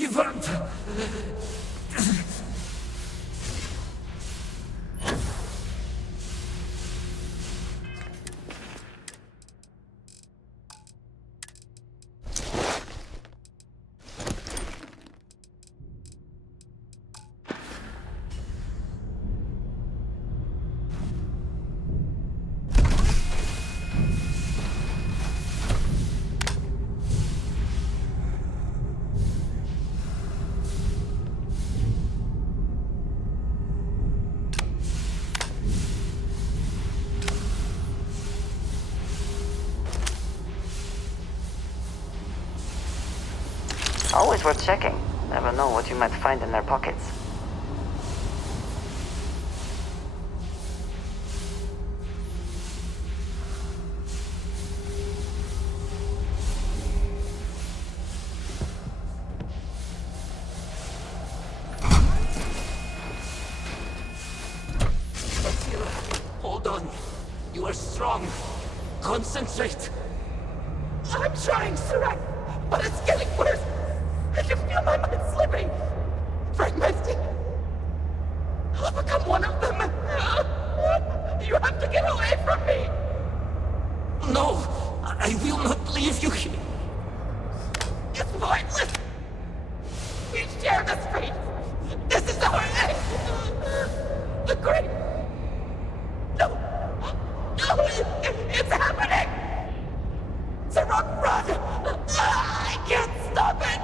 Give up! Always worth checking. Never know what you might find in their pockets. Hold on. You are strong. Concentrate. I'm trying, Surak, but it's getting worse. I can feel my mind slipping. Fragmenting. I'll become one of them. You have to get away from me. No, I will not leave you here. It's pointless. We share this fate. This is our end. The great... No. No, it's happening. Sarok, run. I can't stop it.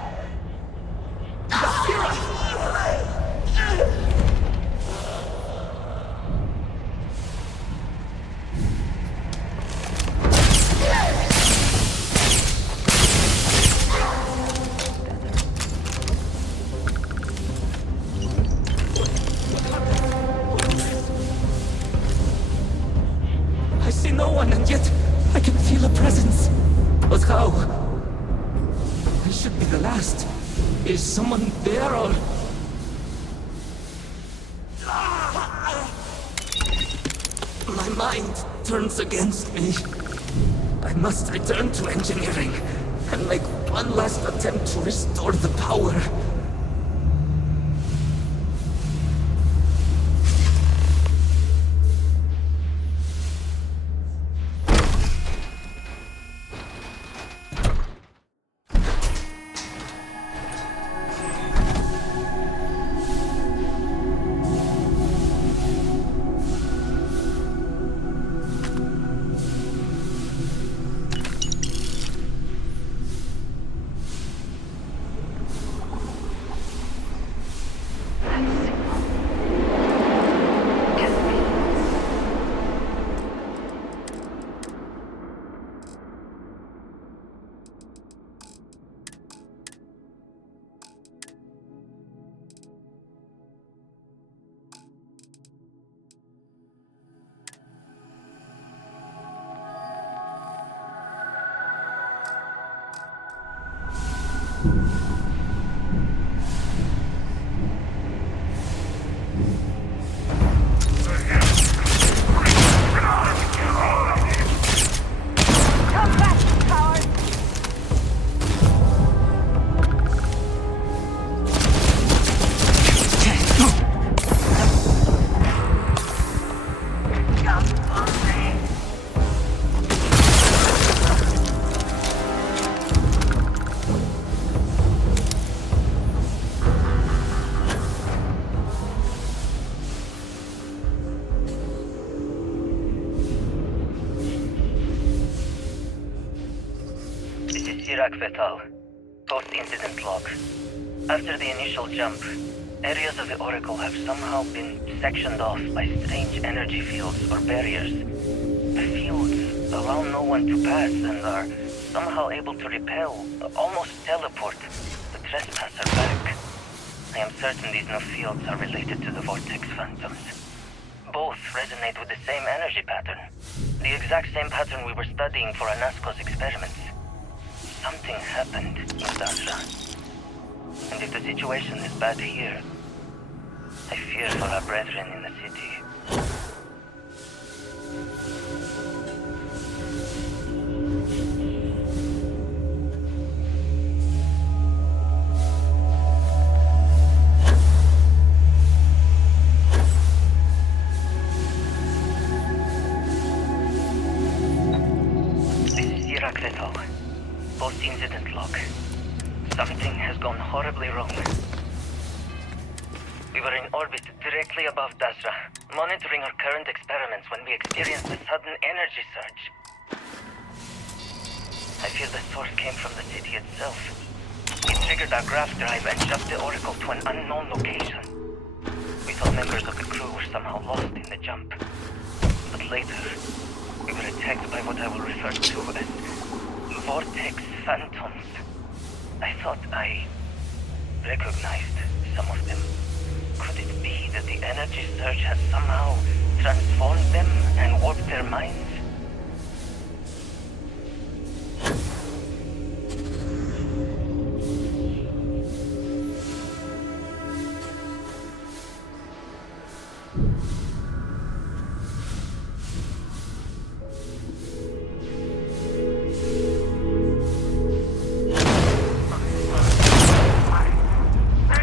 I see no one, and yet I can feel a presence. But how? I should be the last. Is someone there or... My mind turns against me. I must return to engineering and make one last attempt to restore the power. Vital. Post-incident log. After the initial jump, areas of the Oracle have somehow been sectioned off by strange energy fields or barriers. The fields allow no one to pass and are somehow able to repel, almost teleport, the trespasser back. I am certain these new fields are related to the Vortex Phantoms. Both resonate with the same energy pattern. The exact same pattern we were studying for Anasco's experiments. Something happened in Dasha. And if the situation is bad here, I fear for our brethren in the city. Something has gone horribly wrong. We were in orbit directly above Dasra, monitoring our current experiments when we experienced a sudden energy surge. I fear the source came from the city itself. It triggered our graph drive and shoved the Oracle to an unknown location. We thought members of the crew were somehow lost in the jump. But later, we were attacked by what I will refer to as vortex phantoms. I thought I recognized some of them. Could it be that the energy surge has somehow transformed them and warped their minds?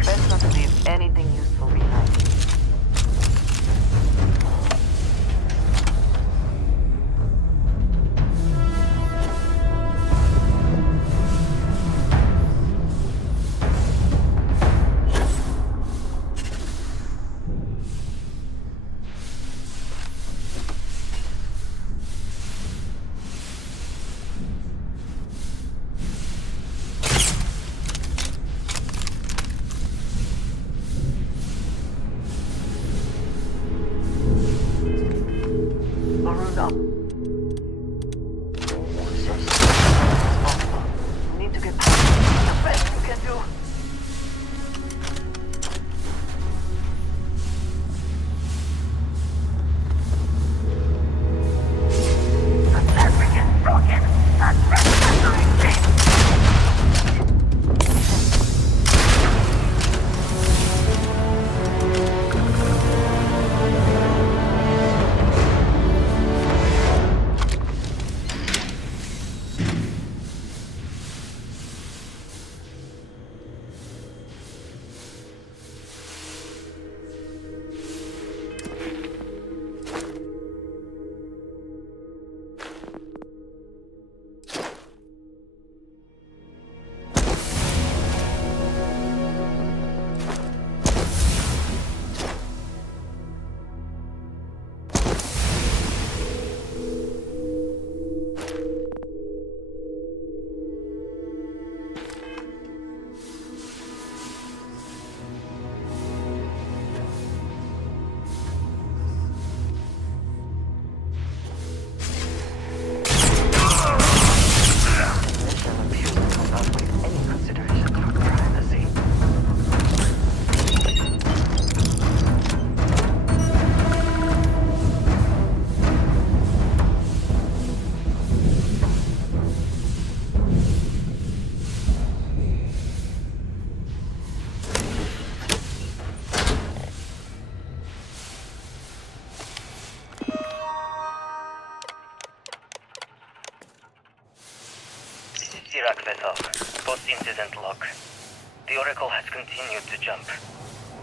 Best not to leave anything useful behind. Maroon up. We need to get past the best we can do. Post-incident log. The Oracle has continued to jump.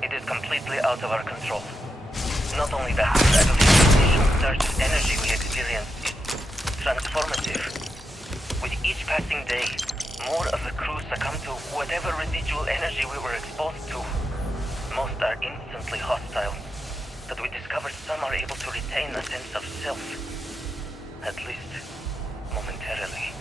It is completely out of our control. Not only that, I believe the initial surge of energy we experienced is transformative. With each passing day, more of the crew succumb to whatever residual energy we were exposed to. Most are instantly hostile, but we discovered some are able to retain a sense of self. At least, momentarily.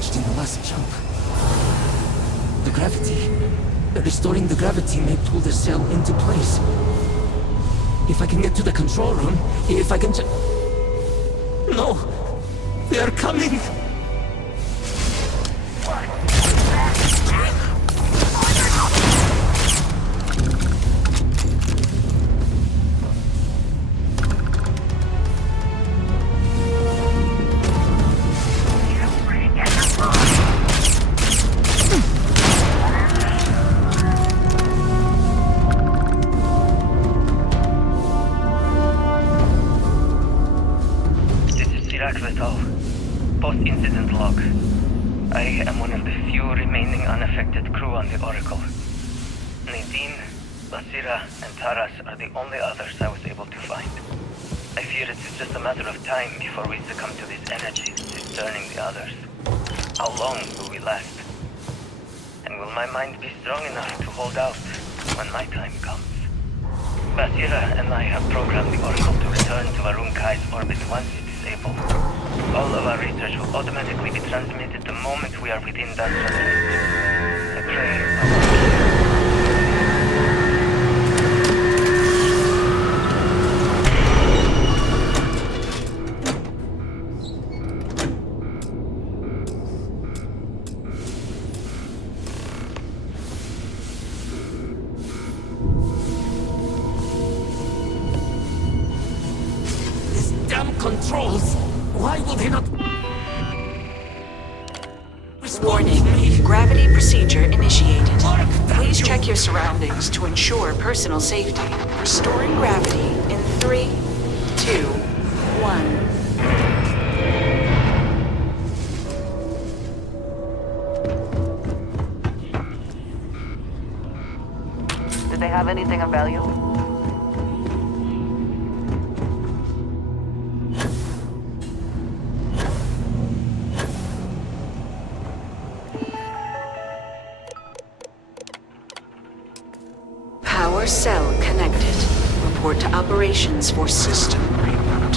watched in the last jump. The gravity. Restoring the gravity may pull the cell into place. If I can get to the control room, if I can just... No! They are coming! Post-incident log. I am one of the few remaining unaffected crew on the Oracle. Nadine, Basira, and Taras are the only others I was able to find. I fear it's just a matter of time before we succumb to this energy that is turning the others. How long will we last? And will my mind be strong enough to hold out when my time comes? Basira and I have programmed the Oracle to return to Varun Kai's orbit once it is able. All of our research will automatically be transmitted the moment we are within that range. I pray. These damn controls! Why will they not... Warning. Gravity procedure initiated. Please check your surroundings to ensure personal safety. Restoring gravity in 3, 2, 1. Did they have anything of value? Power cell connected. Report to operations for system reboot.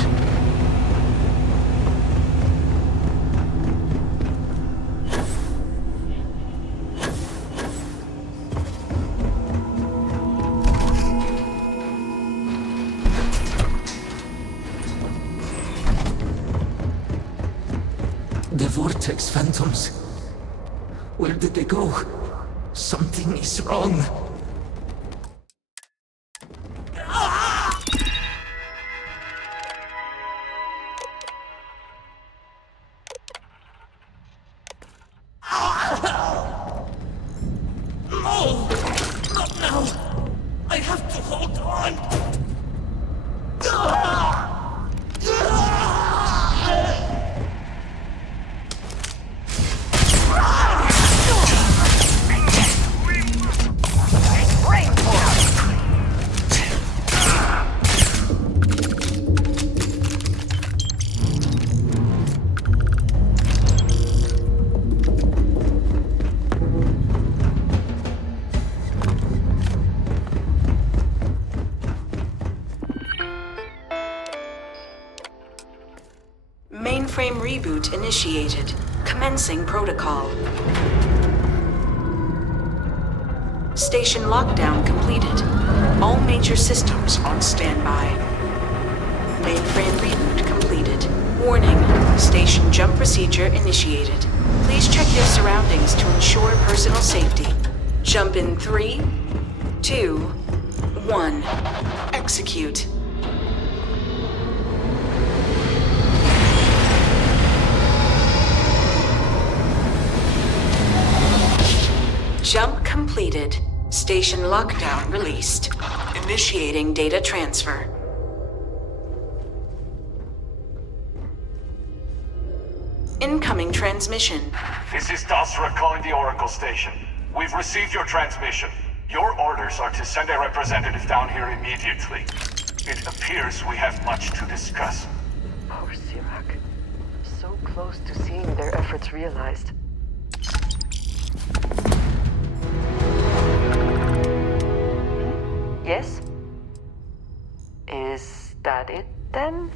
The vortex phantoms. Where did they go? Something is wrong. No! Not now! I have to hold on! Mainframe reboot initiated. Commencing protocol. Station lockdown completed. All major systems on standby. Mainframe reboot completed. Warning. Station jump procedure initiated. Please check your surroundings to ensure personal safety. Jump in 3, 2, 1. Execute. Jump completed. Station lockdown released. Initiating data transfer. Incoming transmission. This is Dasra calling the Oracle station. We've received your transmission. Your orders are to send a representative down here immediately. It appears we have much to discuss. Poor Sirac. So close to seeing their efforts realized. Yes? Is that it then?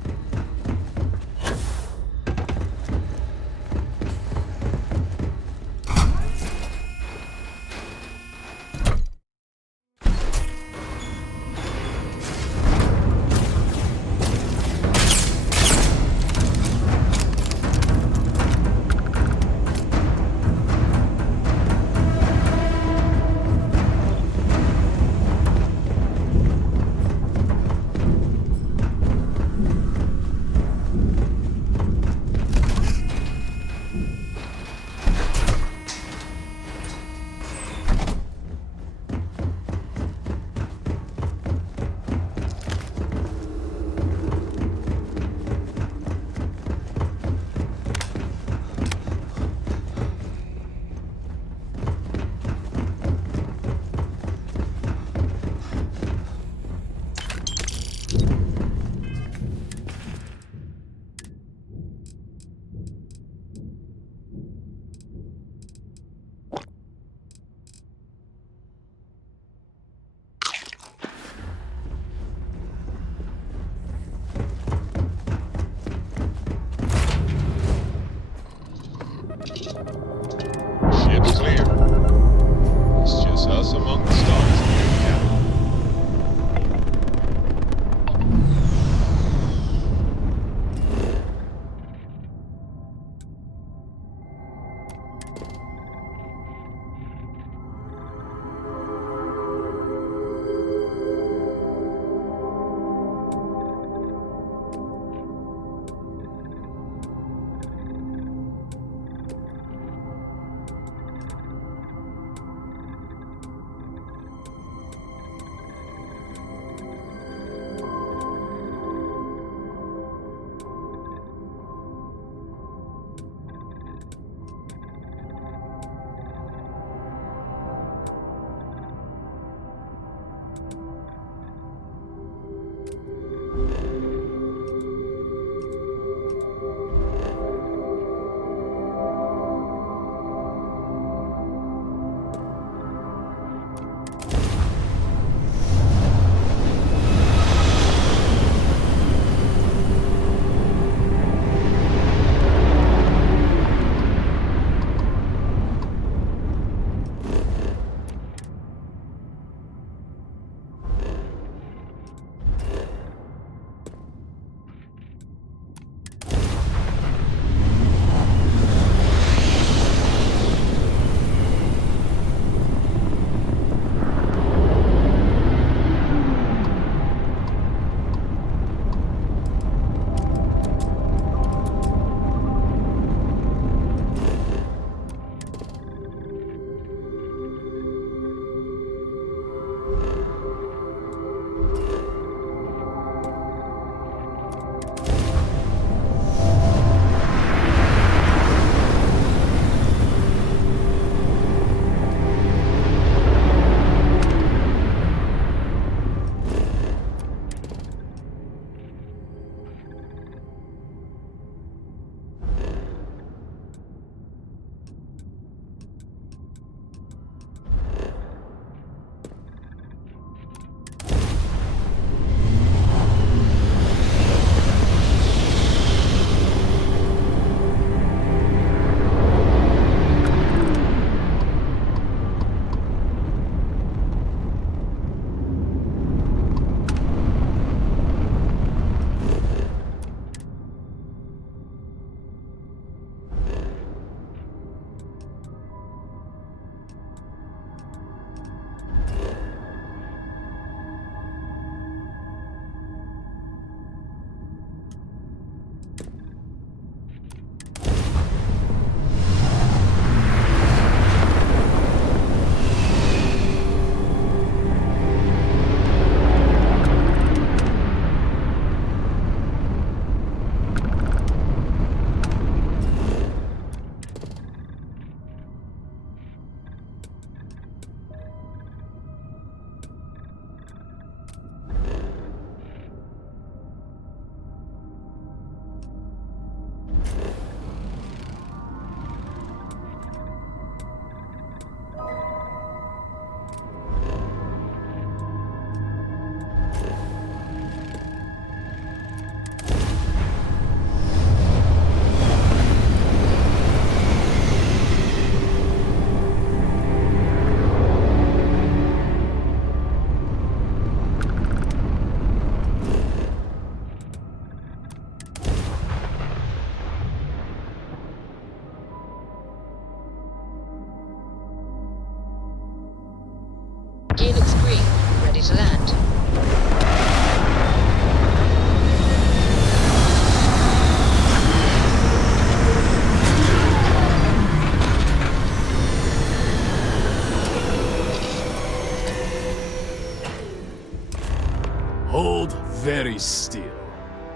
Be still,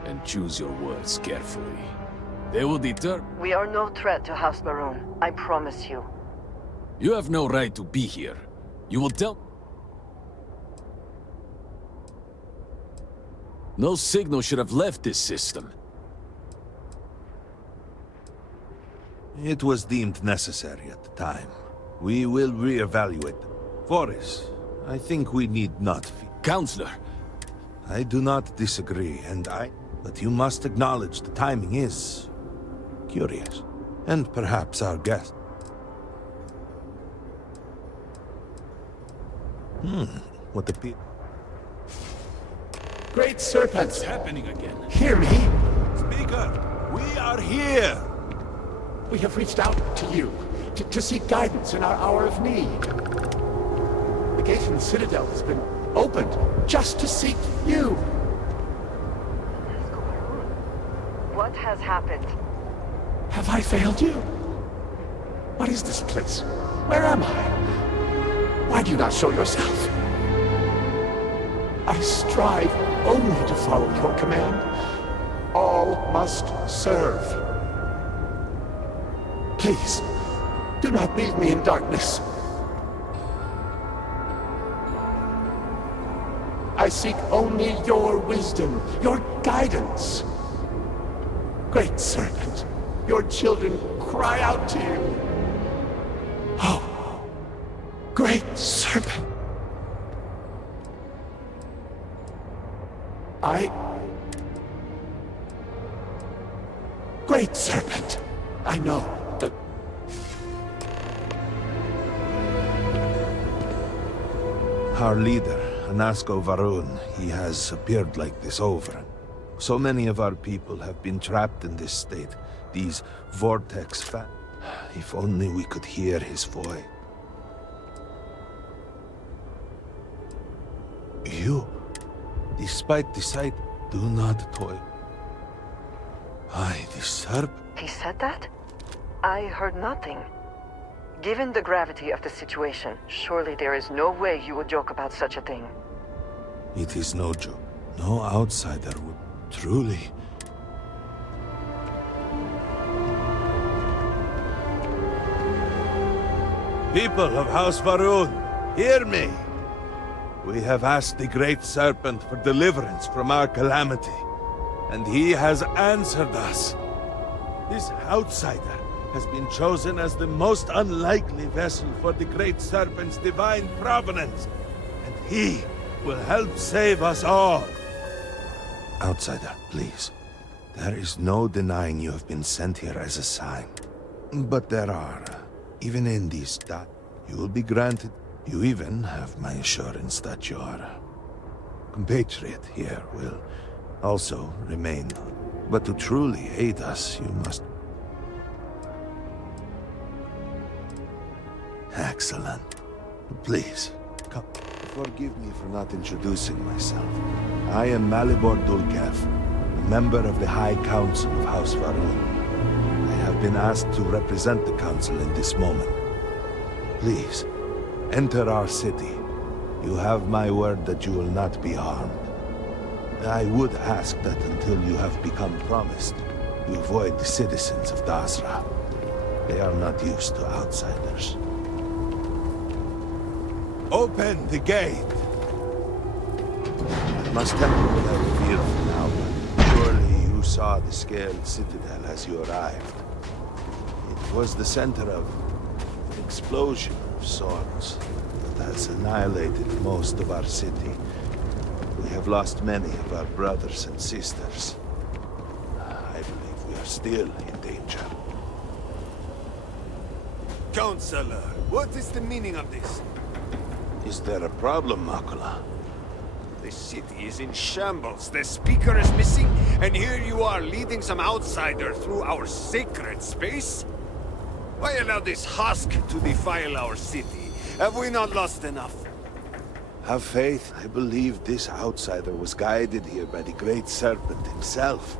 and choose your words carefully. They will deter... We are no threat to House Baroon, I promise you. You have no right to be here. You will tell... No signal should have left this system. It was deemed necessary at the time. We will re-evaluate. Forrest, I think we need not fear. Counselor! I do not disagree, but you must acknowledge the timing is... curious. And perhaps our guest... what the pe... Great serpents, What's happening again? hear me. Speaker, we are here! We have reached out to you to seek guidance in our hour of need. The gate in the Citadel has been opened just to seek you. What has happened? Have I failed you? What is this place? Where am I? Why do you not show yourself? I strive only to follow your command. All must serve. Please, do not leave me in darkness. I seek only your wisdom, your guidance. Great Serpent, your children cry out to you. Oh, Great Serpent. Great Serpent, I know that... Our leader, Anasko Varun, he has appeared like this over. So many of our people have been trapped in this state, these If only we could hear his voice. You, despite the sight, do not toil. I, the serpent. He said that? I heard nothing. Given the gravity of the situation, surely there is no way you would joke about such a thing. It is no joke. No outsider would truly... People of House Varun, hear me! We have asked the Great Serpent for deliverance from our calamity, and he has answered us. This outsider has been chosen as the most unlikely vessel for the Great Serpent's divine providence, and he will help save us all. Outsider, please. There is no denying you have been sent here as a sign. But there are, even in these you will be granted. You even have my assurance that your compatriot here will also remain. But to truly aid us, you must... Excellent. Please, come. Forgive me for not introducing myself. I am Malibor Dulkev, a member of the High Council of House Varun. I have been asked to represent the Council in this moment. Please, enter our city. You have my word that you will not be harmed. I would ask that until you have become promised, you avoid the citizens of Dasra. They are not used to outsiders. Open the gate! I must have you without fear for now, but surely you saw the scaled citadel as you arrived. It was the center of an explosion of sorts that has annihilated most of our city. We have lost many of our brothers and sisters. I believe we are still in danger. Counselor, what is the meaning of this? Is there a problem, Makula? The city is in shambles, the speaker is missing, and here you are leading some outsider through our sacred space? Why allow this husk to defile our city? Have we not lost enough? Have faith. I believe this outsider was guided here by the Great Serpent himself.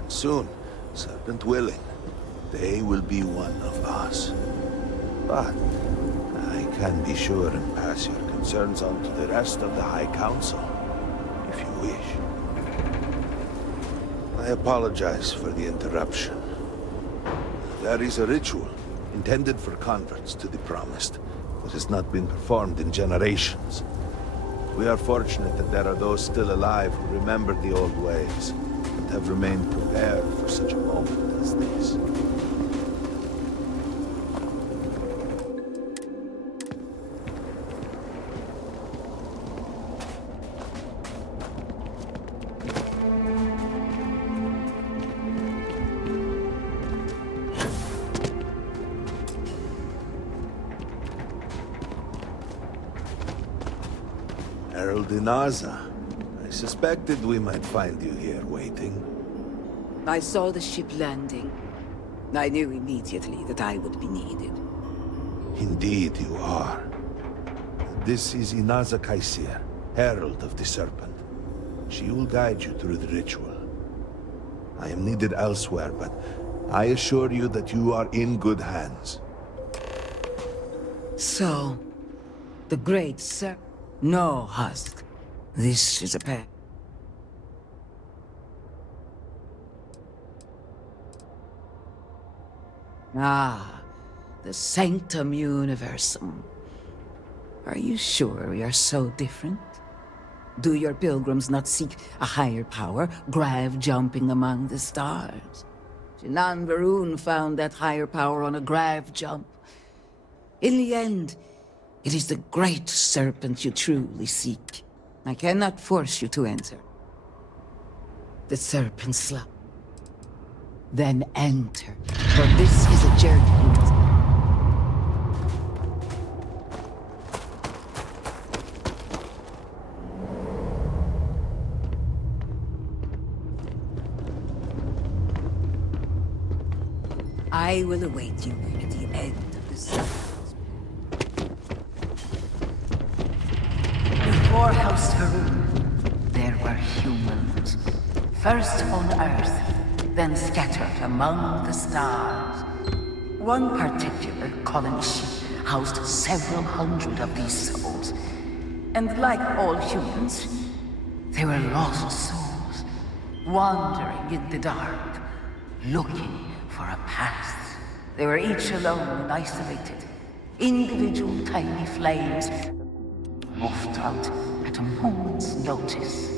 And soon, Serpent willing, they will be one of us. But I can be sure and pass your concerns on to the rest of the High Council, if you wish. apologize for the interruption. There is a ritual intended for converts to the Promised that has not been performed in generations. We are fortunate that there are those still alive who remember the old ways and have remained prepared for such a moment as this. Herald Inaza. I suspected we might find you here waiting. I saw the ship landing. I knew immediately that I would be needed. Indeed you are. This is Inaza Kaisir, Herald of the Serpent. She will guide you through the ritual. I am needed elsewhere, but I assure you that you are in good hands. So, the Great Sir... No, Husk. This is a pact. Ah, the Sanctum Universum. Are you sure we are so different? Do your pilgrims not seek a higher power, grav jumping among the stars? Jinan Varun found that higher power on a grav jump. In the end, it is the Great Serpent you truly seek. I cannot force you to enter. The Serpent Slough. Then enter, for this is a journey. I will await you at the end of the Serpent. Before House Varun, there were humans. First on Earth, then scattered among the stars. One particular colony ship housed several hundred of these souls. And like all humans, they were lost souls, wandering in the dark, looking for a path. They were each alone and isolated, individual tiny flames, moved out at a moment's notice.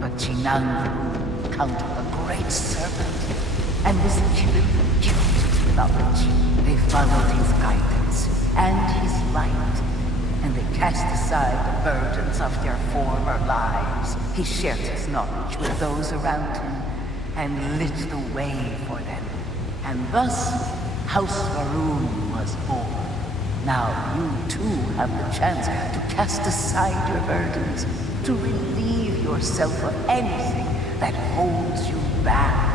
But Jinan counted the Great Serpent and was given the gift of knowledge. They followed his guidance and his light, and they cast aside the burdens of their former lives. He shared his knowledge with those around him and lit the way for them. And thus, House Varun was born. Now you too have the chance to cast aside your burdens, to relieve yourself of anything that holds you back.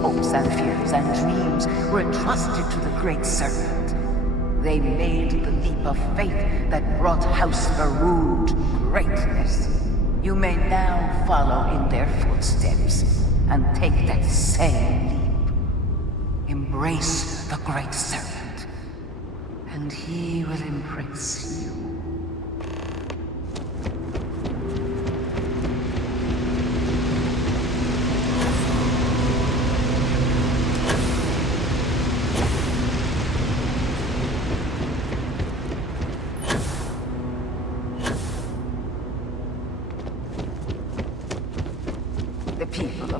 Hopes and fears and dreams were entrusted to the Great Serpent. They made the leap of faith that brought House Varun to greatness. You may now follow in their footsteps and take that same leap. Embrace the Great Serpent, and he will embrace you.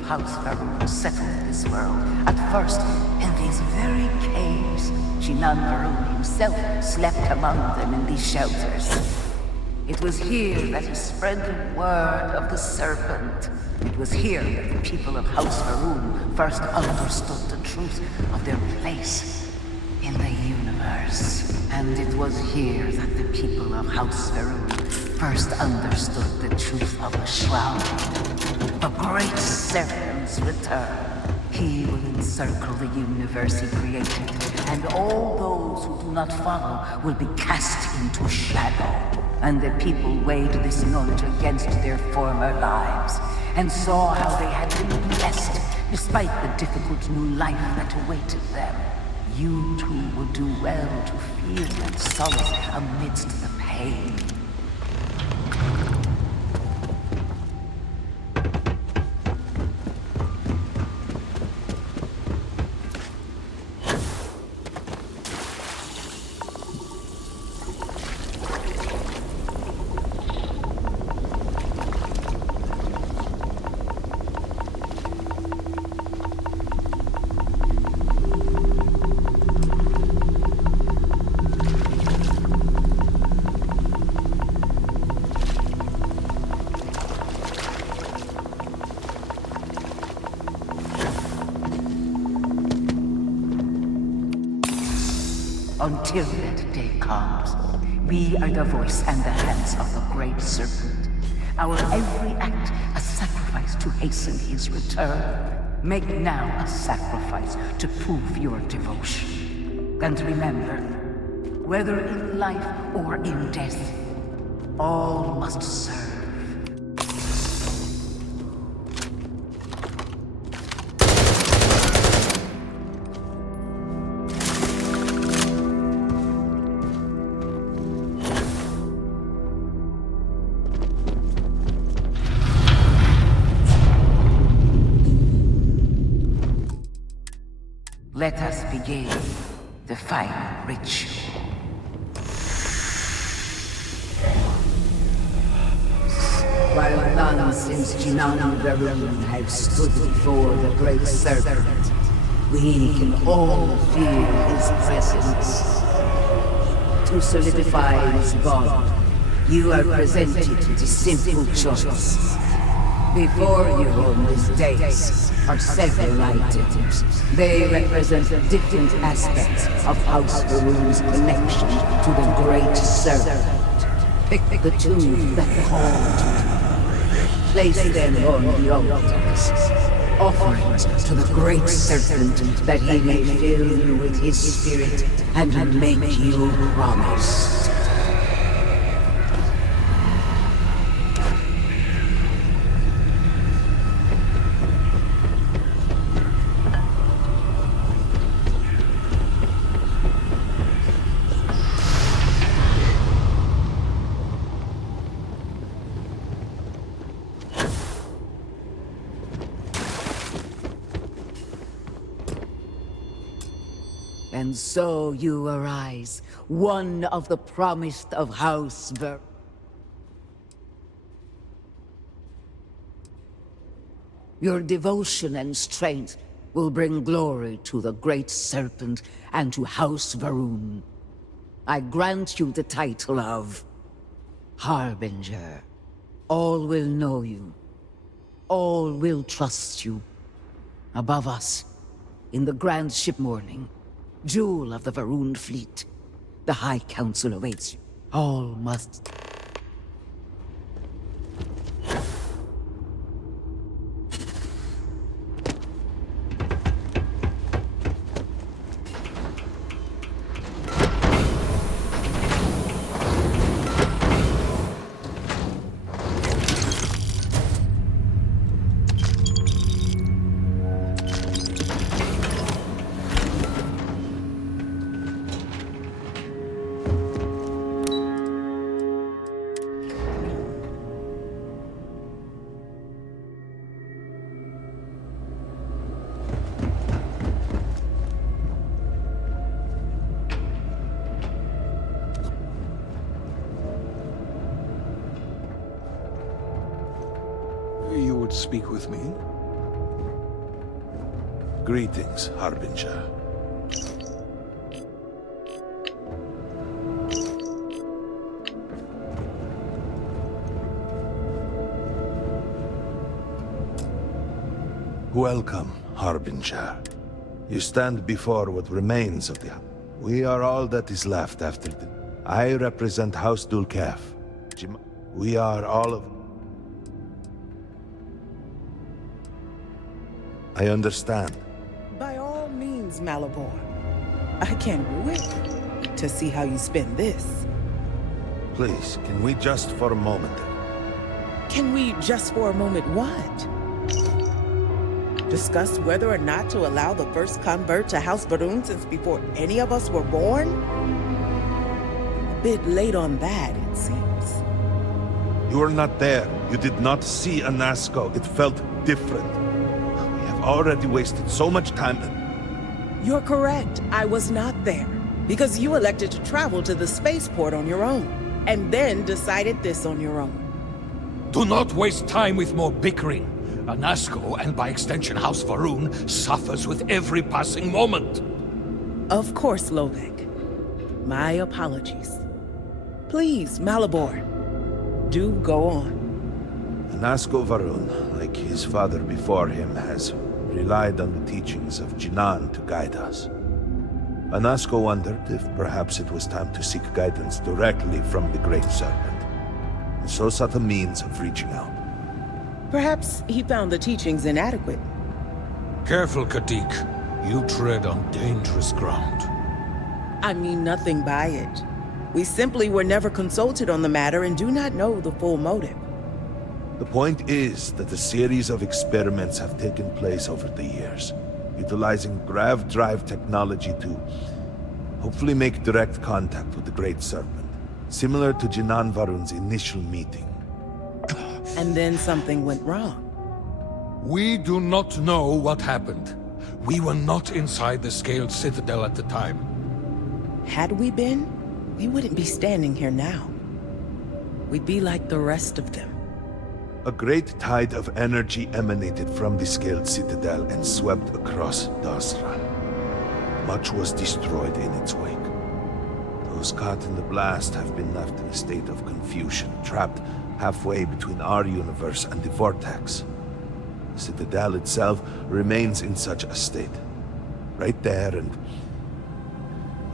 House Varun settled this world, at first in these very caves. Jinan Varun himself slept among them in these shelters. It was here that he spread the word of the Serpent. It was here that the people of House Varun first understood the truth of their place in the universe. And it was here that the people of House Varun first understood the truth of the Shroud. The Great Serpent's return. He will encircle the universe he created, and all those who do not follow will be cast into shadow. And the people weighed this knowledge against their former lives, and saw how they had been blessed, despite the difficult new life that awaited them. You too will do well to feel and solace amidst the pain. Until that day comes, we are the voice and the hands of the Great Serpent. Our every act a sacrifice to hasten his return. Make now a sacrifice to prove your devotion. And remember, whether in life or in death, all must serve. Let us begin the final ritual. While none since Jinan Varun have stood before the Great Serpent, we can all feel his presence. To solidify his bond, you are presented with a simple choice. Before you on this dais are several items. They represent different aspects of House Varun's connection to the Great Serpent. Pick the two that call to you. Place them on the altars. Offerings to the Great Serpent that he may fill you with his spirit and make you promise. And so you arise, one of the promised of House Ver. Your devotion and strength will bring glory to the Great Serpent and to House Varun. I grant you the title of Harbinger. All will know you. All will trust you. Above us, in the grand ship morning, jewel of the Varun fleet, the High Council awaits you. All must... You would speak with me? Greetings, Harbinger. Welcome, Harbinger. You stand before what remains of the... We are all that is left after the... I represent House Dulkef. We are all of... I understand. Greetings, Malabor. I can't wait to see how you spend this. Please, can we just for a moment? Can we just for a moment what? Discuss whether or not to allow the first convert to House Varun since before any of us were born? A bit late on that, it seems. You were not there. You did not see Anasco. It felt different. We have already wasted so much time. You're correct. I was not there. Because you elected to travel to the spaceport on your own. And then decided this on your own. Do not waste time with more bickering. Anasco, and by extension House Varun, suffers with every passing moment. Of course, Lovek. My apologies. Please, Malabor, do go on. Anasco Varun, like his father before him, has relied on the teachings of Jinan to guide us. Anasco wondered if perhaps it was time to seek guidance directly from the Great Serpent, and so sought a means of reaching out. Perhaps he found the teachings inadequate. Careful, Katik. You tread on dangerous ground. I mean nothing by it. We simply were never consulted on the matter and do not know the full motive. The point is that a series of experiments have taken place over the years, utilizing grav drive technology to hopefully make direct contact with the Great Serpent, similar to Jinan Varun's initial meeting. And then something went wrong. We do not know what happened. We were not inside the Scaled Citadel at the time. Had we been, we wouldn't be standing here now. We'd be like the rest of them. A great tide of energy emanated from the Scaled Citadel and swept across Dasra. Much was destroyed in its wake. Those caught in the blast have been left in a state of confusion, trapped halfway between our universe and the Vortex. The Citadel itself remains in such a state. Right there and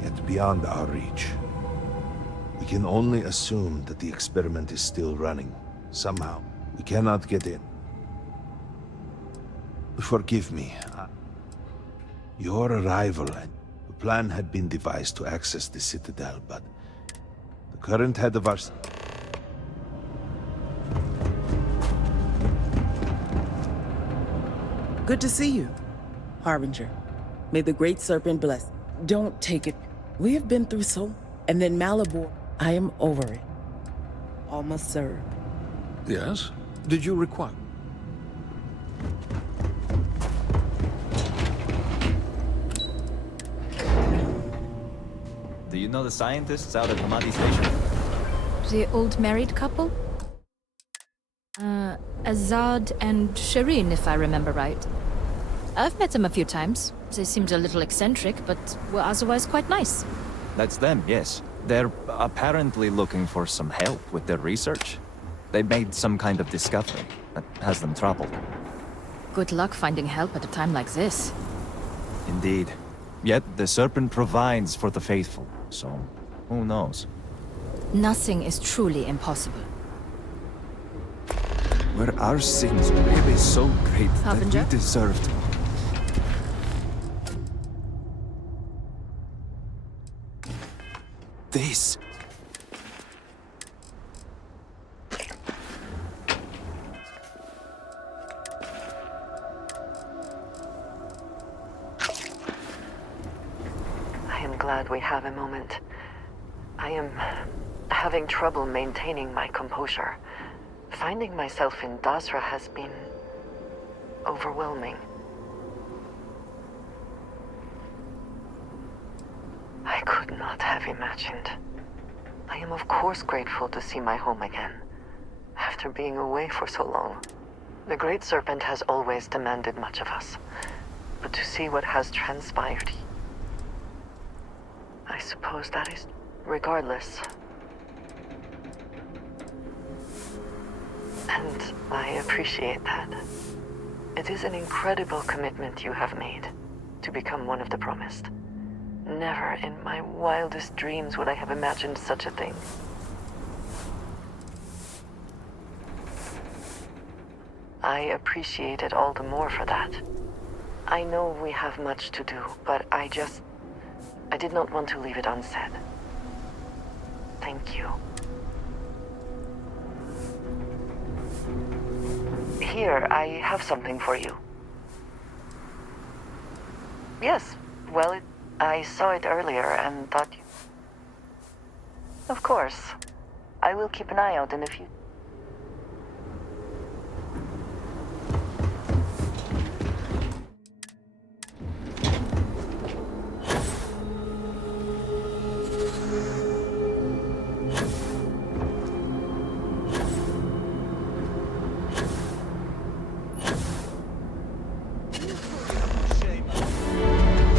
yet beyond our reach. We can only assume that the experiment is still running. Somehow, we cannot get in. Forgive me. Your arrival, the plan had been devised to access the Citadel, but the current head of our... Good to see you, Harbinger. May the Great Serpent bless. Don't take it. We have been through so... And then Malabor, I am over it. Almost served. Yes? Did you require? Do you know the scientists out at Hamadi Station? The old married couple? Azad and Shireen, if I remember right. I've met them a few times. They seemed a little eccentric, but were otherwise quite nice. That's them, yes. They're apparently looking for some help with their research. They made some kind of discovery that has them troubled. Good luck finding help at a time like this. Indeed. Yet the Serpent provides for the faithful, so who knows? Nothing is truly impossible. Were our sins really so great Harbinger? that we deserved... this? I am glad we have a moment. I am having trouble maintaining my composure. Finding myself in Dasra has been overwhelming. I could not have imagined. I am of course grateful to see my home again, after being away for so long. The Great Serpent has always demanded much of us, but to see what has transpired, I suppose that is regardless. And I appreciate that. It is an incredible commitment you have made to become one of the promised. Never in my wildest dreams would I have imagined such a thing. I appreciate it all the more for that. I know we have much to do, but I did not want to leave it unsaid. Thank you. Here, I have something for you. Yes, well, I saw it earlier and thought you... Of course. I will keep an eye out in the future.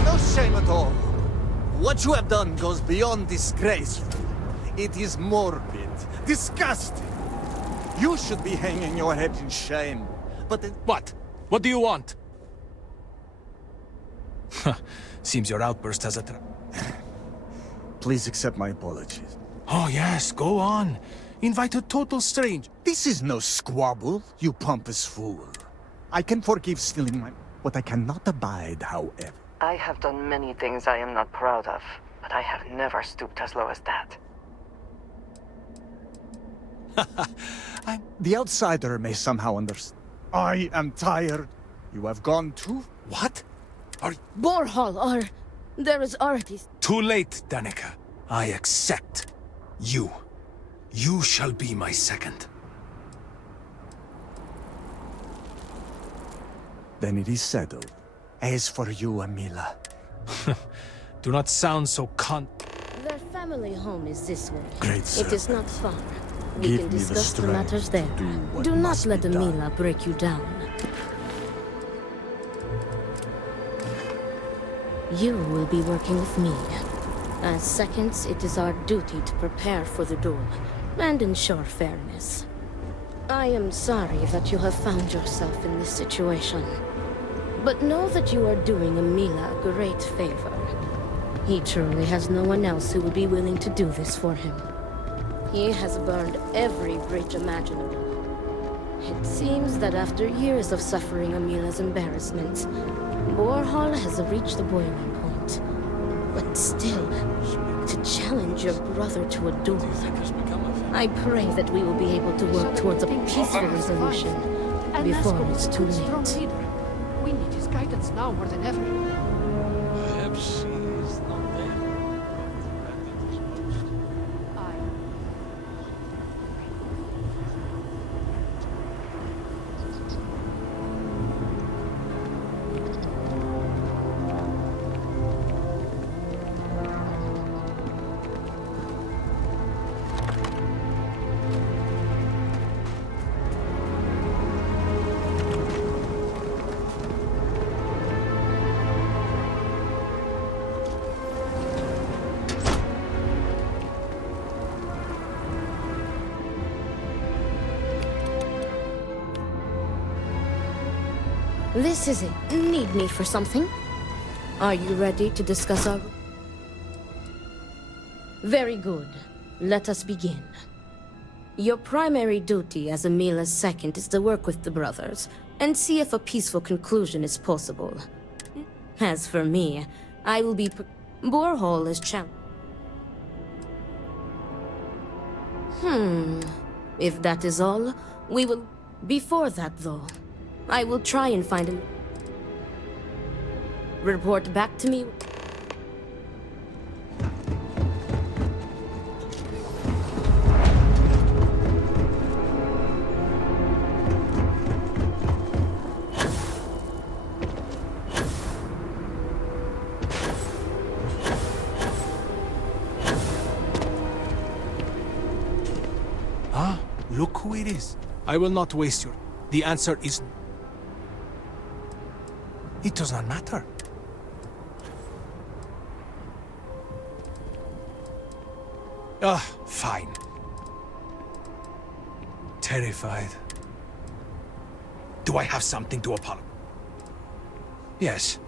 No shame at all. What you have done goes beyond disgrace. It is morbid, disgusting. You should be hanging your head in shame. But What? What do you want? Seems your outburst has a please accept my apologies. Oh yes, go on. Invite a total strange. This is no squabble, you pompous fool. I can forgive stealing my... What I cannot abide, however. I have done many things I am not proud of, but I have never stooped as low as that. The outsider may somehow understand. I am tired. You have gone too... What? Borhall, there is already... Too late, Danica. I accept. You shall be my second. Then it is settled. As for you, Amila... Do not sound so Their family home is this way. Great It is not far. We Give can me the discuss the strength matters there. to do what Do not must let be done. Amila break you down. You will be working with me. As seconds, it is our duty to prepare for the duel and ensure fairness. I am sorry that you have found yourself in this situation. But know that you are doing Amila a great favor. He truly has no one else who would be willing to do this for him. He has burned every bridge imaginable. It seems that after years of suffering Amila's embarrassments, Borhall has reached the boiling point. But still, to challenge your brother to a duel... I pray that we will be able to work towards a peaceful resolution before it's too late. We need his guidance now more than ever. Perhaps he is not there. This is it. Need me for something? Are you ready to discuss our... Very good. Let us begin. Your primary duty as Amila's second is to work with the brothers and see if a peaceful conclusion is possible. As for me, I will be... Borhall is challenged. If that is all, we will... Before that, though, I will try and find him. Report back to me. Ah, look who it is. I will not waste your... The answer is... It does not matter. Fine. Terrified. Do I have something to apologize? Yes.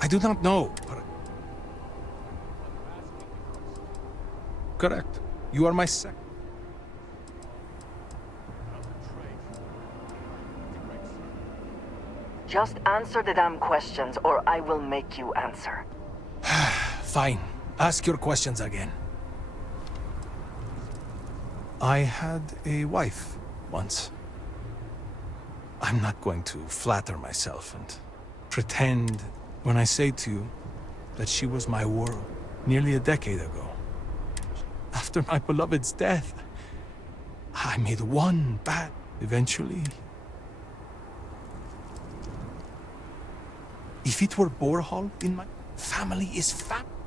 I do not know, but... Correct. You are my second. Just answer the damn questions, or I will make you answer. Fine. Ask your questions again. I had a wife once. I'm not going to flatter myself and pretend when I say to you that she was my world nearly a decade ago. After my beloved's death, I made one bad. Eventually, if it were Borhall in my family is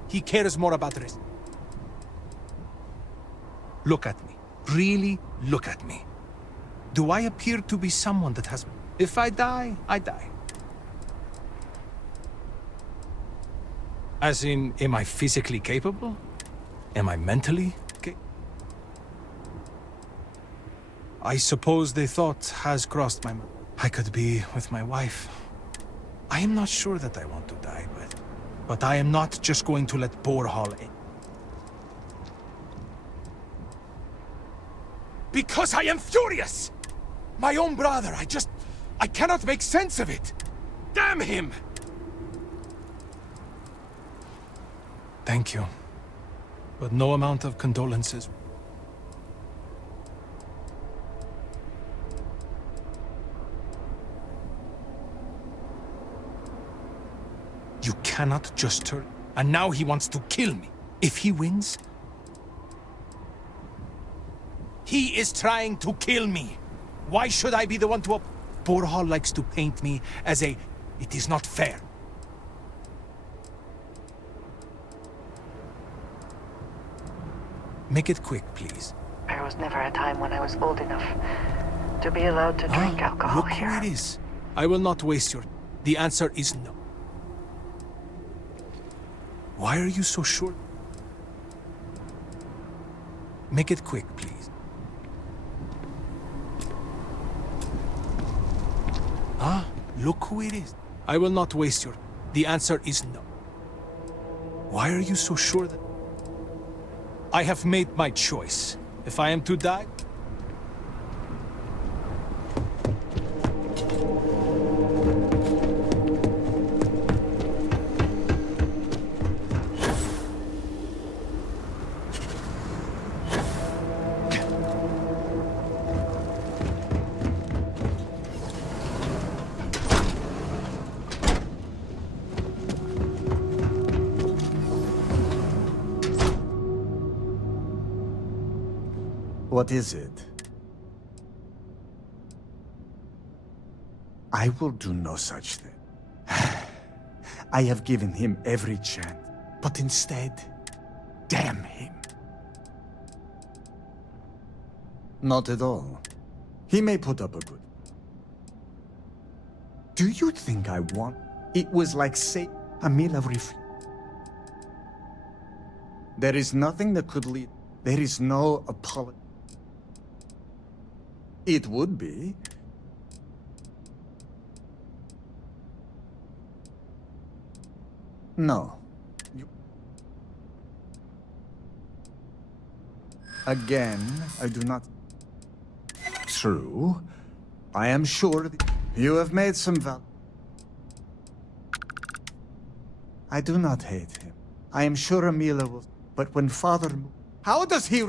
he cares more about this. Look at me. Really look at me. Do I appear to be someone that has... If I die, I die. As in, am I physically capable? Am I mentally capable? I suppose the thought has crossed my mind. I could be with my wife. I am not sure that I want to die, but I am not just going to let Borhall in. Because I am furious! My own brother, I cannot make sense of it! Damn him! Thank you. But no amount of condolences. You cannot just turn... And now he wants to kill me. If he wins... He is trying to kill me. Why should I be the one to... Borhall likes to paint me as a... It is not fair. Make it quick, please. There was never a time when I was old enough to be allowed to drink alcohol Look here. who it is. I will not waste your... The answer is no. Why are you so sure? Make it quick, please. Look who it is. I will not waste your... The answer is no. Why are you so sure that... I have made my choice. If I am to die... What is it? I will do no such thing. I have given him every chance, but instead, damn him. Not at all. He may put up a good... Do you think I want... It was like say a meal of refuse. There is nothing that could lead... There is no apology. It would be. No. Again, I do not... True. I am sure you have made some I do not hate him. I am sure Amila will... But when Father... How does he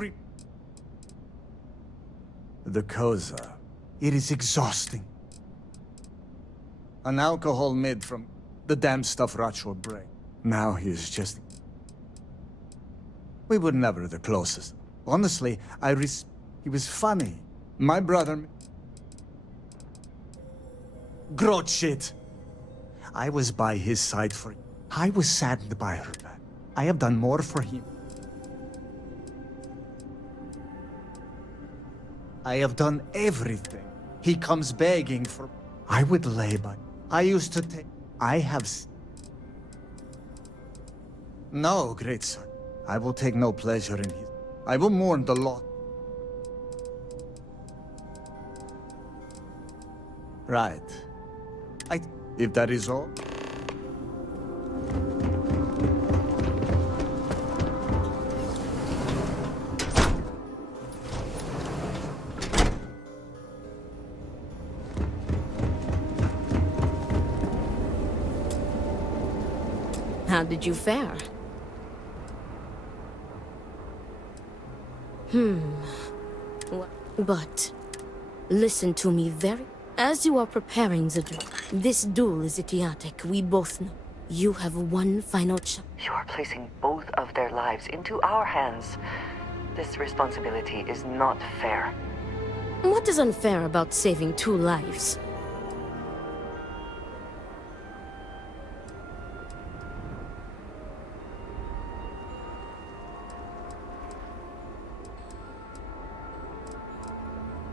The Koza. It is exhausting. An alcohol made from the damn stuff rots your brain. Now he is just... We were never the closest. Honestly, he was funny. My brother... Grot shit. I was by his side for... I was saddened by her back. I have done more for him. I have done everything. He comes begging for... I would lay by... I used to take... I have... No, great son. I will take no pleasure in his... I will mourn the lot. Right. If that is all... How did you fare? But listen to me very... As you are preparing the duel, this duel is idiotic, we both know. You have one final chance. You are placing both of their lives into our hands. This responsibility is not fair. What is unfair about saving 2 lives?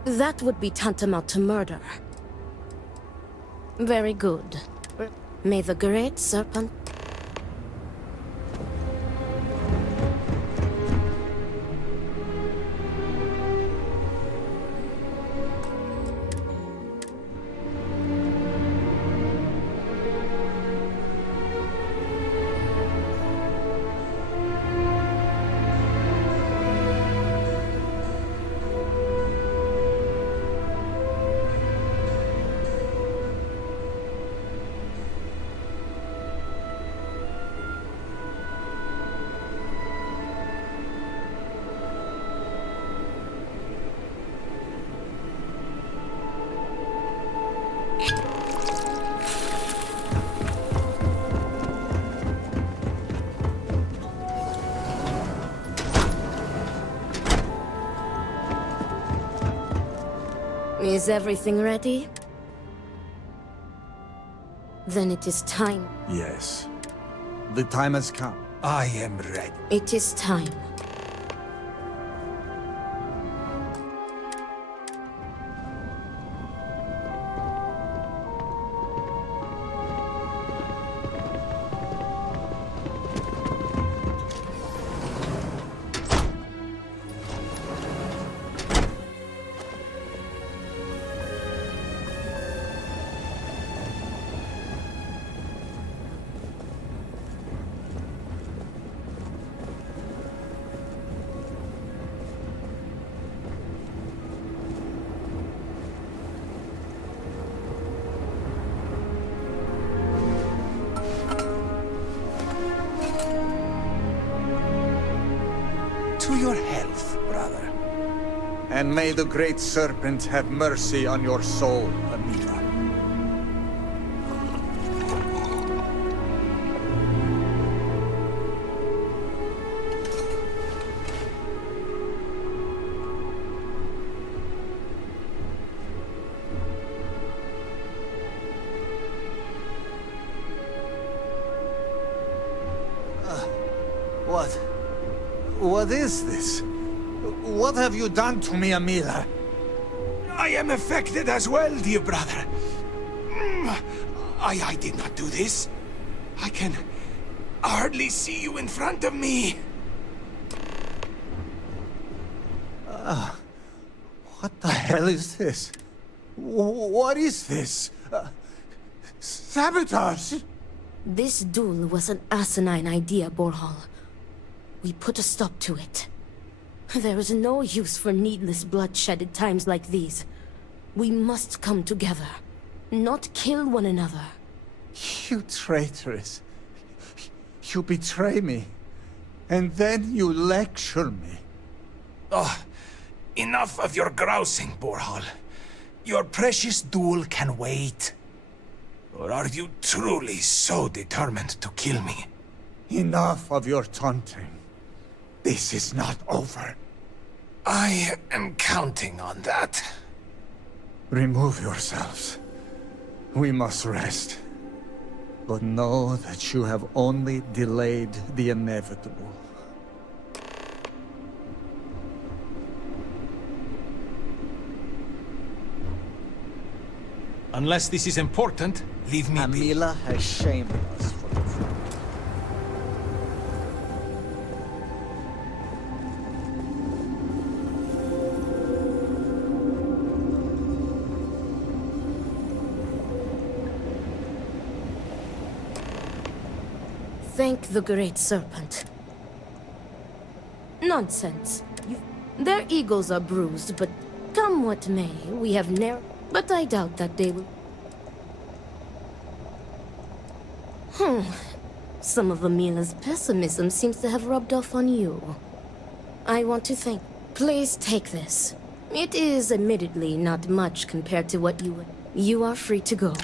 That would be tantamount to murder. Very good. May the Great Serpent... Is everything ready? Then it is time. Yes. The time has come. I am ready. It is time. To your health, brother. And may the Great Serpent have mercy on your soul, Amila. What is this? What have you done to me, Amila? I am affected as well, dear brother. I did not do this. I can hardly see you in front of me. What the hell is this? What is this? Sabotage! This duel was an asinine idea, Borhal. We put a stop to it. There is no use for needless bloodshed at times like these. We must come together, not kill one another. You traitoress. You betray me. And then you lecture me. Oh, enough of your grousing, Borhal. Your precious duel can wait. Or are you truly so determined to kill me? Enough of your taunting. This is not over. I am counting on that. Remove yourselves. We must rest. But know that you have only delayed the inevitable. Unless this is important, leave me be. Amila has shamed us for the fraud. Thank the Great Serpent. Nonsense. Their egos are bruised, but come what may, we have never... But I doubt that they will... Some of Amila's pessimism seems to have rubbed off on you. I want to thank... Please take this. It is admittedly not much compared to what you would... You are free to go.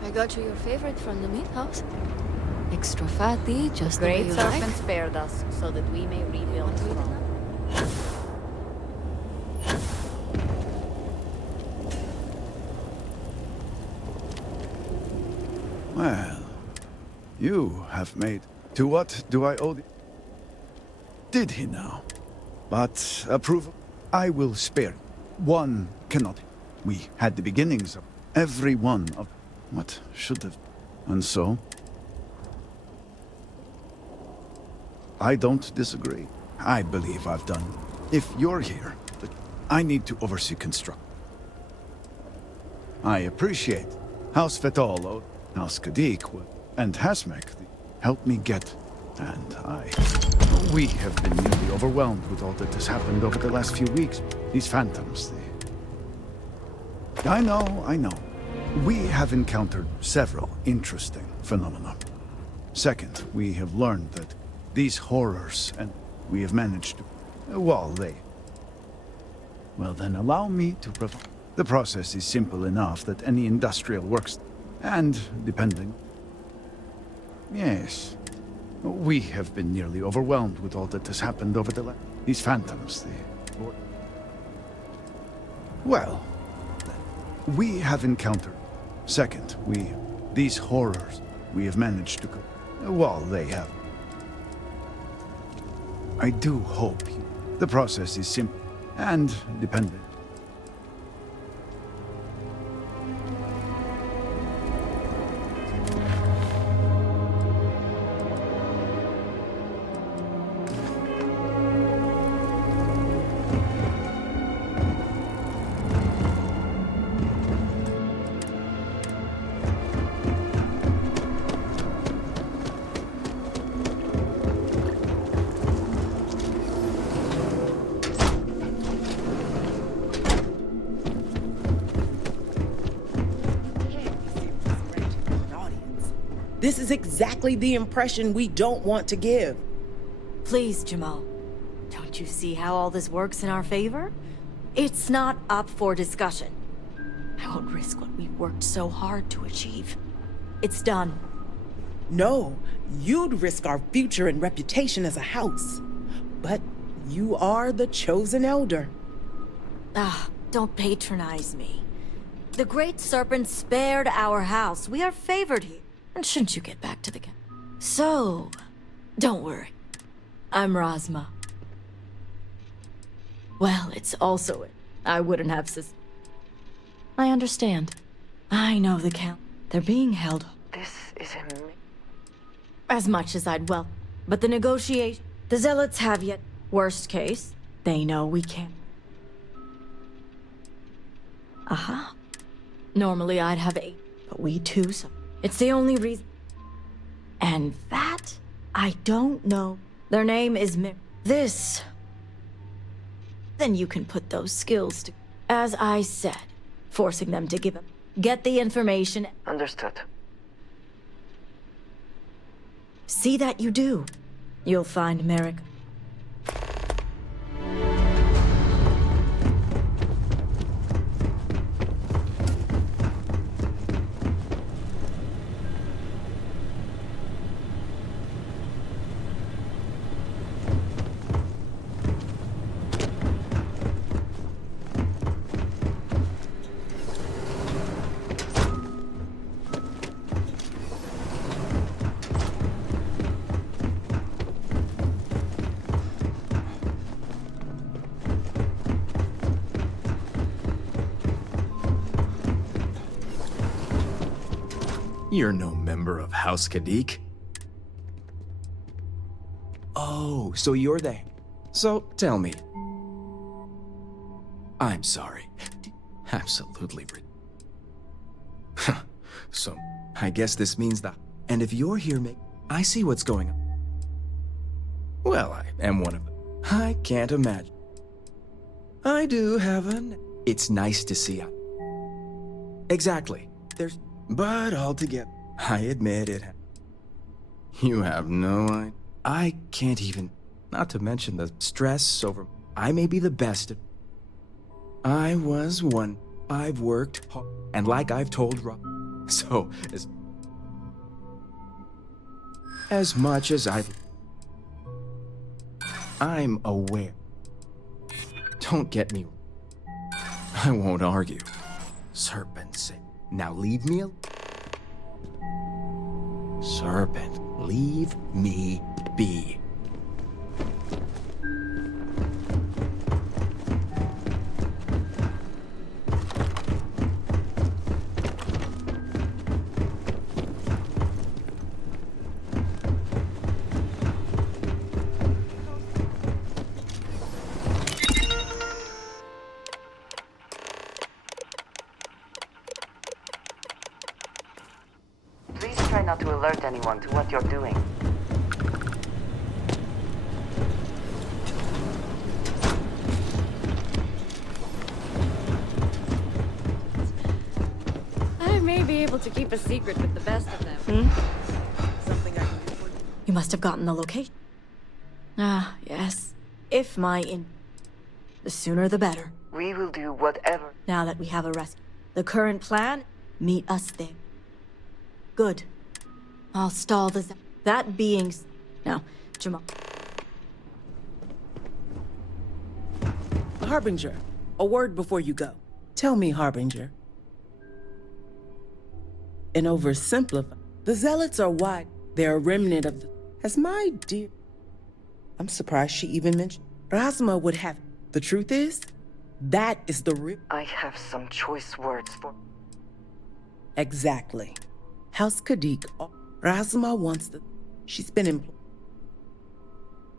I got you your favorite from the meat house. Extra fatty, just the way Great you Serpent like. spared us so that we may rebuild strong. Well, you have made... To what do I owe the... Did he now? But approval? I will spare. One cannot. We had the beginnings of every one of... What should have... And so? I don't disagree. I believe I've done. If you're here, I need to oversee construction. I appreciate House Vetolo, House Kadik, and Hasmek helped me get, and we have been nearly overwhelmed with all that has happened over the last few weeks. These phantoms, I know. We have encountered several interesting phenomena. Second, we have learned that these horrors, and we have managed to... Well, then allow me to provide... The process is simple enough that any industrial works... And, depending... Yes. We have been nearly overwhelmed with all that has happened over the last... These phantoms, Well, then, we have encountered... Second, these horrors, we have managed to... Well, they have... I do hope the process is simple and dependent. This is exactly the impression we don't want to give. Please, Jamal. Don't you see how all this works in our favor? It's not up for discussion. I won't risk what we've worked so hard to achieve. It's done. No, you'd risk our future and reputation as a house. But you are the chosen elder. Don't patronize me. The Great Serpent spared our house. We are favored here. And shouldn't you get back to the camp? So, don't worry. I'm Razma. Well, it's also it. I wouldn't have I understand. I know the count. They're being held. This is in me. As much as I'd welcome. But the negotiation... The Zealots have yet... Worst case, they know we can't. Aha. Normally I'd have 8, but we too, so... It's the only reason. And that, I don't know. Their name is This. Then you can put those skills to... As I said, forcing them to give up. Get the information... Understood. See that you do. You'll find Merrick. You're no member of House Kadik. Oh, so you're the... So, tell me. I'm sorry. Absolutely. So, I guess this means that... And if you're here, I see what's going on. Well, I am one of them. I can't imagine. I do have an... It's nice to see. Exactly. There's... But altogether, I admit it. You have no idea. I can't even... Not to mention the stress over... I may be the best at... I was one. I've worked hard. And like I've told Rob... So, as much as I'm aware. Don't get me... I won't argue. Serpents. Now leave me alone. Serpent, leave me be. Please try not to alert anyone to what you're doing. I may be able to keep a secret with the best of them. Something I can do for you. You must have gotten the location. Ah, yes. If the sooner the better. We will do whatever. Now that we have a rescue. The current plan, meet us there. Good. I'll stall the... That being... Now, Jamal. Harbinger, a word before you go. Tell me, Harbinger. And oversimplify. The Zealots are wide. They're a remnant of the... As my dear... I'm surprised she even mentioned... Razma would have... The truth is, that is the real... I have some choice words for... Exactly. House Kadik, Razma wants the... She's been employed.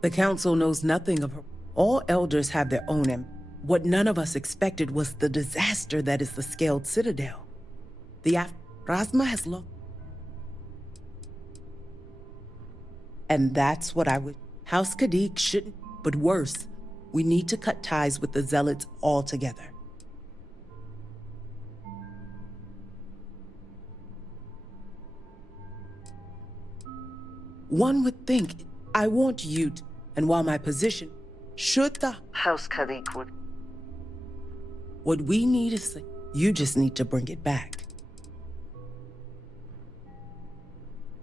The council knows nothing of her. All elders have their own what none of us expected was the disaster that is the Scaled Citadel. Razma has lost. And that's what I would... House Kadik shouldn't... But worse, we need to cut ties with the Zealots altogether. One would think I want you to, and while my position, should the House Kadik would... What we need is, you just need to bring it back.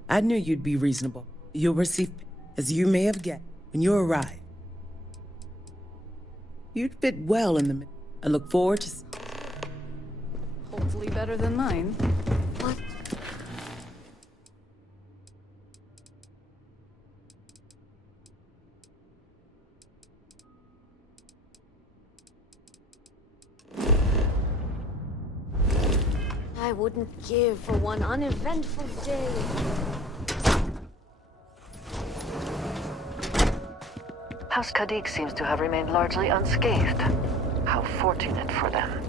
I knew you'd be reasonable. You'll receive, as you may have guessed, when you arrive. You'd fit well in the middle. I look forward to... Hopefully better than mine. What? I wouldn't give for one uneventful day. House Kadik seems to have remained largely unscathed. How fortunate for them.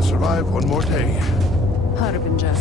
to survive one more day. Harbinger.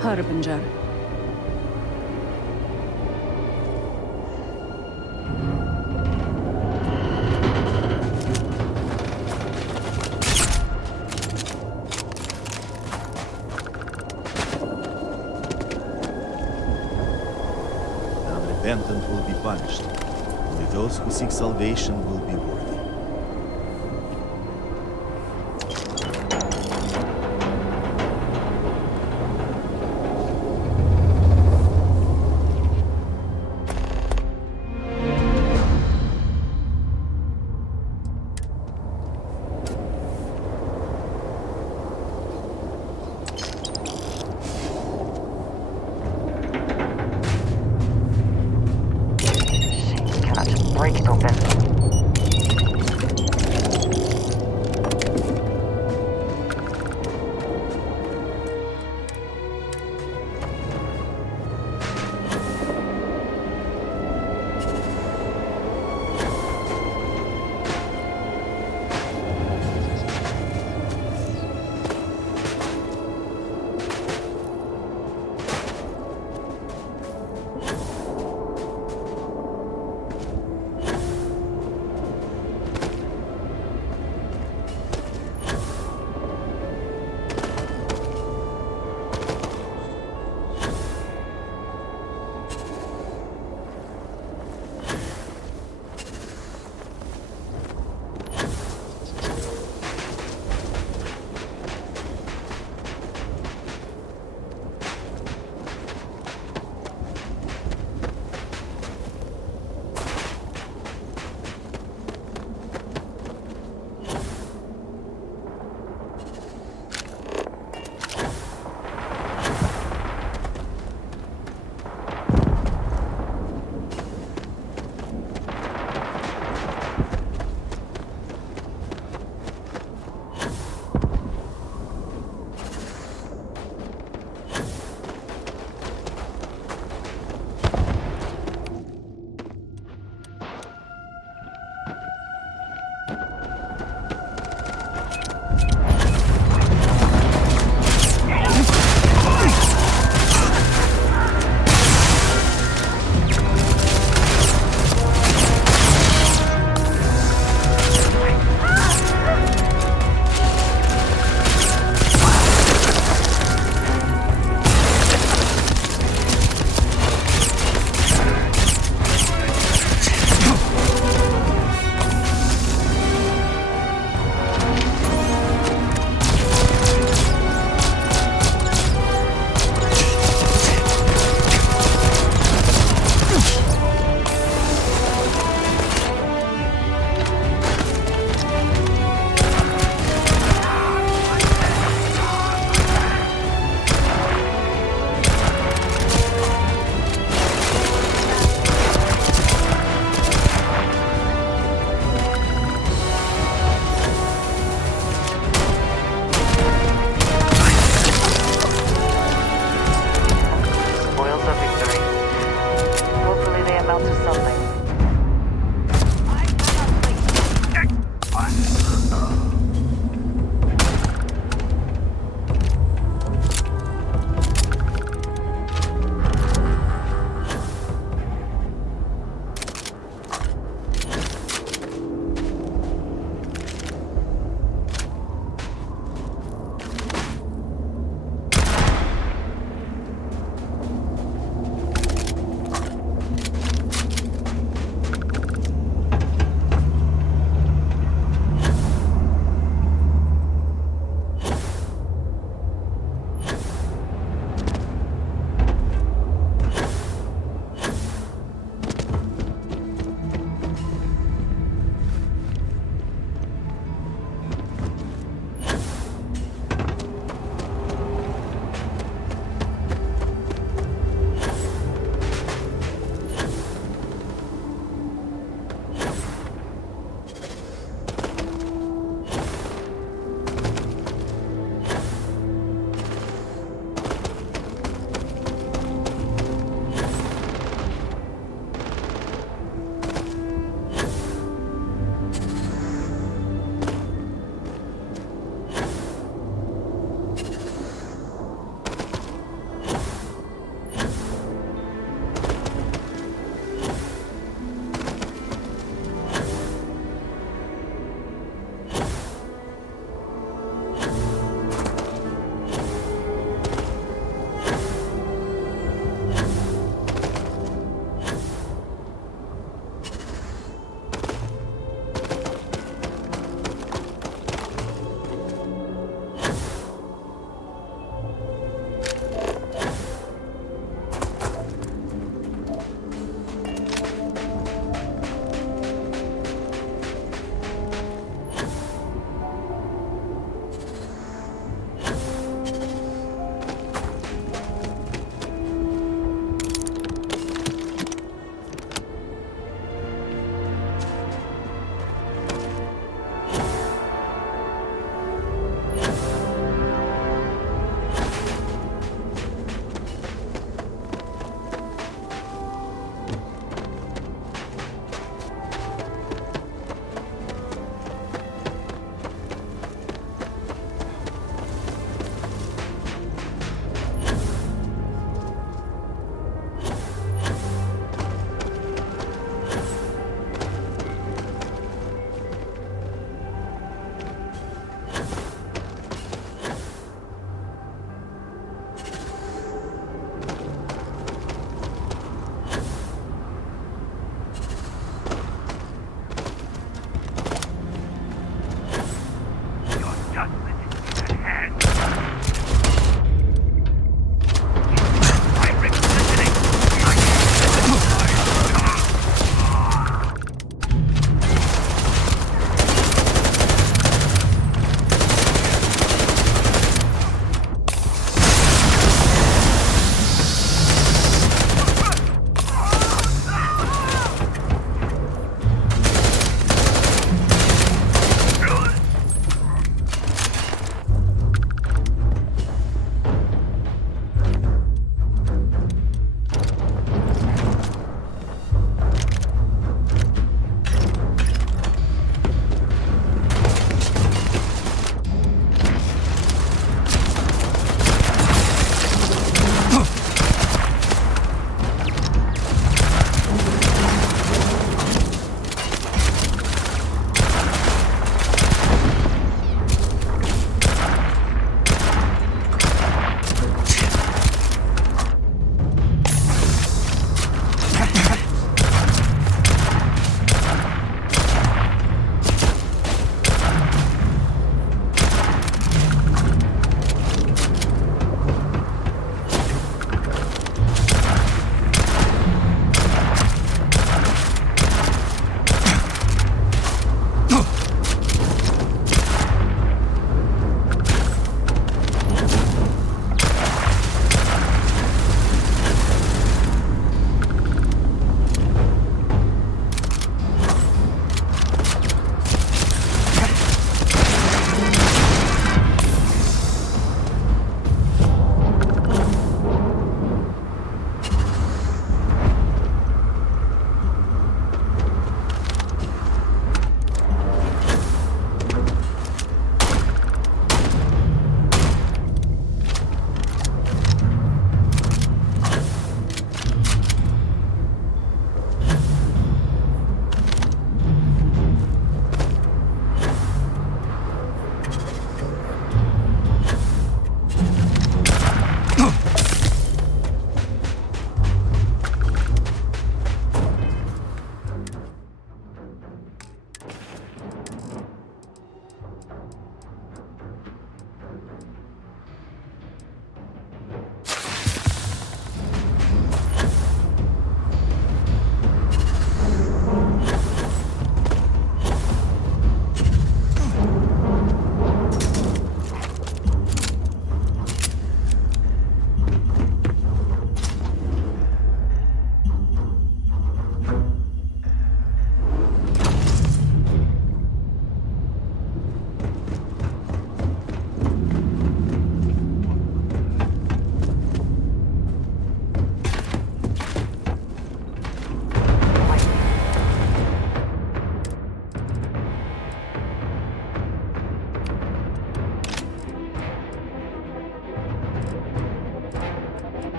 Harbinger. The unrepentant will be punished. Only those who seek salvation will be worthy. Break it open.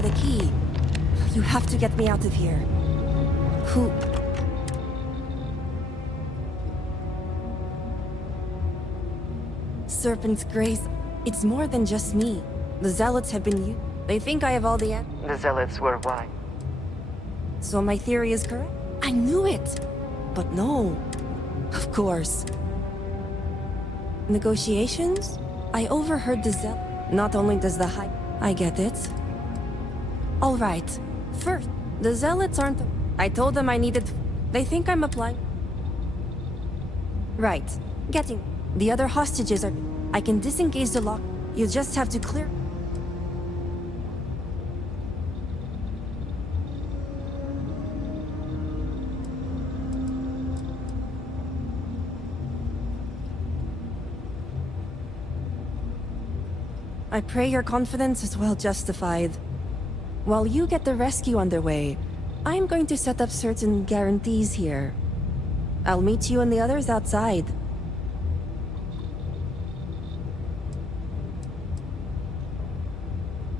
had a key. You have to get me out of here. Who... Serpent's Grace. It's more than just me. The Zealots have been you. They think I have all the The Zealots were why? So my theory is correct? I knew it! But no. Of course. Negotiations? I overheard the Not only does the High... I get it. Alright. First, the Zealots aren't... I told them I needed... They think I'm applying... Right. Getting... The other hostages are... I can disengage the lock. You just have to clear... I pray your confidence is well justified. While you get the rescue underway, I'm going to set up certain guarantees here. I'll meet you and the others outside.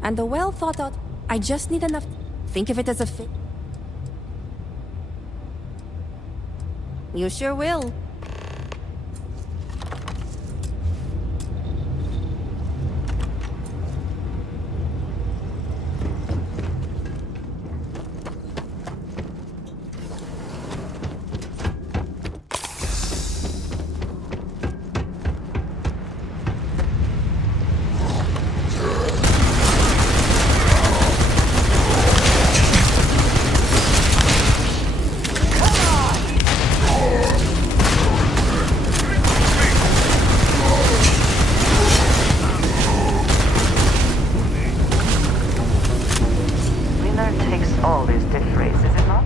And a well thought out... I just need enough... Think of it as a fit. You sure will. All these stiff phrases, is it not?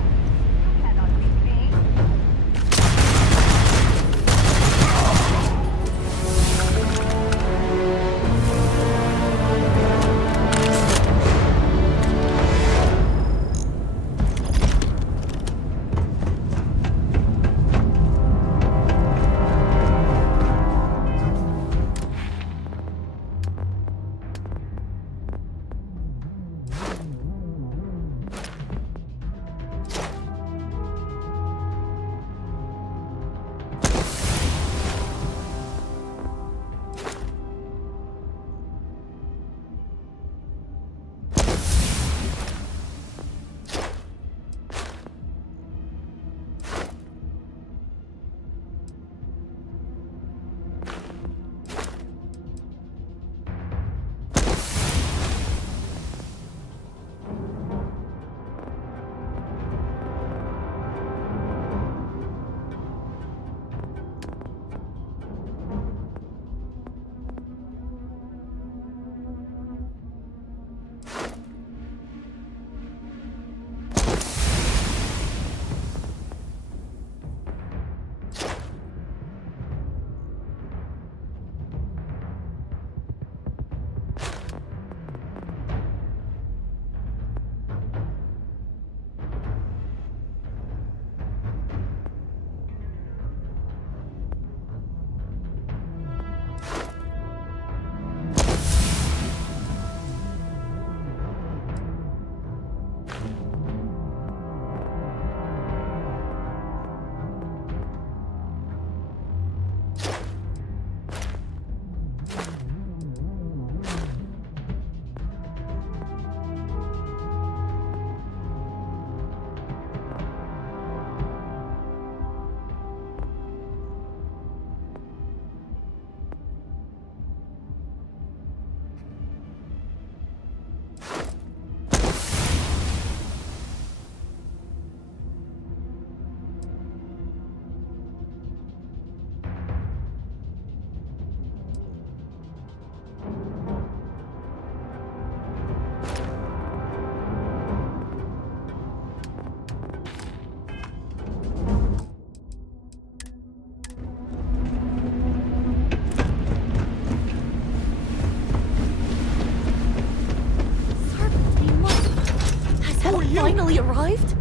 Finally arrived?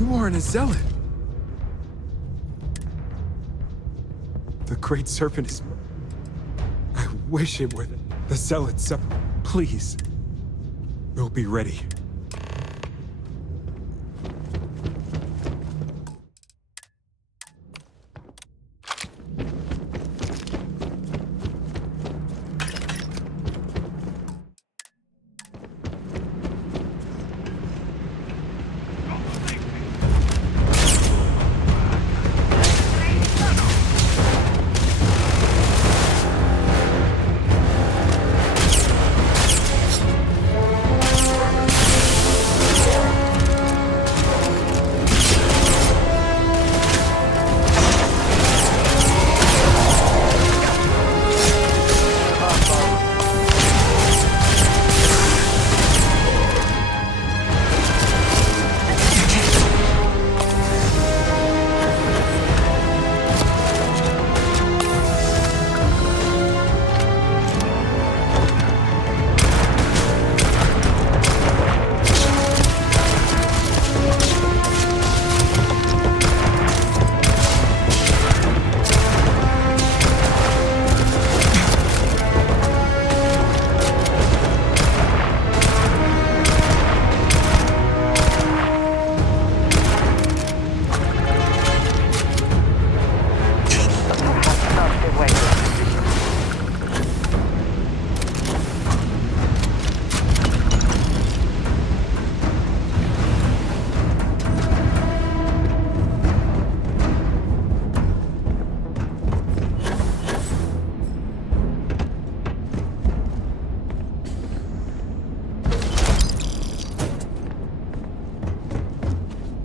You aren't a zealot. The Great Serpent is... I wish it were the Zealot Please. We'll be ready.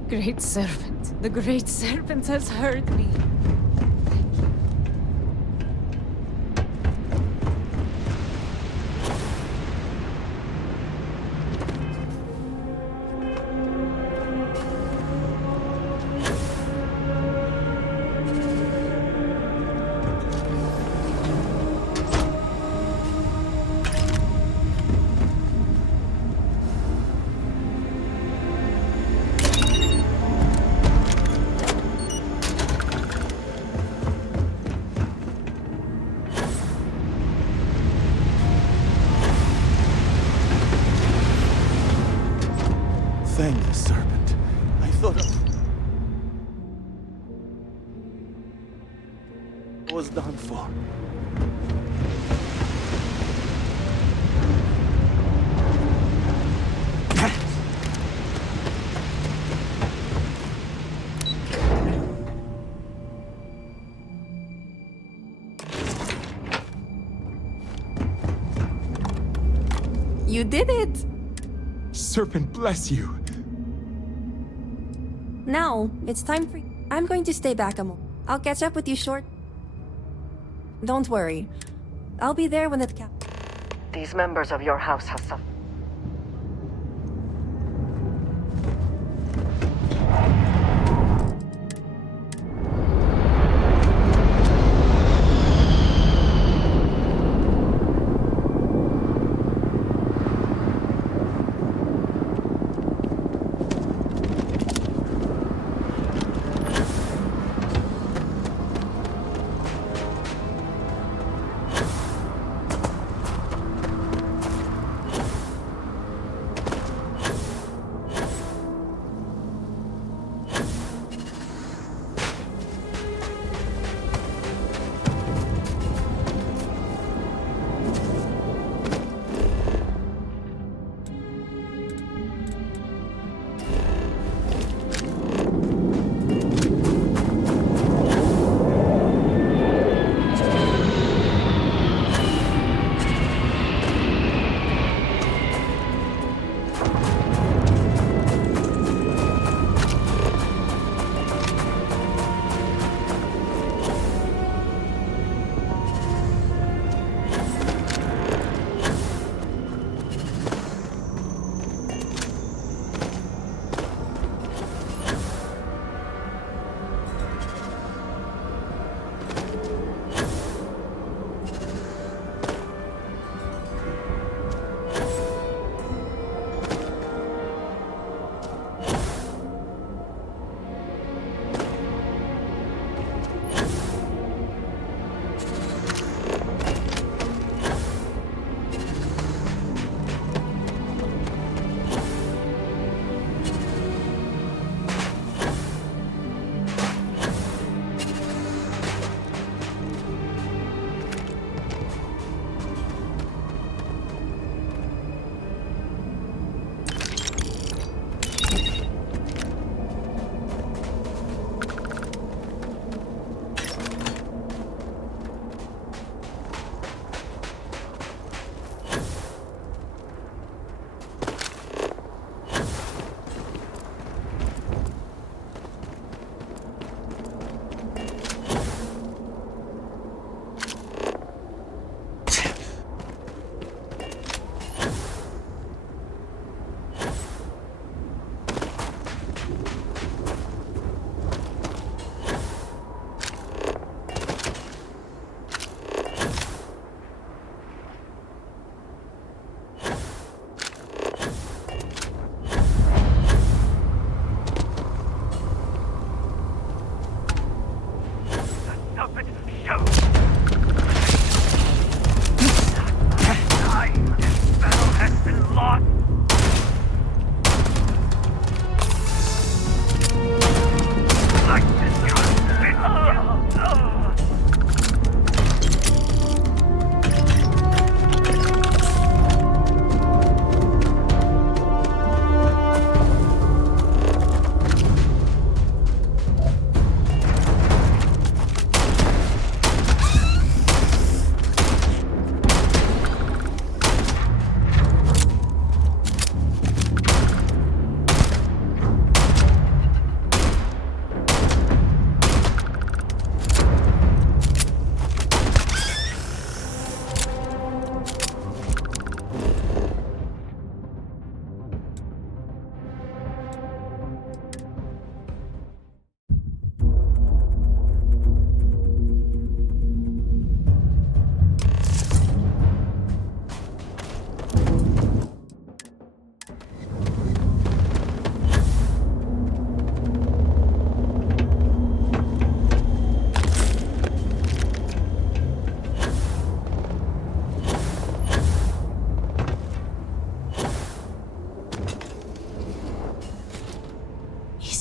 Great Serpent. The Great Serpent has heard me. Thank you, Serpent. I thought I was done for. You did it! Serpent bless you. Now, it's time for... I'm going to stay back a moment. I'll catch up with you short. Don't worry. I'll be there when it counts. These members of your house have some.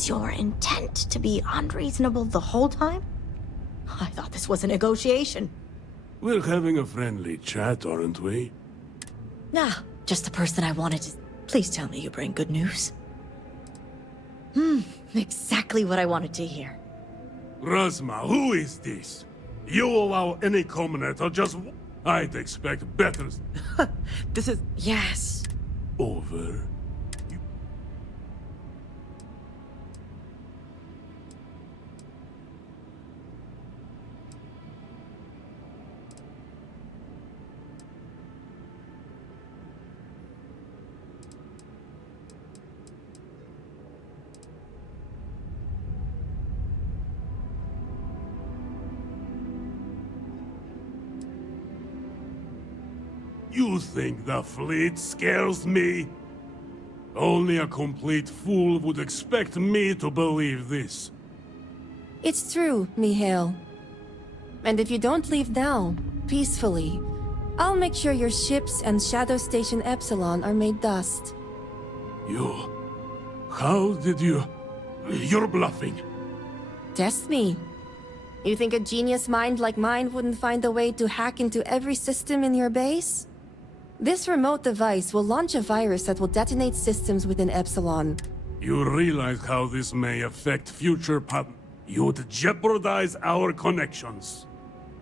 Was your intent to be unreasonable the whole time? I thought this was a negotiation. We're having a friendly chat, aren't we? Nah, just the person I wanted to... Please tell me you bring good news. Exactly what I wanted to hear. Razma, who is this? You allow any commoner to just... I'd expect better. This is... Yes. Over. You think the fleet scares me? Only a complete fool would expect me to believe this. It's true, Mihail. And if you don't leave now, peacefully, I'll make sure your ships and Shadow Station Epsilon are made dust. You... How did you... You're bluffing. Test me. You think a genius mind like mine wouldn't find a way to hack into every system in your base? This remote device will launch a virus that will detonate systems within Epsilon. You realize how this may affect future You'd jeopardize our connections.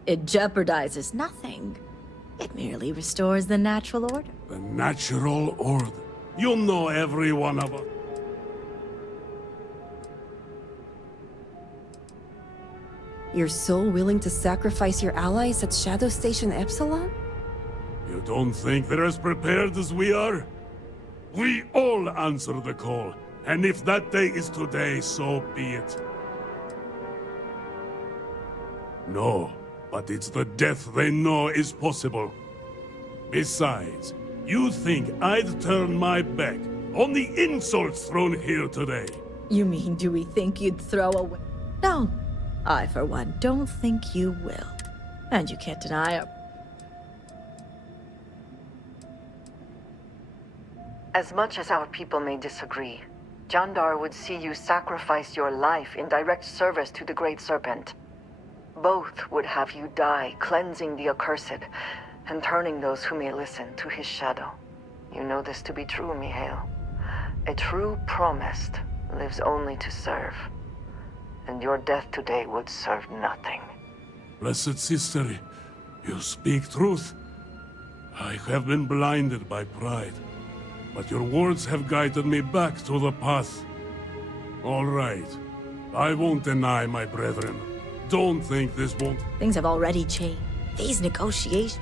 It jeopardizes nothing. It merely restores the natural order. The natural order. You know every one of us. You're so willing to sacrifice your allies at Shadow Station Epsilon? You don't think they're as prepared as we are? We all answer the call, and if that day is today, so be it. No, but it's the death they know is possible. Besides, you think I'd turn my back on the insults thrown here today? You mean, do we think you'd throw away? No. I, for one, don't think you will. And you can't deny it. As much as our people may disagree, Jandar would see you sacrifice your life in direct service to the Great Serpent. Both would have you die, cleansing the accursed, and turning those who may listen to his shadow. You know this to be true, Mihail. A true promised lives only to serve. And your death today would serve nothing. Blessed sister, you speak truth. I have been blinded by pride, but your words have guided me back to the path. All right. I won't deny my brethren. Don't think this won't... Things have already changed. These negotiations...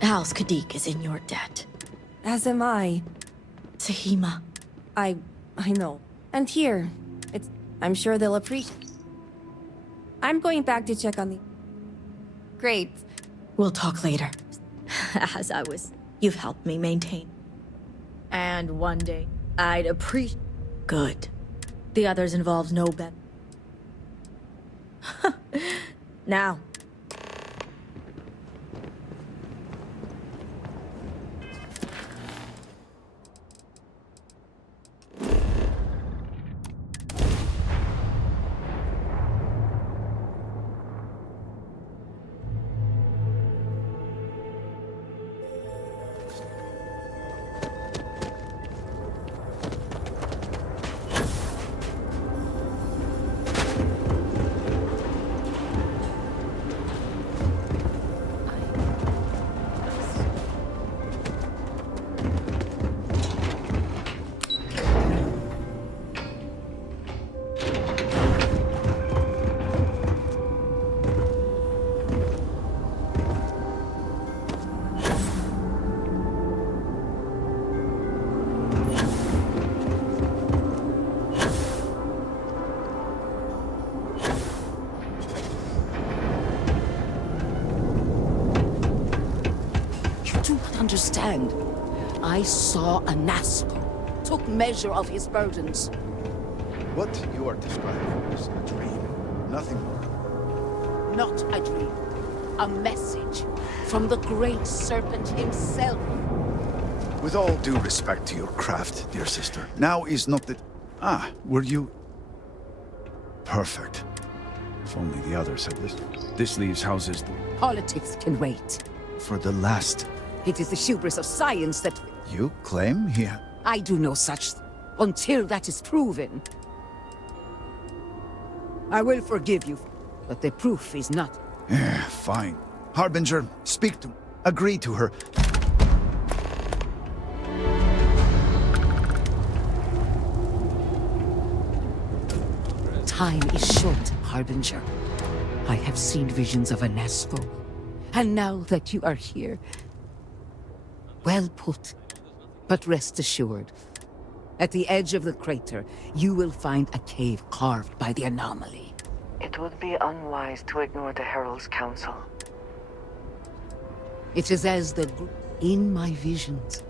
House Kadik is in your debt. As am I. Tahima. I know. And here, I'm sure they'll appreciate... I'm going back to check on the... Great. We'll talk later. As I was... You've helped me maintain. And one day, I'd appreciate... Good. The others involved no bet. Now. Understand. I saw a Naspel, took measure of his burdens. What you are describing is a dream, nothing more. Not a dream. A message from the Great Serpent himself. With all due respect to your craft, dear sister, now is not the... Ah, were you... Perfect. If only the others had listened. This leaves houses... Politics can wait. For the last... It is the hubris of science that... You claim he had... I do no such... until that is proven. I will forgive you, but the proof is not... Fine. Harbinger, speak to... Agree to her. Time is short, Harbinger. I have seen visions of a Nasco. And now that you are here... Well put. But rest assured, at the edge of the crater, you will find a cave carved by the anomaly. It would be unwise to ignore the Herald's counsel. It is as the in my visions,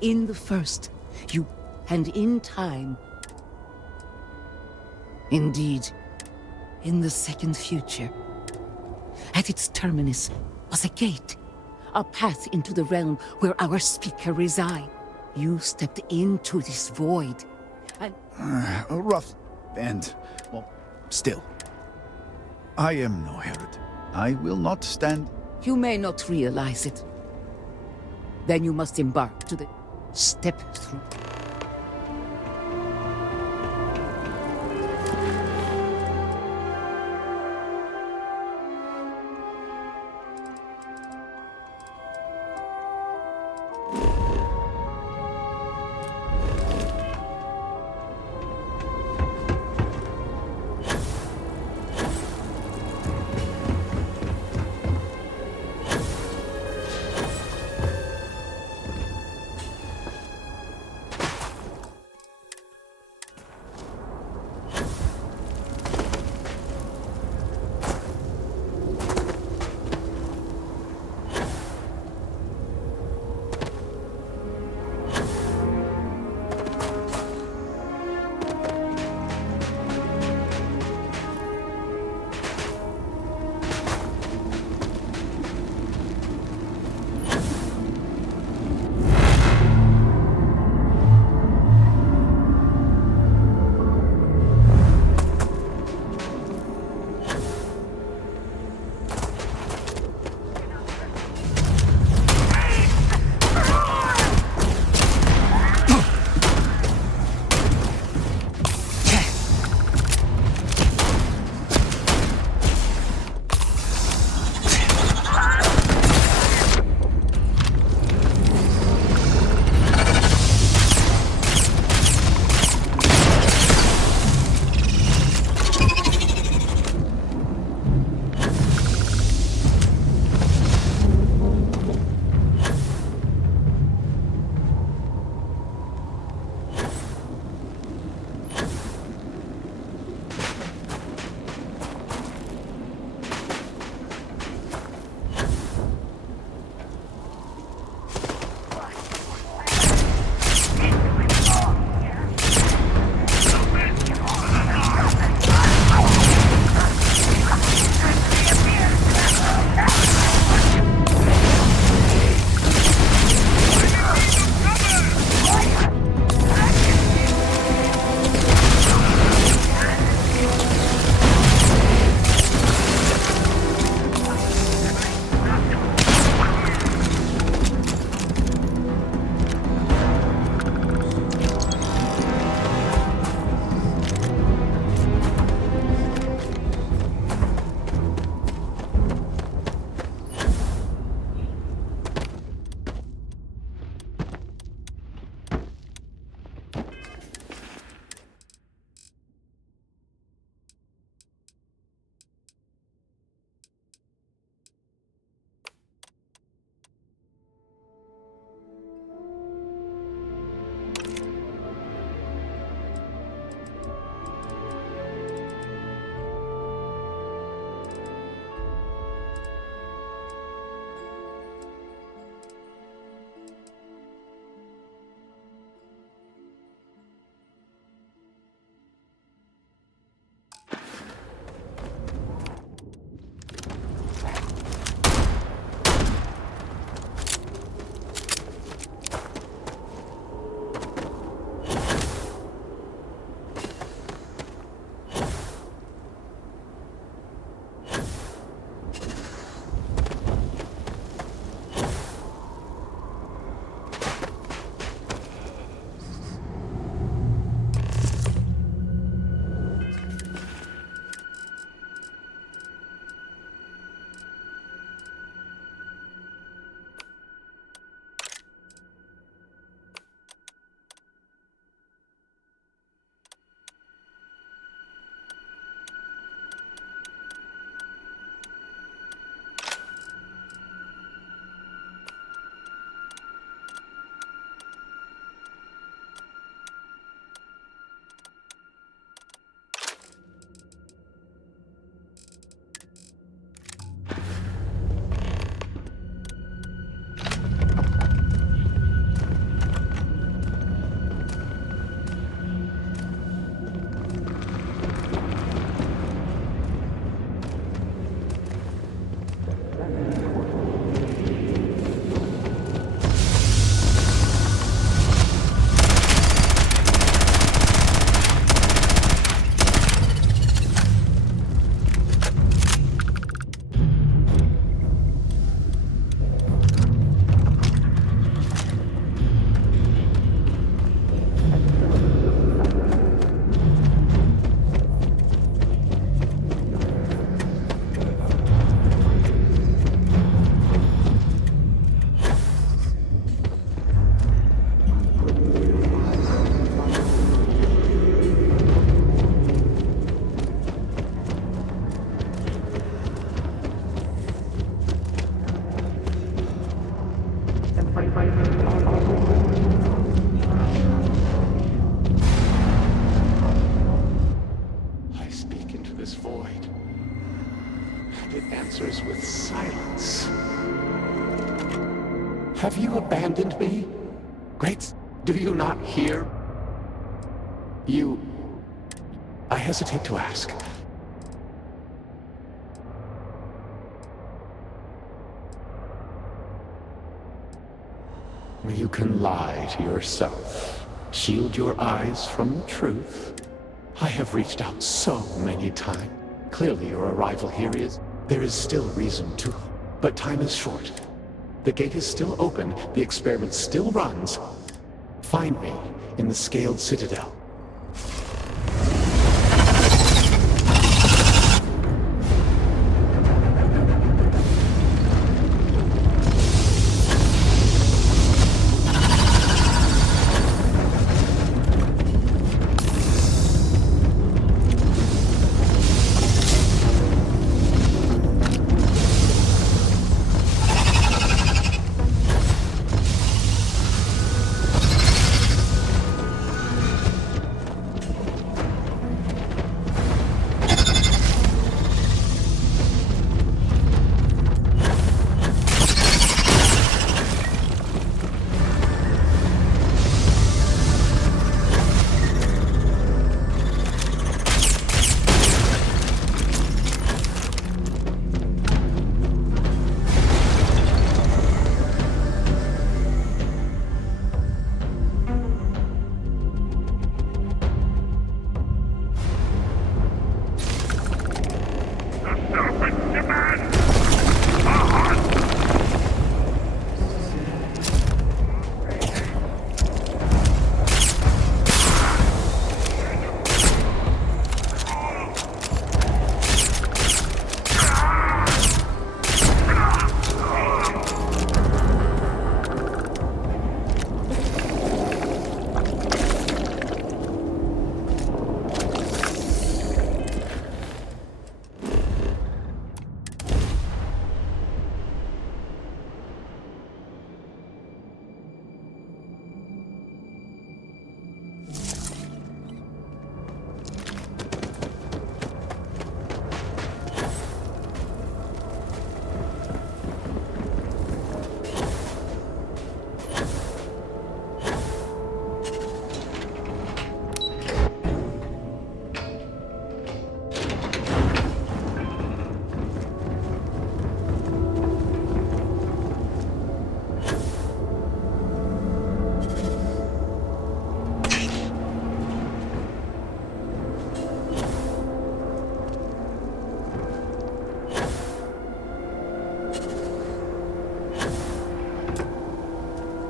in the first, you, and in time. Indeed, in the second future. At its terminus was a gate, a path into the realm where our speaker resides. You stepped into this void, and... A rough and, well, still. I am no Herod. I will not stand... You may not realize it. Then you must embark to the... step through. I speak into this void, and it answers with silence. Have you abandoned me? Great, do you not hear? I hesitate to ask. You can lie to yourself, shield your eyes from the truth. I have reached out so many times. Clearly your arrival here there is still reason to, but time is short. The gate is still open, the experiment still runs. Find me in the Scaled Citadel.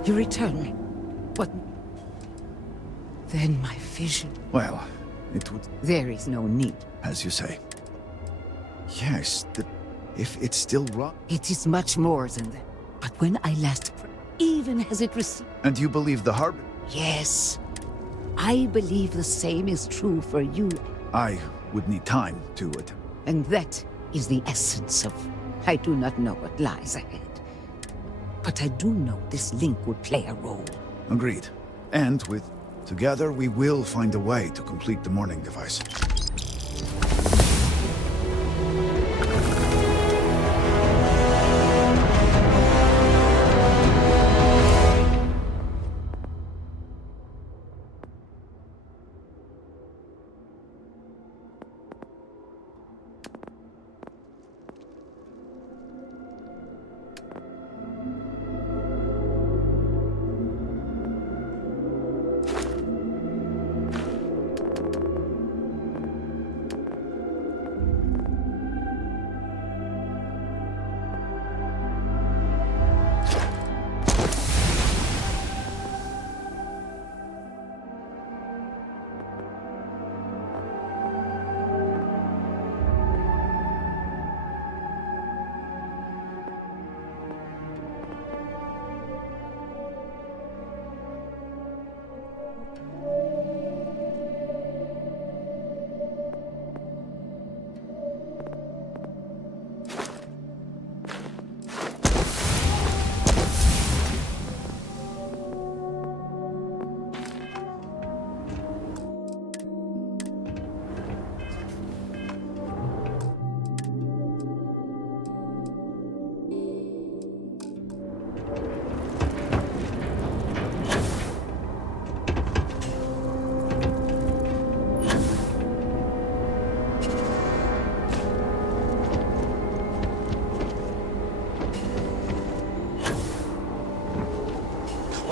You return me. What? Then my vision. Well, it would... There is no need. As you say. Yes, if it's still wrong... It is much more than that. But when I last prayed, even as it received... And you believe the Harbor? Yes. I believe the same is true for you. I would need time to attempt. And that is the essence of... I do not know what lies ahead. But I do know this link would play a role. Agreed. And together we will find a way to complete the morning device.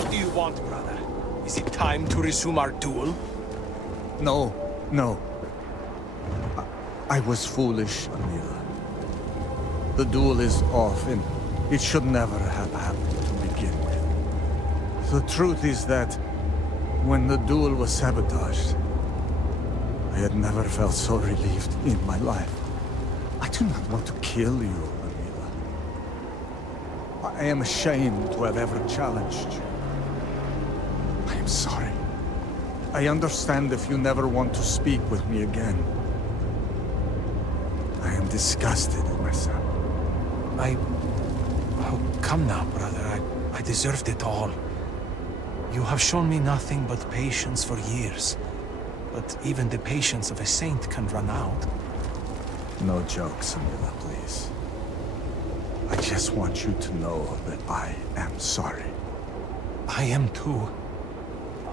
What do you want, brother? Is it time to resume our duel? No, no. I was foolish, Amila. The duel is off, and it should never have happened to begin with. The truth is that when the duel was sabotaged, I had never felt so relieved in my life. I do not want to kill you, Amila. I am ashamed to have ever challenged you. I am sorry. I understand if you never want to speak with me again. I am disgusted at myself. Oh, come now, brother. I deserved it all. You have shown me nothing but patience for years. But even the patience of a saint can run out. No jokes, Amila, please. I just want you to know that I am sorry. I am too.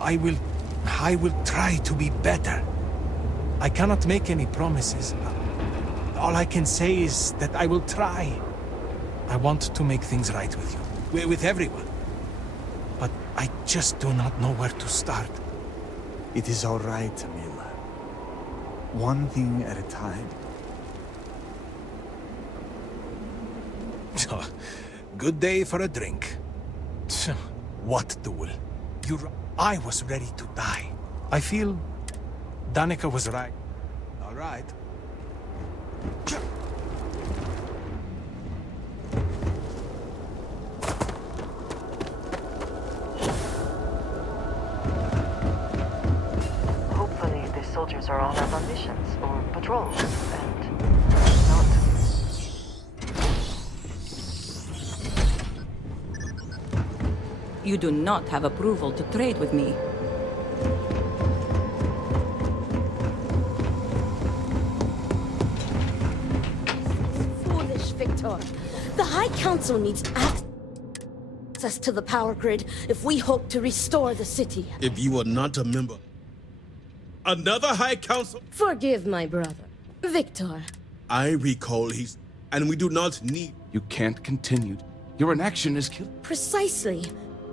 I will try to be better. I cannot make any promises. All I can say is that I will try. I want to make things right with you, with everyone. But I just do not know where to start. It is all right, Amila. One thing at a time. Good day for a drink. What duel? I was ready to die. I feel Danica was right. All right. Hopefully the soldiers are all out on missions or patrols and not... You do not have approval to trade with me. Foolish, Victor. The High Council needs access to the power grid if we hope to restore the city. If you are not a member... Another High Council? Forgive my brother. Victor. I recall and we do not need... You can't continue. Your inaction is killing... Precisely.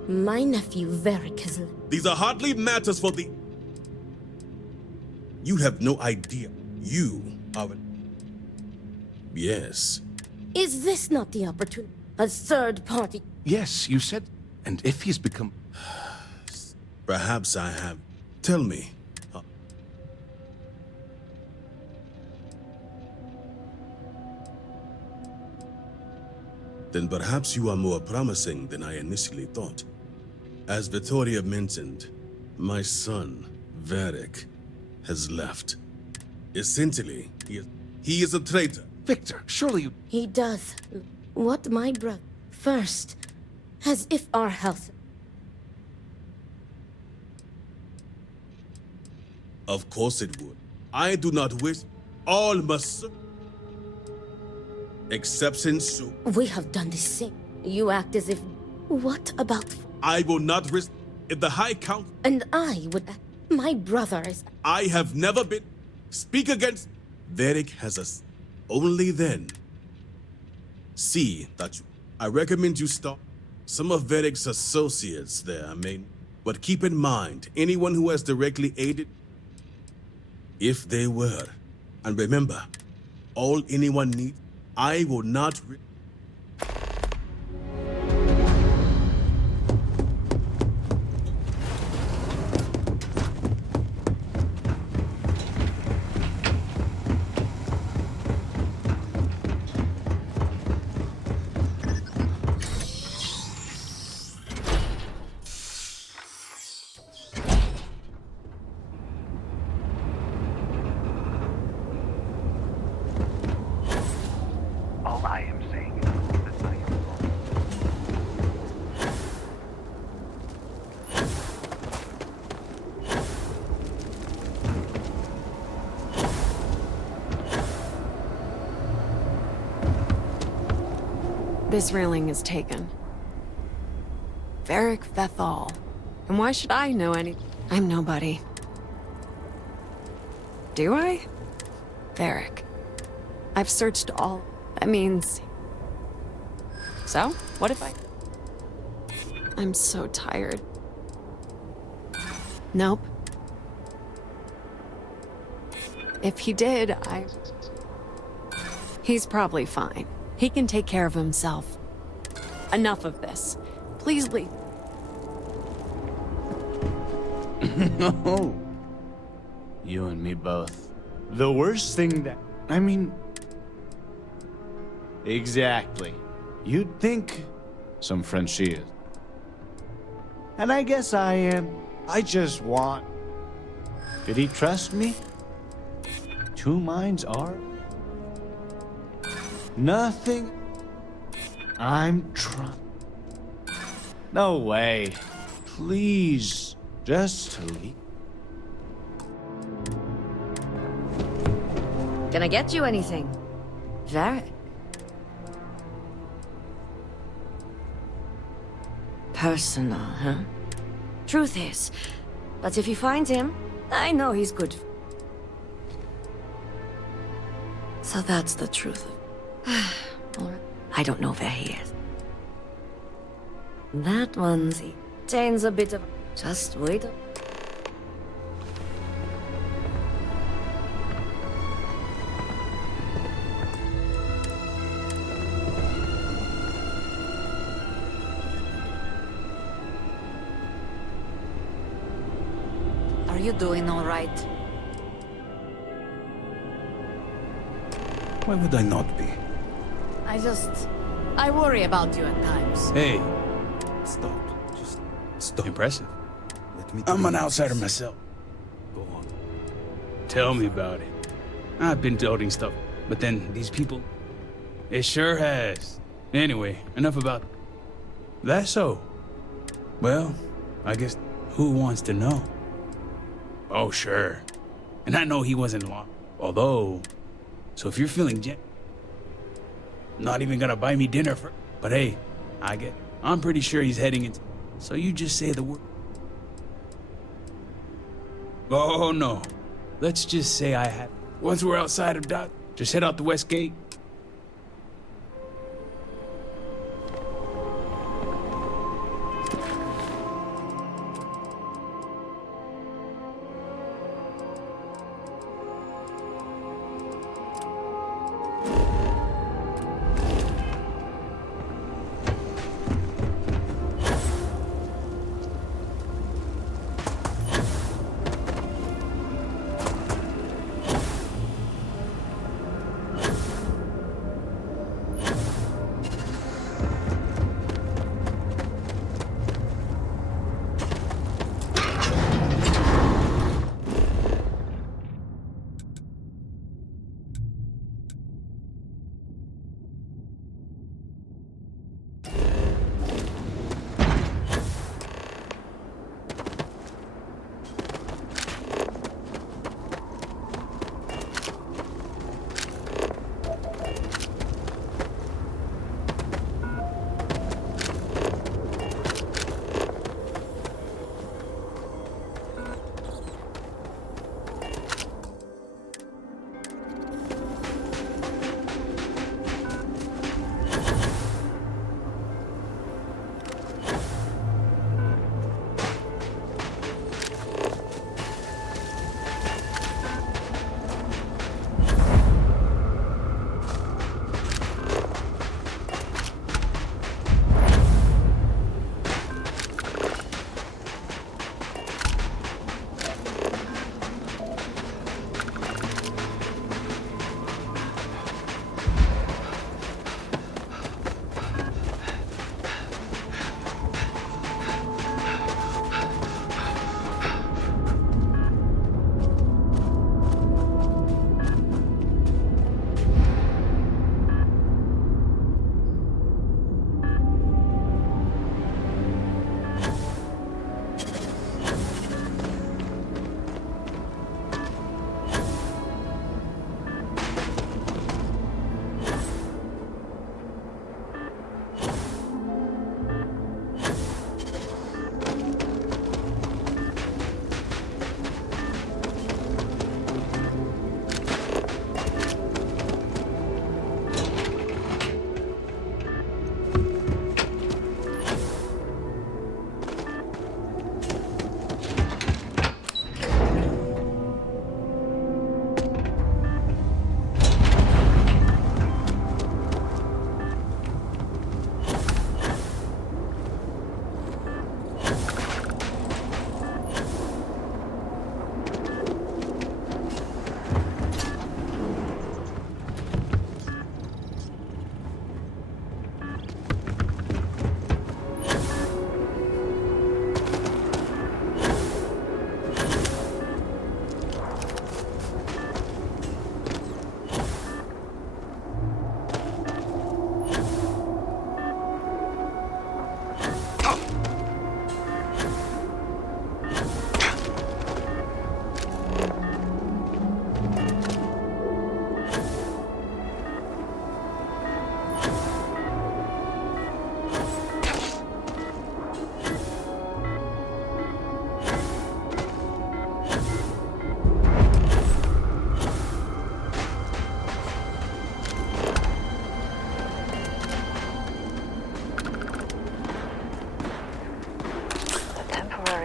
My nephew Varric has... These are hardly matters for the... You have no idea. You are... Yes. Is this not the opportunity? A third party? Yes, you said... And if he's become... Perhaps I have... Tell me. Then perhaps you are more promising than I initially thought. As Vittoria mentioned, my son, Varric, has left. Essentially, he is a traitor. Victor, surely you... He does what my brother first, as if our health... Of course it would. I do not wish all must... Exceptions so. We have done the same. You act as if... What about... I will not risk... If the High Council... And I would... My brother is... I have never been... Speak against... Varric has us. Only then. See that you... I recommend you stop. Some of Varric's associates there, but keep in mind, anyone who has directly aided... If they were. And remember, all anyone needs... I will not... All I am saying is that I am wrong. This railing is taken. Varric Vethal. And why should I know any? I'm nobody. Do I? Varric. I've searched all... That means... So, what if I... I'm so tired. Nope. If he did, he's probably fine. He can take care of himself. Enough of this. Please leave. No. You and me both. The worst thing that... I mean... Exactly. You'd think some friend she is. And I guess I am. I just want... Did he trust me? Two minds are... Nothing... I'm trying... No way. Please, just leave. Can I get you anything? Very. Personal, huh? Truth is, but if you find him, I know he's good. So that's the truth. I don't know where he is. That one's contains a bit of... Just wait. Are you doing all right? Why would I not be? I worry about you at times. Hey. Stop. Just stop. Impressive. I'm an outsider myself. Go on. Tell me about it. I've been doubting stuff, but then these people... It sure has. Anyway, enough about... That's so. Well, I guess who wants to know? Oh, sure. And I know he wasn't long. Although... So if you're feeling not even gonna buy me dinner for... But hey, I'm pretty sure he's heading into... So you just say the word. Oh, no. Let's just say I have... Once we're outside of Dot, just head out the west gate.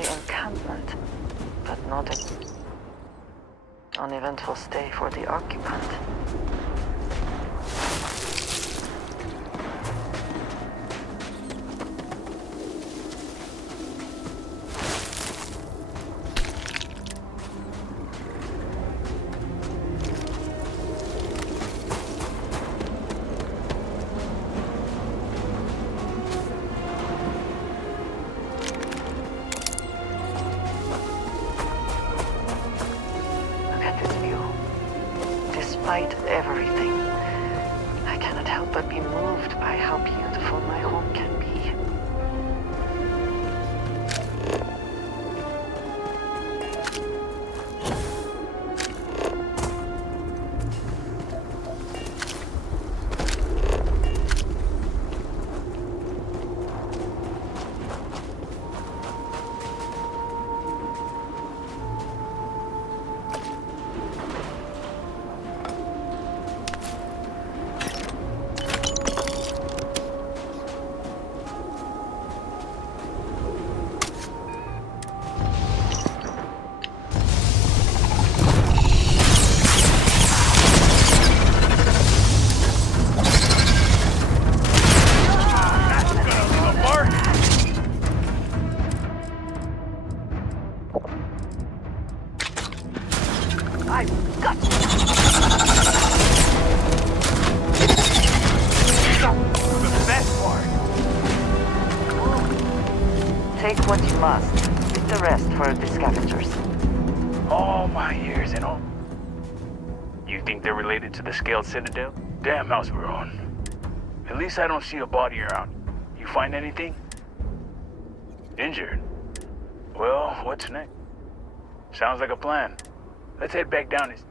military encampment, but not an uneventful stay for the occupant. Despite everything, I cannot help but be moved by how beautiful my home can be. Take what you must. Leave the rest for the scavengers. All my years and all. You think they're related to the Scaled Citadel? Damn house we're on. At least I don't see a body around. You find anything? Injured? Well, what's next? Sounds like a plan. Let's head back down this.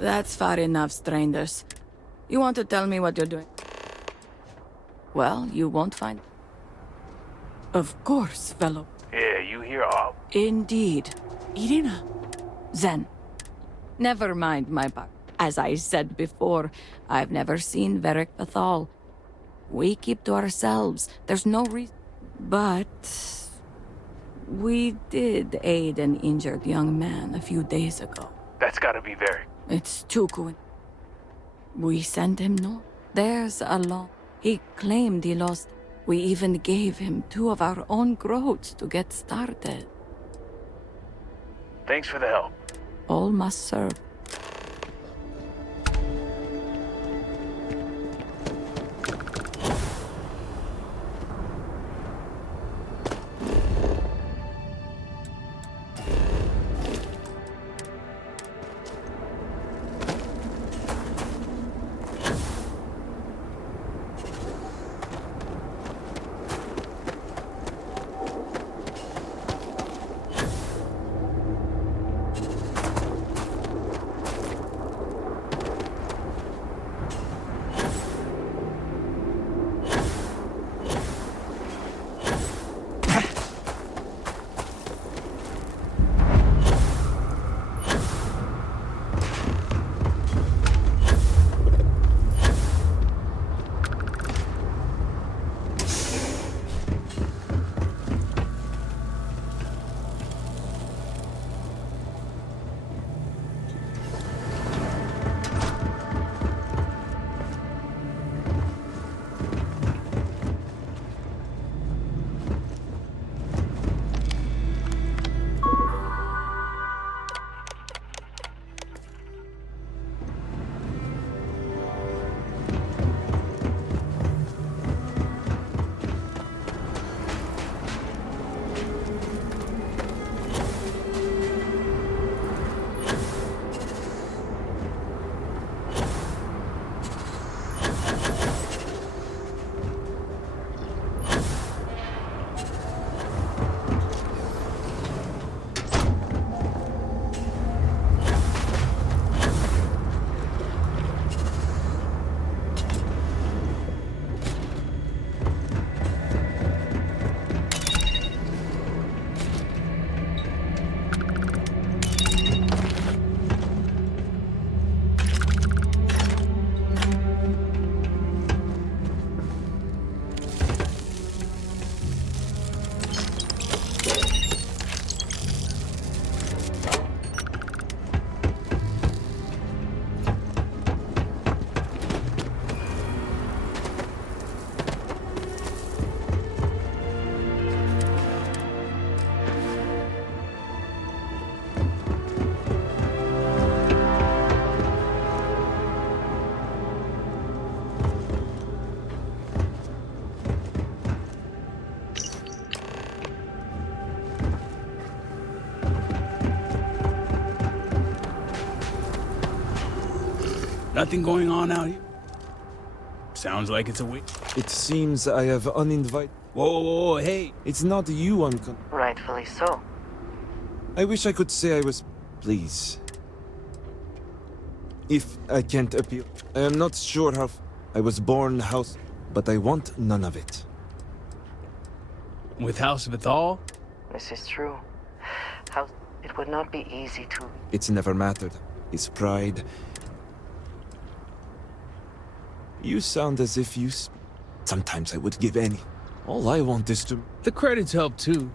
That's far enough, strangers. You want to tell me what you're doing? Well, you won't find... Of course, fellow. Yeah, you hear all. Indeed. Irina. Zen. Never mind my part. As I said before, I've never seen Varric Pathal. We keep to ourselves. There's no reason... But... we did aid an injured young man a few days ago. That's gotta be Varric. It's too cool. We sent him north. There's a law. He claimed he lost. We even gave him 2 of our own groats to get started. Thanks for the help. All must serve. Nothing going on out here? Sounds like it's a wait. It seems I have uninvited. Whoa, hey. It's not you, Rightfully so. I wish I could say I was. Please. If I can't appeal, I am not sure how. I was born house, but I want none of it. With House Vithal? This is true. How it would not be easy to. It's never mattered. His pride. You sound as if you. Sometimes I would give any. All I want is to. The credits help too.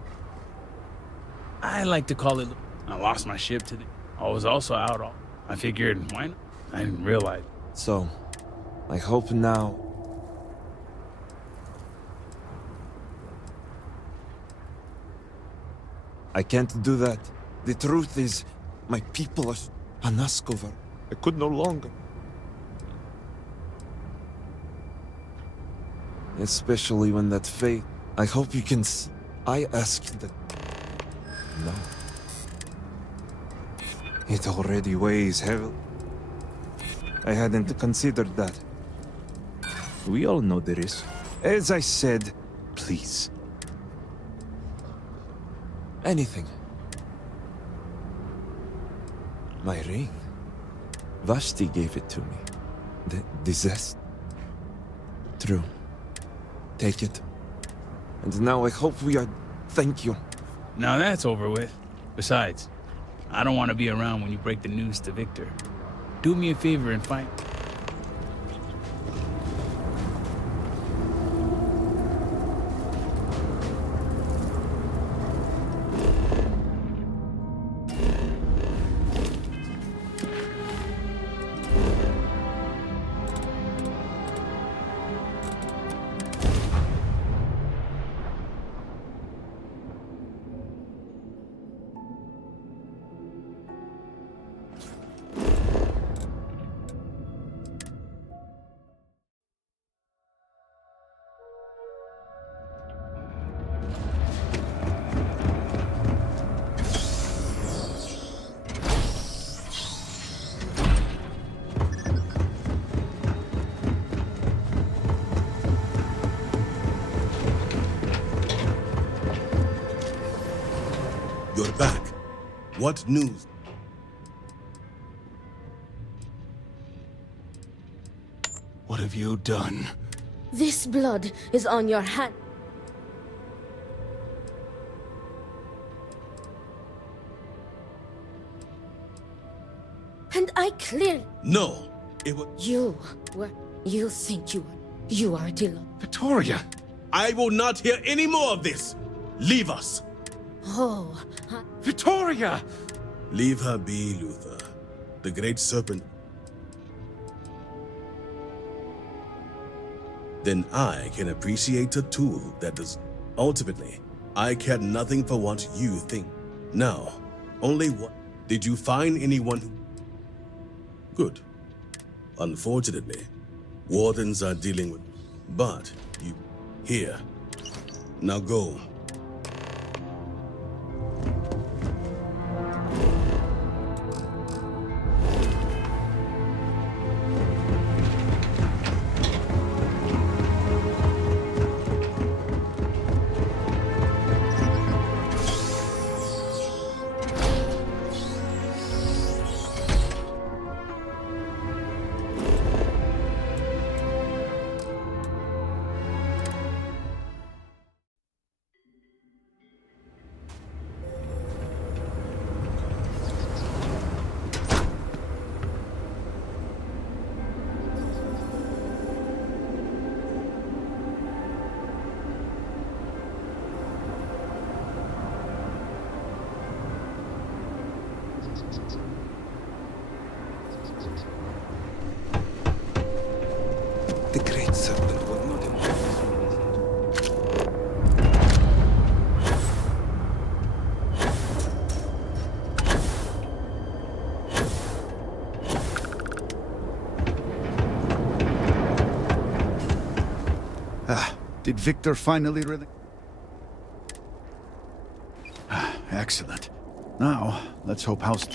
I like to call it. I lost my ship to the. I was also out all. I figured, why not? I didn't realize. So, I hope now. I can't do that. The truth is, my people are Panaskovar. I could no longer. Especially when that fate. I hope you can. I asked that. No. It already weighs heavily. I hadn't considered that. We all know there is. As I said, please. Anything. My ring. Vashti gave it to me. The disaster. True. Take it. And now I hope we are... Thank you. Now that's over with. Besides, I don't want to be around when you break the news to Victor. Do me a favor and find... You're back. What news? What have you done? This blood is on your hand. And I clearly... No, it was... You think you are Dylan. Victoria! I will not hear any more of this! Leave us! Oh, Victoria! Leave her be, Luther. The Great Serpent. Then I can appreciate a tool that does. Ultimately, I care nothing for what you think. Now, only what... Did you find anyone who... Good. Unfortunately, wardens are dealing with... But, you... Here. Now go. The Great Serpent will not Did Victor finally really... Excellent. Now, let's hope House...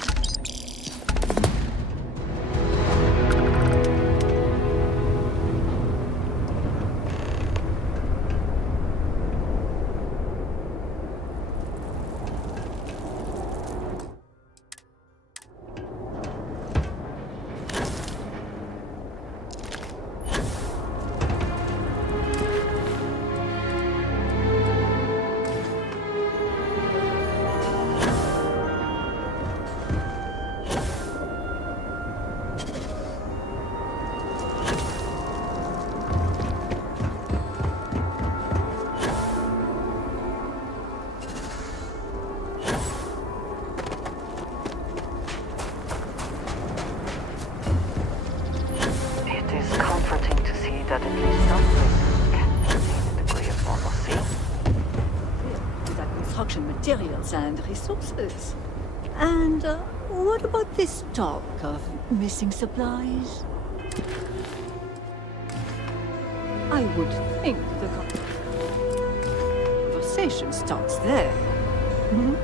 Some places can maintain a degree of normalcy. The construction materials and resources. And what about this talk of missing supplies? I would think the conversation starts there. Hmm?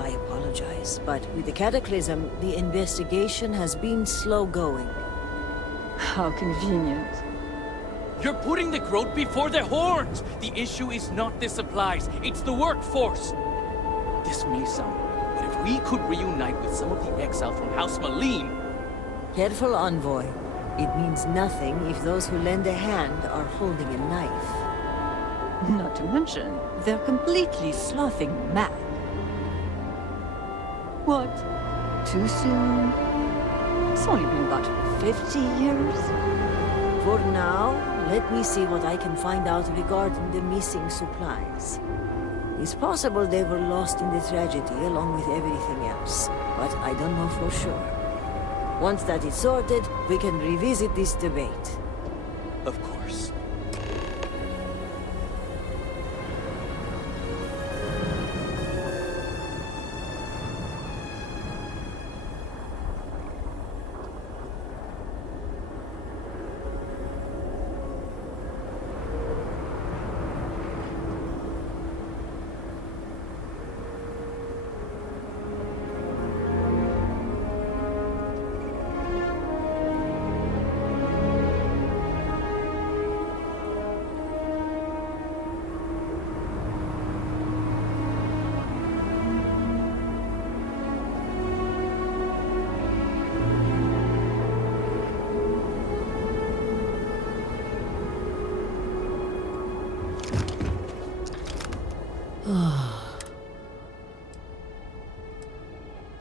I apologize, but with the Cataclysm, the investigation has been slow going. How convenient. You're putting the growth before the horns! The issue is not the supplies, it's the workforce! This may sound weird, but if we could reunite with some of the exile from House Malim... Careful, Envoy. It means nothing if those who lend a hand are holding a knife. Not to mention, they're completely sloughing mad. What? Too soon? It's only been about 50 years? For now, let me see what I can find out regarding the missing supplies. It's possible they were lost in the tragedy along with everything else, but I don't know for sure. Once that is sorted, we can revisit this debate. Of course.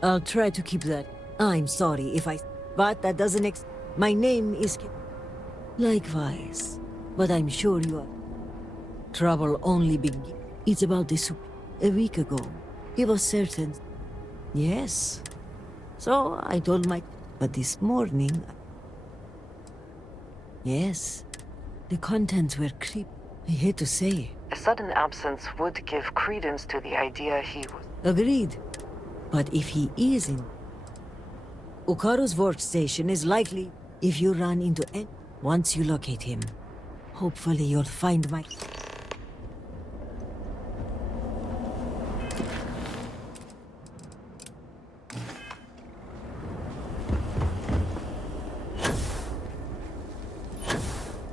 I'll try to keep that. I'm sorry if I... But that doesn't My name is... Likewise. But I'm sure you are... Trouble only begins. It's about this... A week ago, he was certain... Yes. So I told my... But this morning... Yes. The contents were creep... I hate to say. A sudden absence would give credence to the idea he was... Agreed. But if he is in... Ukaru's workstation is likely if you run into any... Once you locate him, hopefully you'll find my...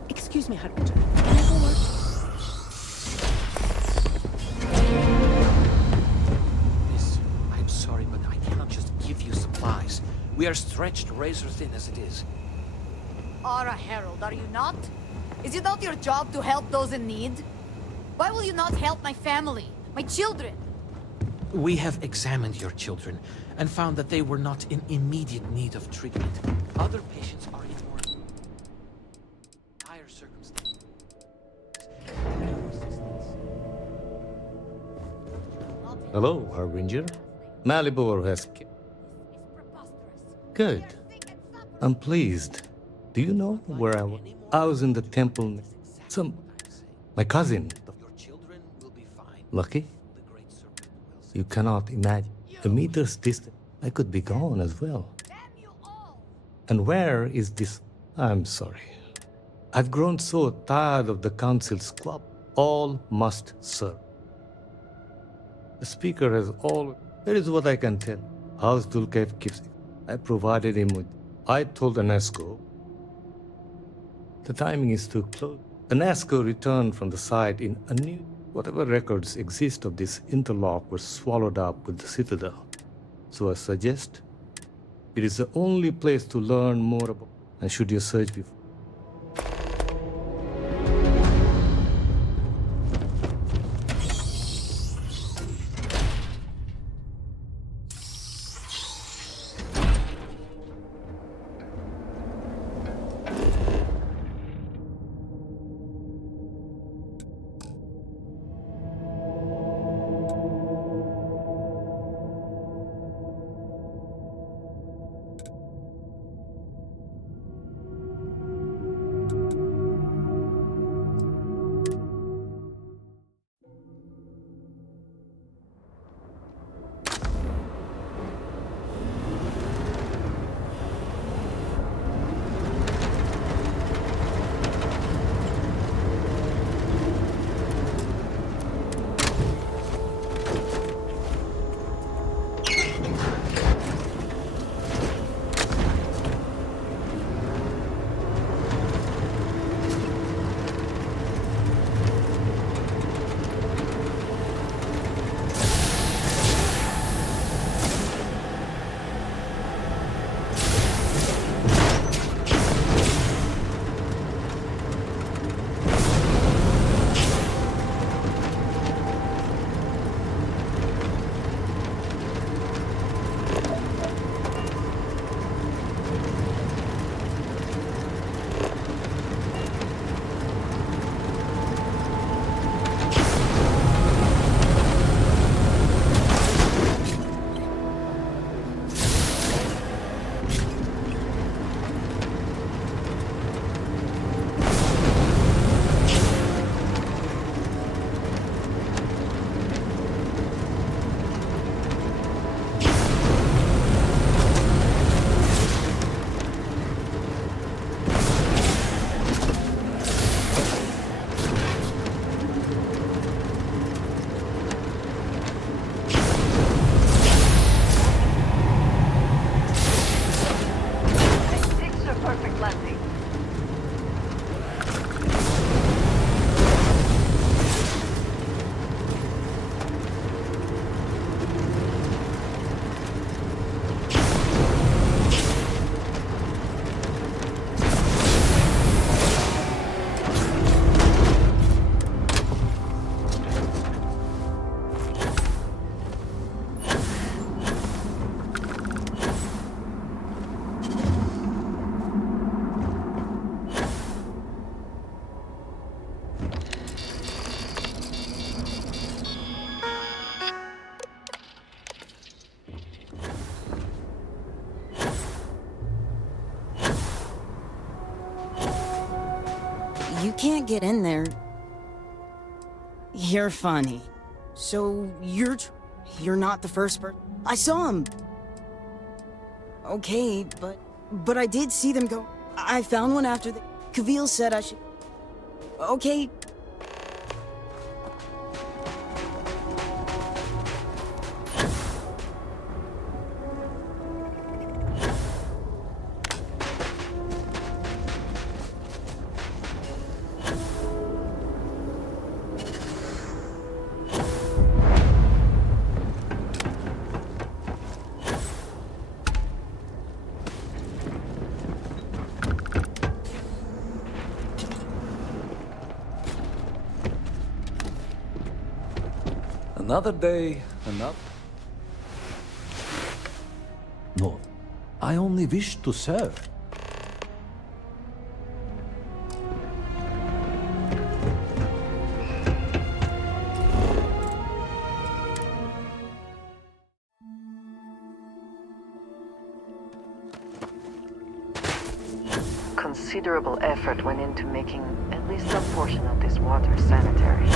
Excuse me, Harbinger. Can I go work? I'm sorry, but I cannot just give you supplies. We are stretched razor thin as it is. Are a herald, are you not? Is it not your job to help those in need? Why will you not help my family, my children? We have examined your children and found that they were not in immediate need of treatment. Other patients are in more dire circumstances. Hello, Harbinger. Malibor has... Good. I'm pleased. Do you know where I was? I was in the temple. My cousin. Lucky? You cannot imagine. A meter's distance. I could be gone as well. And where is this? I'm sorry. I've grown so tired of the council's club. All must serve. The speaker has all... That is what I can tell. How's Dulkev keeps it? I provided him with... I told Anesco. The timing is too close. Anesco returned from the site in a new... Whatever records exist of this interlock were swallowed up with the Citadel. So I suggest... It is the only place to learn more about... And should your search be... You can't get in there. You're funny. So, you're not the first person. I saw him. Okay, but I did see them go. I found one after the... Kavil said I should... Okay. Another day, another... No, I only wish to serve. Considerable effort went into making at least some portion of this water sanitary.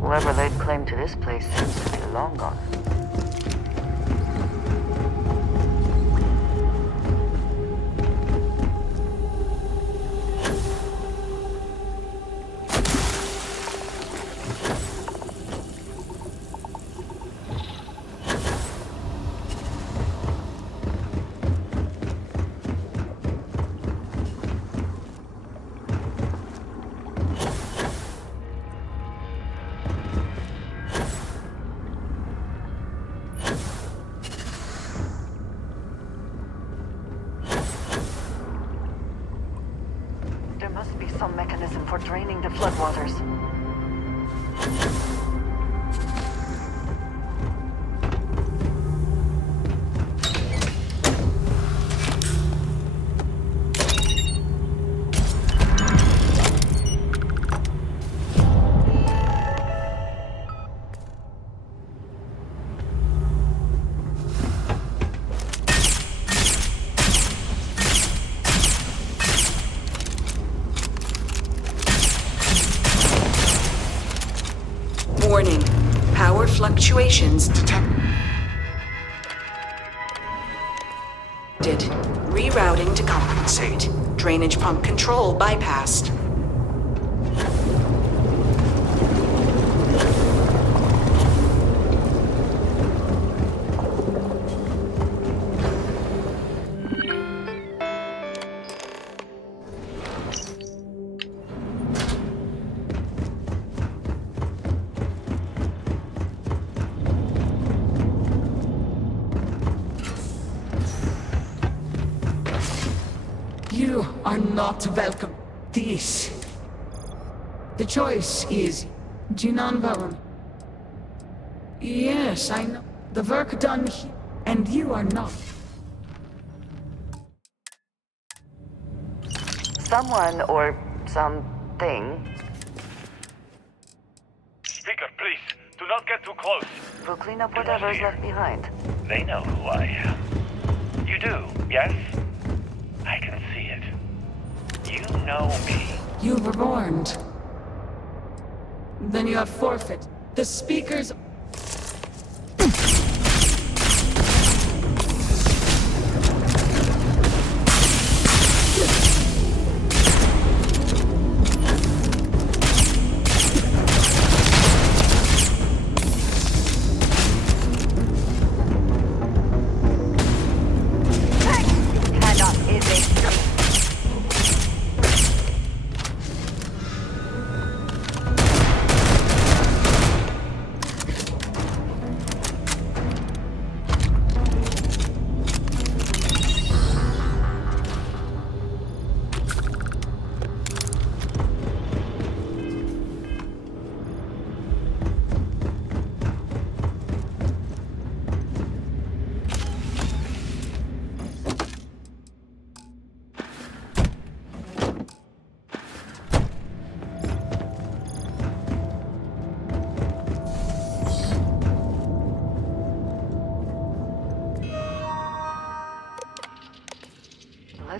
Whoever laid claim to this place seems to be long gone. There must be some mechanism for draining the floodwaters. Warning. Power fluctuations detected. Rerouting to compensate. Drainage pump control bypassed. You are not welcome. This. The choice is Jinan Baron. Yes, I know. The work done here, and you are not. Someone or something. Speaker, please, do not get too close. Will clean up whatever is left behind. They know who I am. You do, yes? I can see it. You know me. You were warned. Then you have forfeit. The speakers...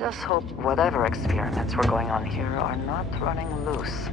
us hope whatever experiments were going on here are not running loose.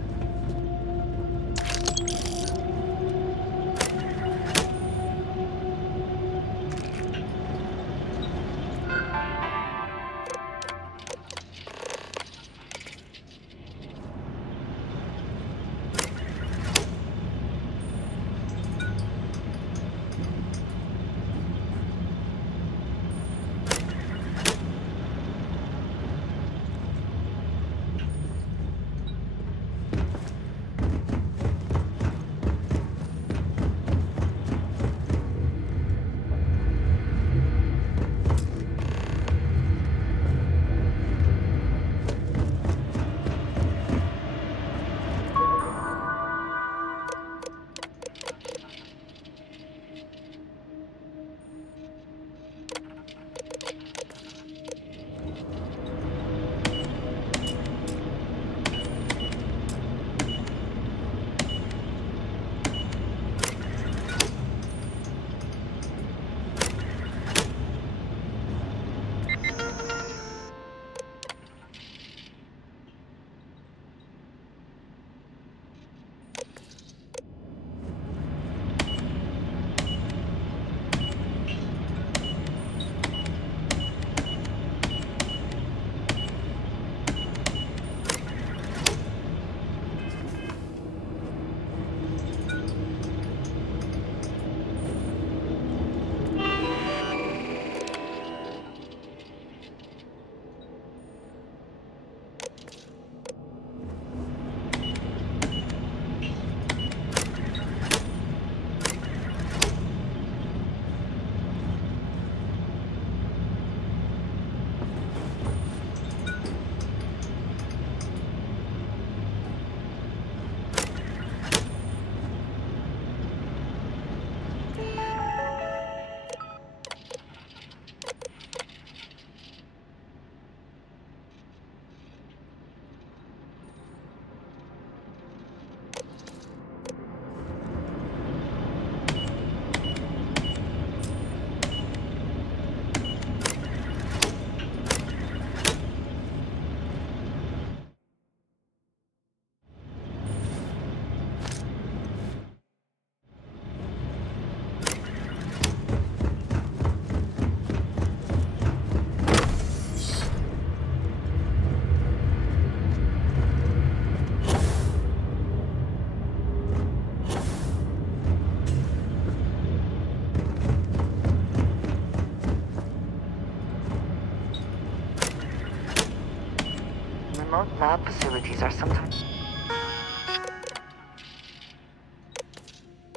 Remote lab facilities are sometimes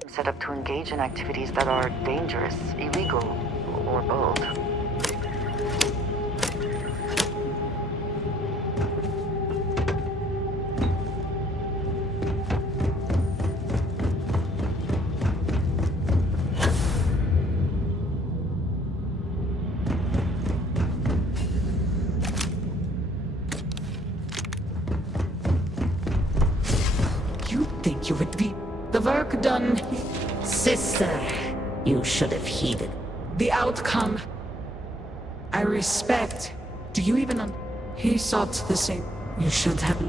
set up to engage in activities that are dangerous, illegal, or both. You would be the work done. Sister, you should have heeded the outcome. I respect. Do you even He thought the same. You should have.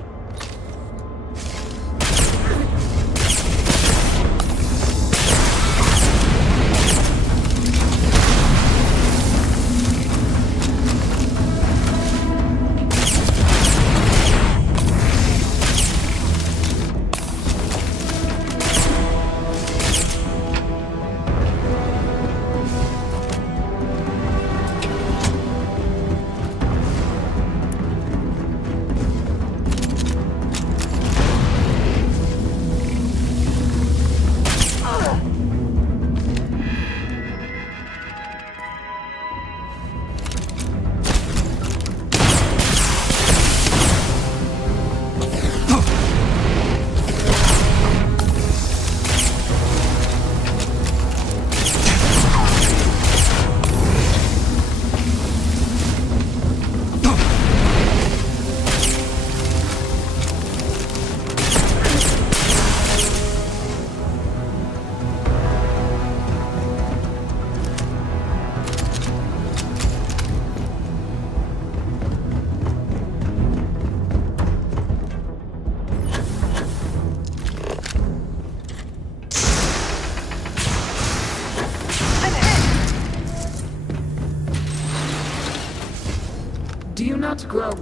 not grow.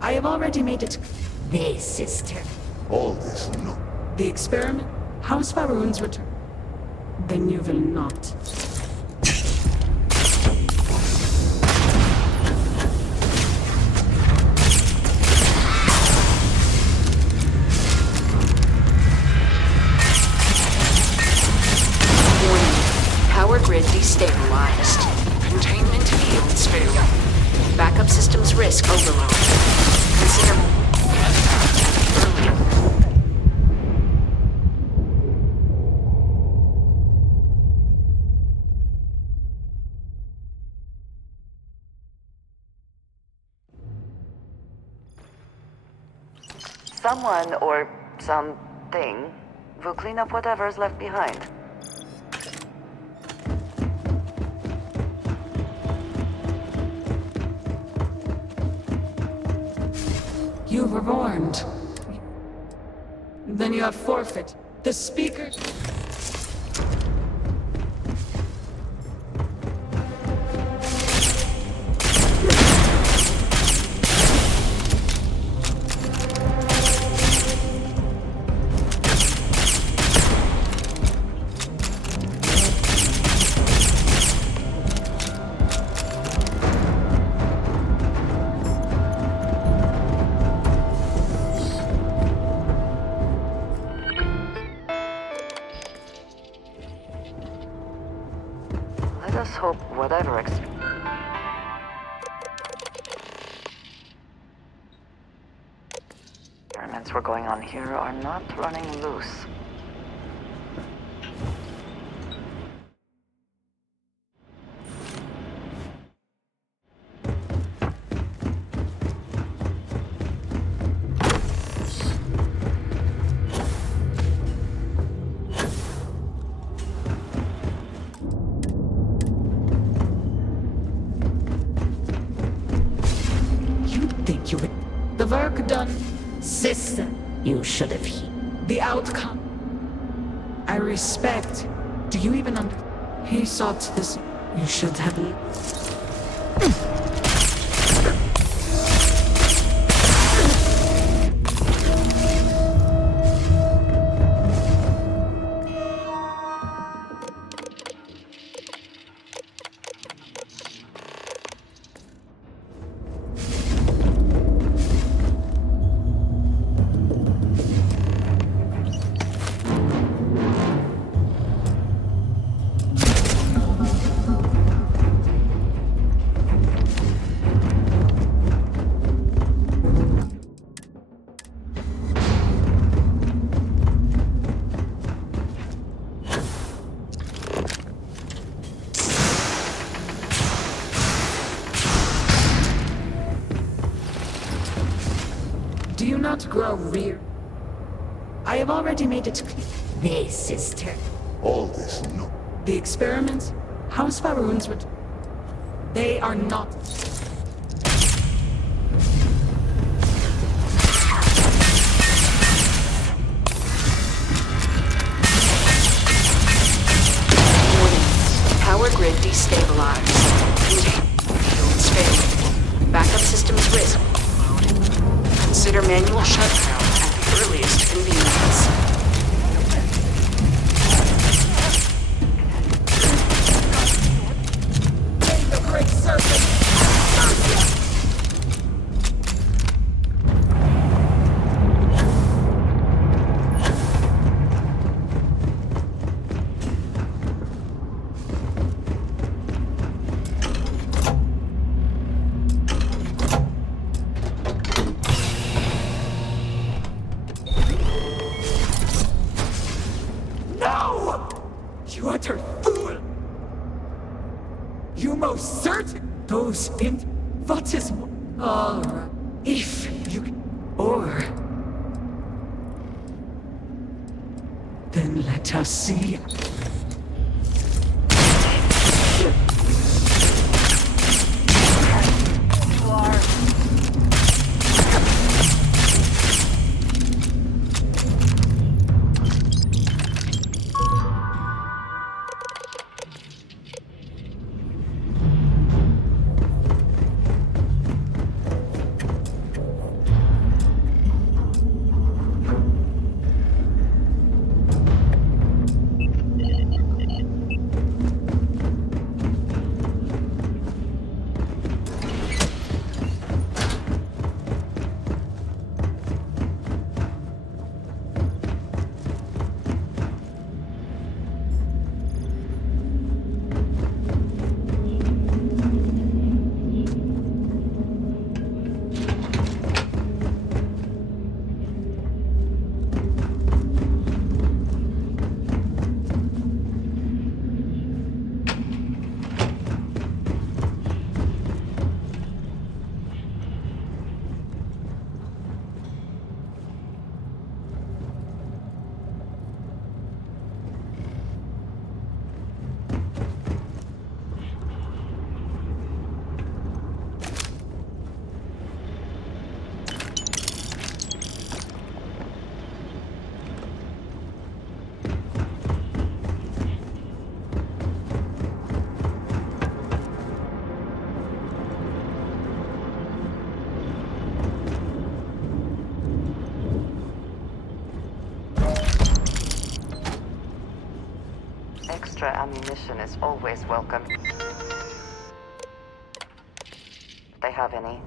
I have already made it. This is terrible. All this no. The experiment, House Faroon's return. Then you will not. Power grid destabilized. Containment fields failure. Backup systems risk overload. Consider early. Someone or something will clean up whatever's left behind. You were warned. Then you have forfeit. The speaker... Let us hope whatever experiments were going on here are not running loose. Think you would... The work done, sister. You should have heeded. The outcome. I respect. Do you even under... He sought this. You should have... Do you not grow rear? I have already made it clear. This is terrible. All this no. The experiments, House Faroon's return. They are not. Power grid destabilized. Fields failed. Backup systems risk. Consider manual shutdown at the earliest convenience. The great serpent! You utter fool! You most certain those in what is all right. If you or then let us see. extra ammunition is always welcome. If they have any.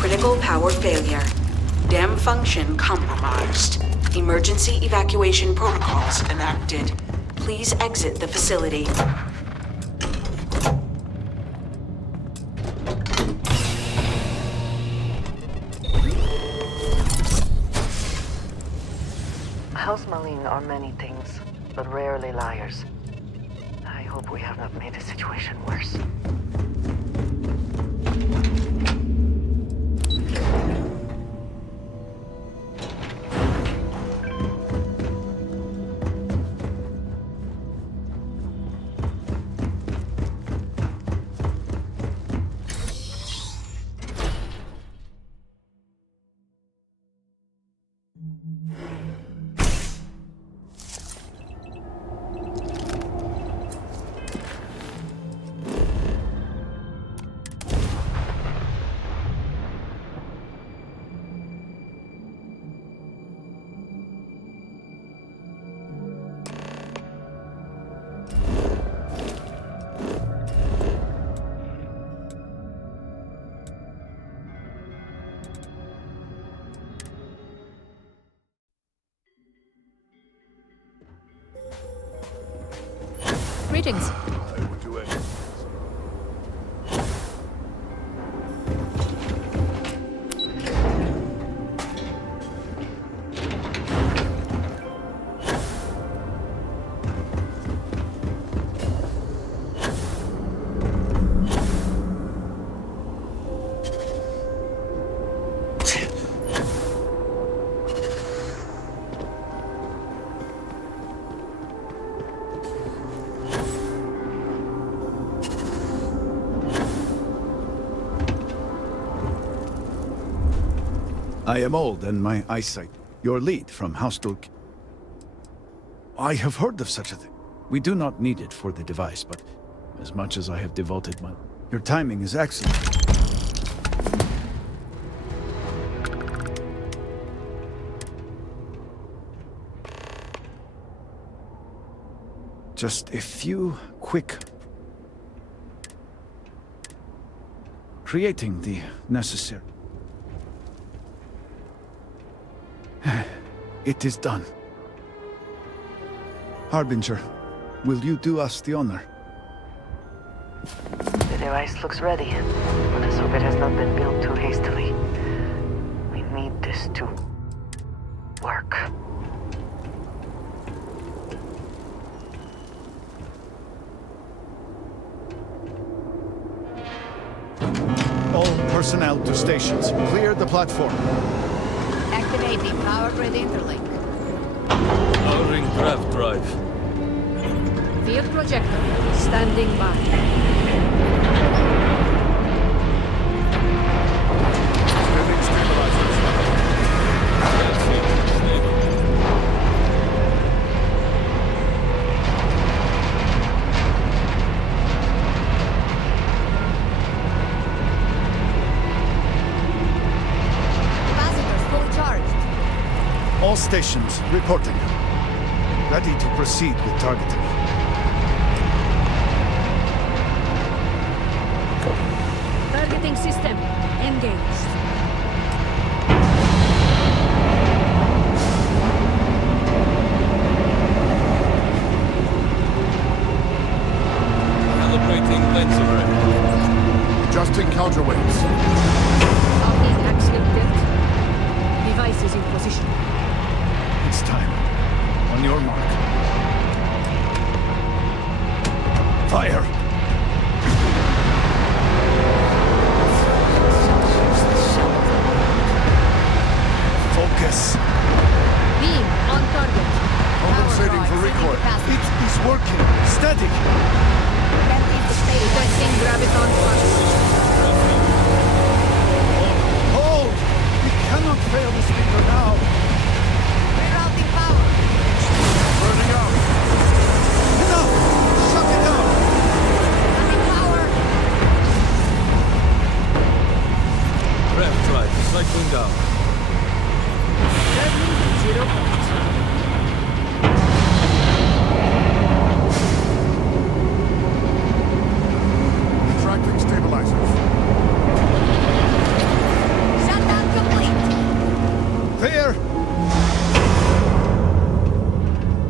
Critical power failure. Dam function compromised. Emergency evacuation protocols enacted. Please exit the facility. House Marine are many things, but rarely liars. I hope we have not made the situation worse. Greetings. I am old and my eyesight. Your lead from Hausdorff. I have heard of such a thing. We do not need it for the device, but as much as I have devoted my... Your timing is excellent. Just a few quick... Creating the necessary... It is done. Harbinger, will you do us the honor? The device looks ready, but let's hope it has not been built too hastily. We need this to work. All personnel to stations. Clear the platform. Activating power grid interlink. Powering draft drive. Field projector standing by. Scanning stabilizers. Capacitors fully charged. All stations reporting. Ready to proceed with targeting. Targeting system engaged. Calibrating lens array. Adjusting counterweights. Talking axial tilt. Device is in position. It's time. On your mark. Fire! Full Bingo. That means 0 points. Retracting stabilizers. Shutdown complete! Clear!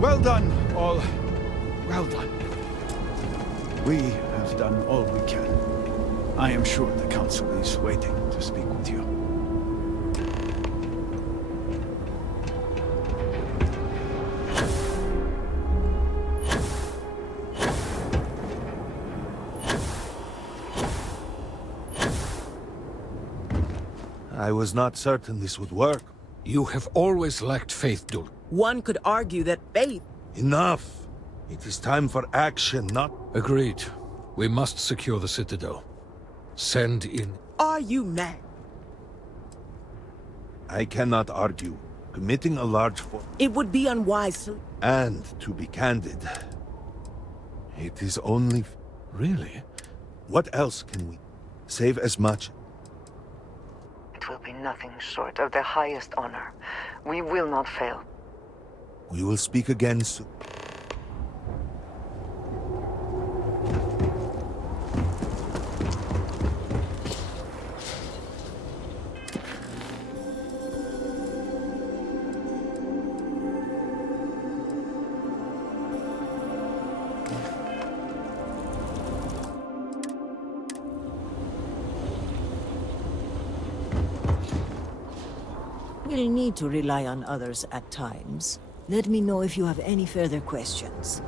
Well done, all. Well done. We have done all we can. I am sure the Council is waiting to speak with you. I was not certain this would work. You have always lacked faith, Dul. One could argue that faith... Enough! It is time for action, not... Agreed. We must secure the Citadel. Send in... Are you mad? I cannot argue. Committing a large force... It would be unwise to... And, to be candid, it is only... Really? What else can we... Save as much... It will be nothing short of the highest honor. We will not fail. We will speak again soon. We'll need to rely on others at times. Let me know if you have any further questions.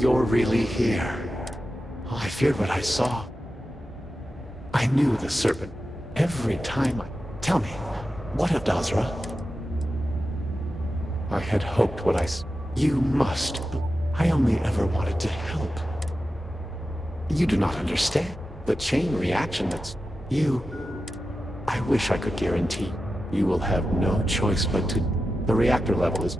You're really here. Oh, I feared what I saw. I knew the serpent. Every time I... Tell me, what of Dazra? I had hoped what I... You must... I only ever wanted to help. You do not understand. The chain reaction that's... You... I wish I could guarantee you will have no choice but to... The reactor level is...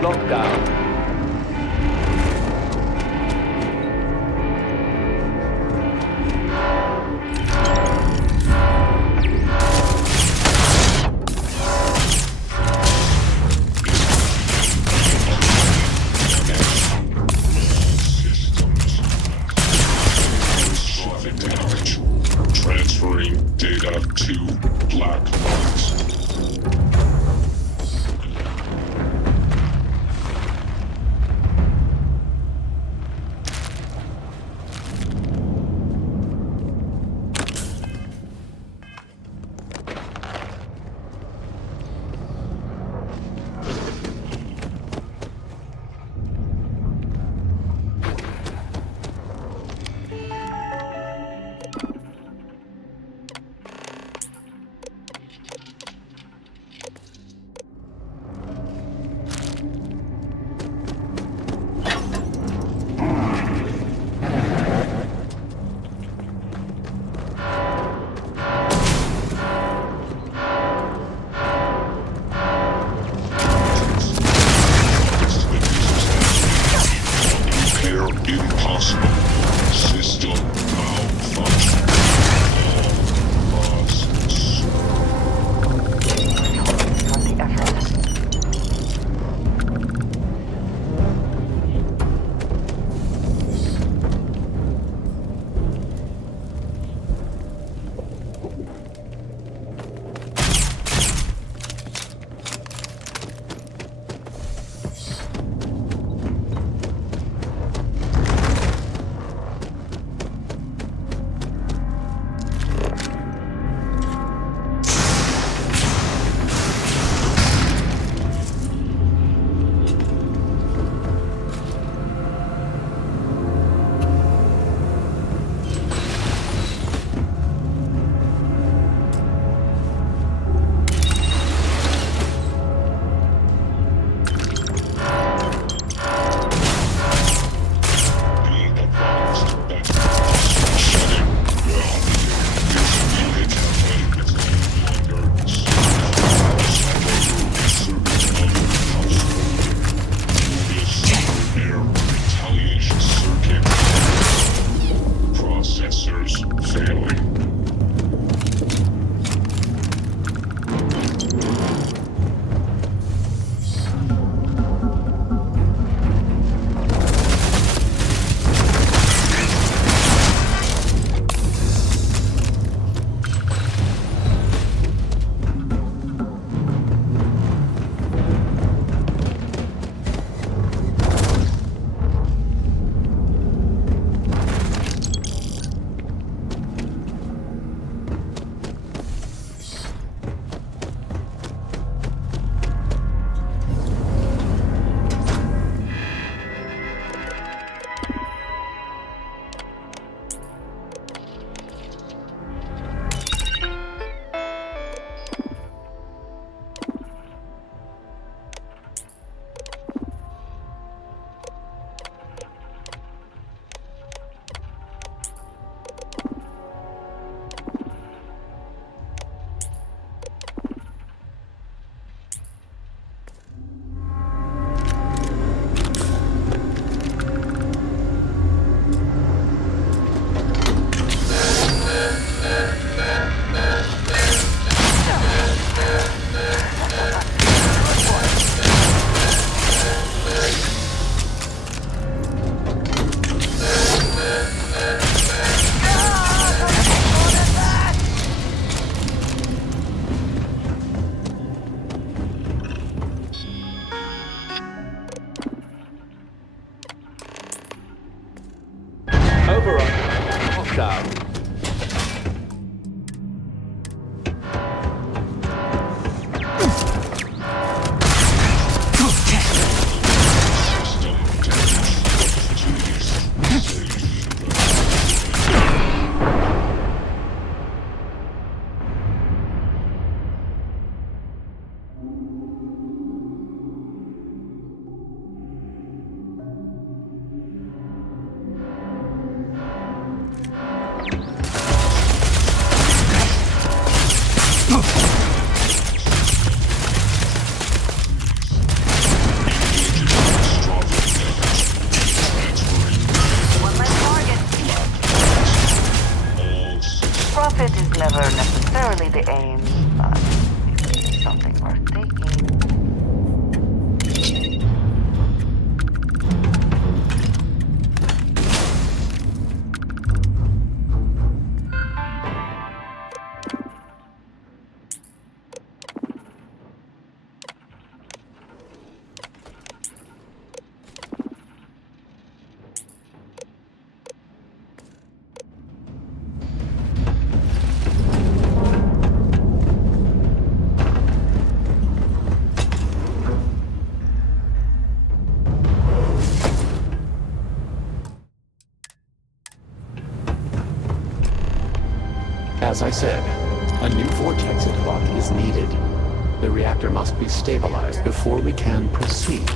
Lockdown. Transferring data to black box. As I said, a new vortex interlock is needed. The reactor must be stabilized before we can proceed.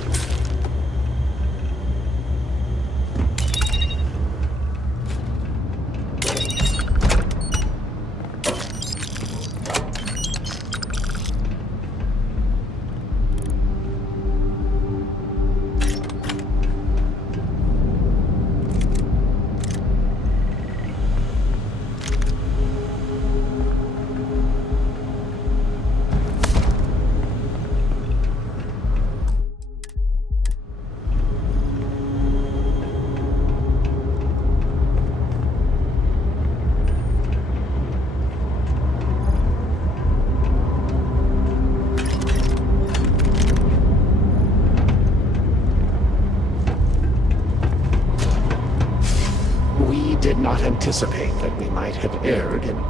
Did not anticipate that we might have erred in...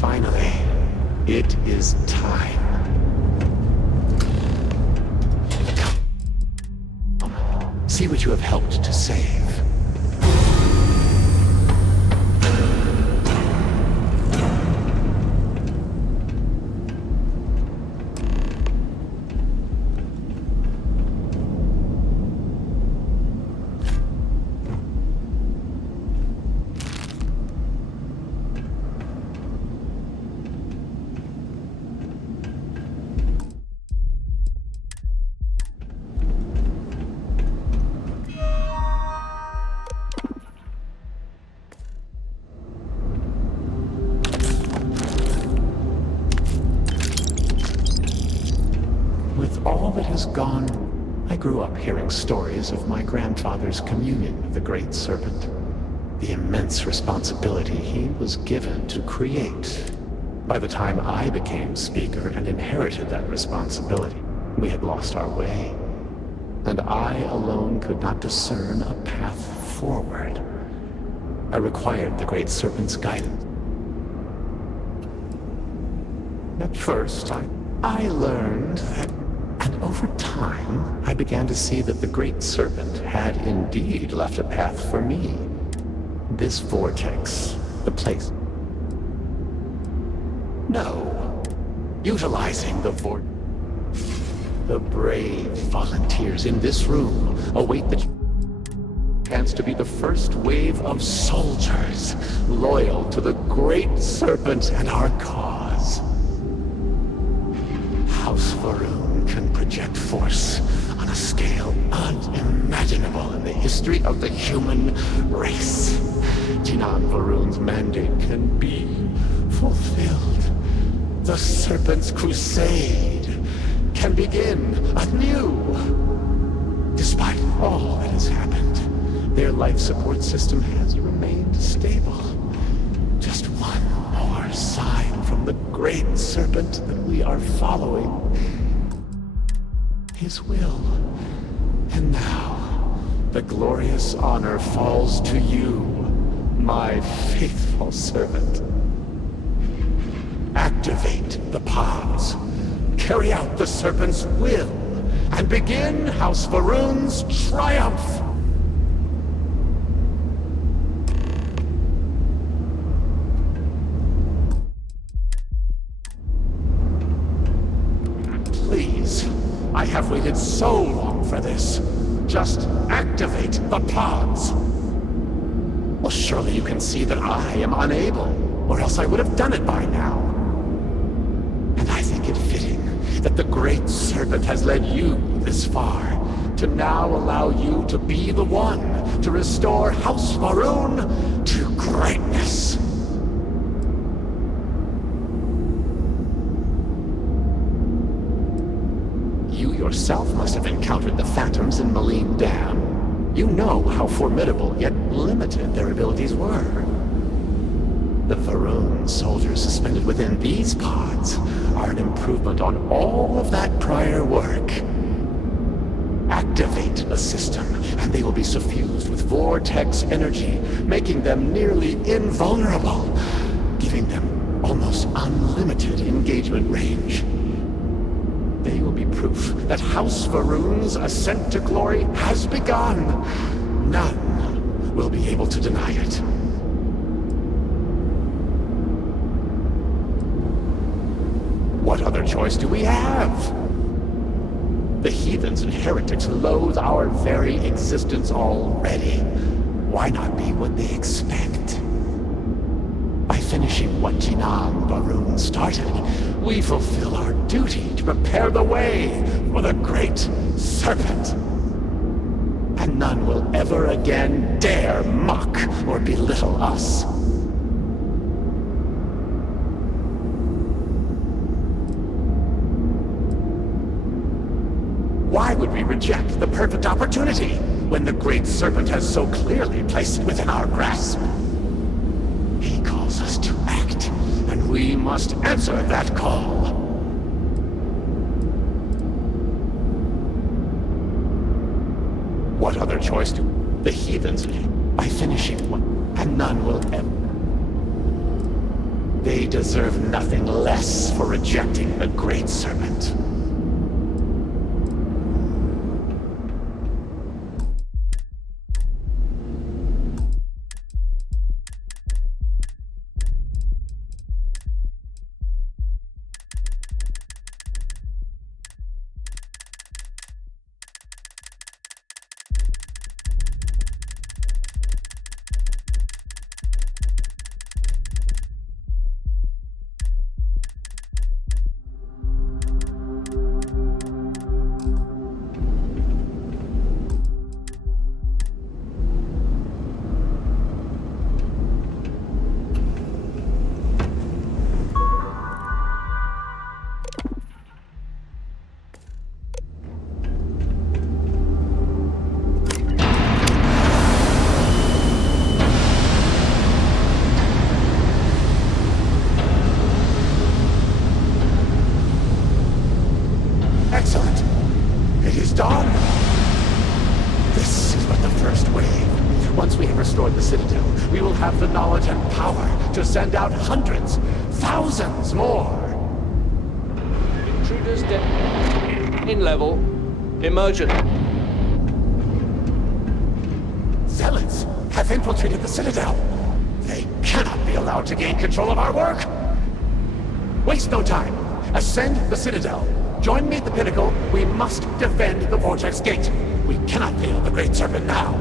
Finally, it is time. Come, see what you have helped to save. With all that has gone, I grew up hearing stories of my grandfather's communion with the Great Serpent. The immense responsibility he was given to create. By the time I became Speaker and inherited that responsibility, we had lost our way. And I alone could not discern a path forward. I required the Great Serpent's guidance. At first, I learned that... And over time, I began to see that the Great Serpent had indeed left a path for me. This vortex, the place. No. Utilizing the The brave volunteers in this room await the chance to be the first wave of soldiers loyal to the Great Serpent and our cause. House Varun can project force on a scale unimaginable in the history of the human race. Tinan Varun's mandate can be fulfilled. The Serpent's crusade can begin anew. Despite all that has happened, their life support system has remained stable. Just one more sign from the Great Serpent that we are following his will. And now, the glorious honor falls to you, my faithful servant. Activate the pods, carry out the Serpent's will, and begin House Varun's triumph! Please, I have waited so long for this. Just activate the pods. Well, surely you can see that I am unable, or else I would have done it by now. And I think it fitting that the Great Serpent has led you this far, to now allow you to be the one to restore House Varun to greatness. You yourself must have encountered the phantoms in Maline Dam. You know how formidable yet limited their abilities were. The Varun soldiers suspended within these pods are an improvement on all of that prior work. Activate the system, and they will be suffused with vortex energy, making them nearly invulnerable, giving them almost unlimited engagement range. They will be proof that House Varun's ascent to glory has begun. None will be able to deny it. What other choice do we have? The heathens and heretics loathe our very existence already. Why not be what they expect? By finishing what Jinan Varun started, we fulfill our duty to prepare the way for the Great Serpent. And none will ever again dare mock or belittle us. Why would we reject the perfect opportunity when the Great Serpent has so clearly placed it within our grasp? He calls us to act, and we must answer that call. What other choice do the heathens leave by finishing one, and none will ever? They deserve nothing less for rejecting the Great Serpent. Excellent. It is done. This is but the first wave. Once we have restored the Citadel, we will have the knowledge and power to send out hundreds, thousands more. Intruders in level. Emergent. Zealots have infiltrated the Citadel. They cannot be allowed to gain control of our work. Waste no time. Ascend the Citadel. Join me at the pinnacle. We must defend the Vortex Gate. We cannot fail the Great Serpent now.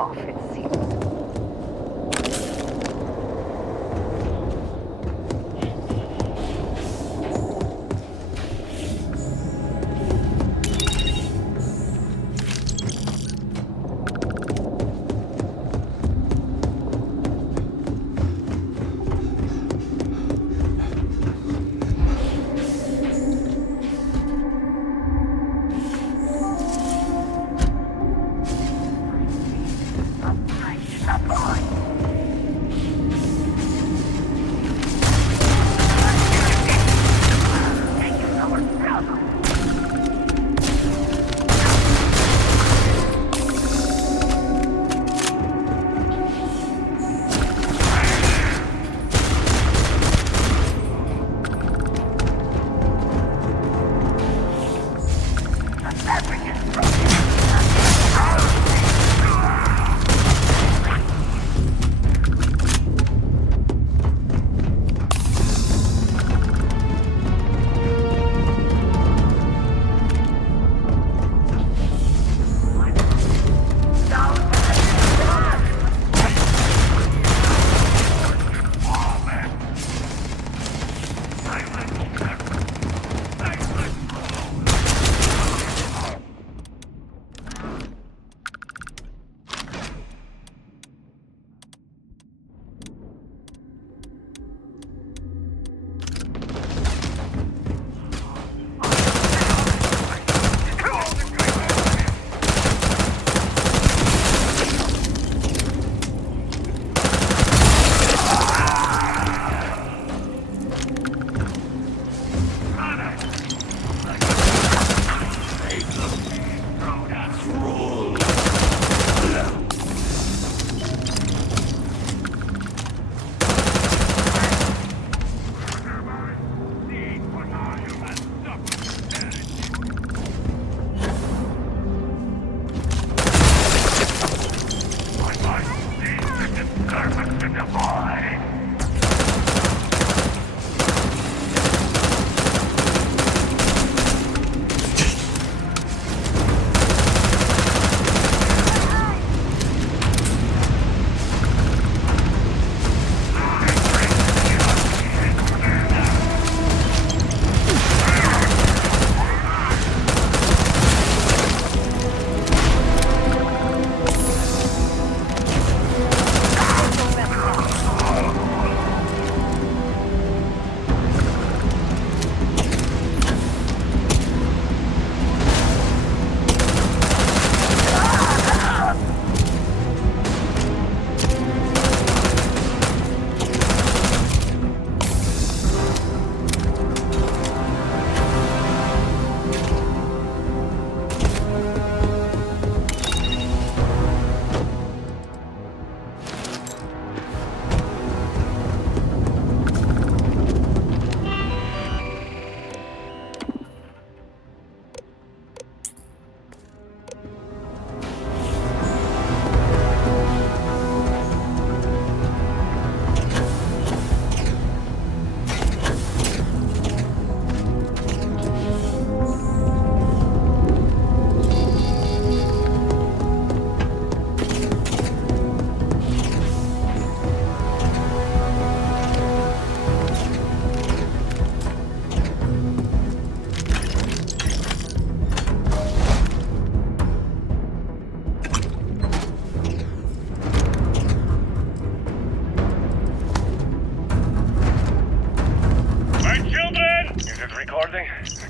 off, it seems.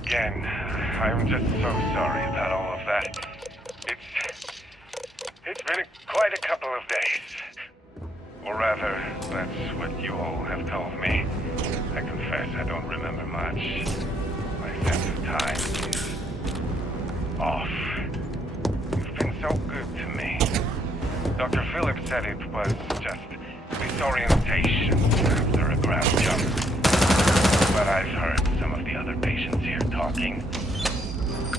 Again, I'm just so sorry about all of that. It's been quite a couple of days. Or rather, that's what you all have told me. I confess I don't remember much. My sense of time is off. You've been so good to me. Dr. Phillips said it was just disorientation after a ground jump. But I've heard some of the other patients here talking.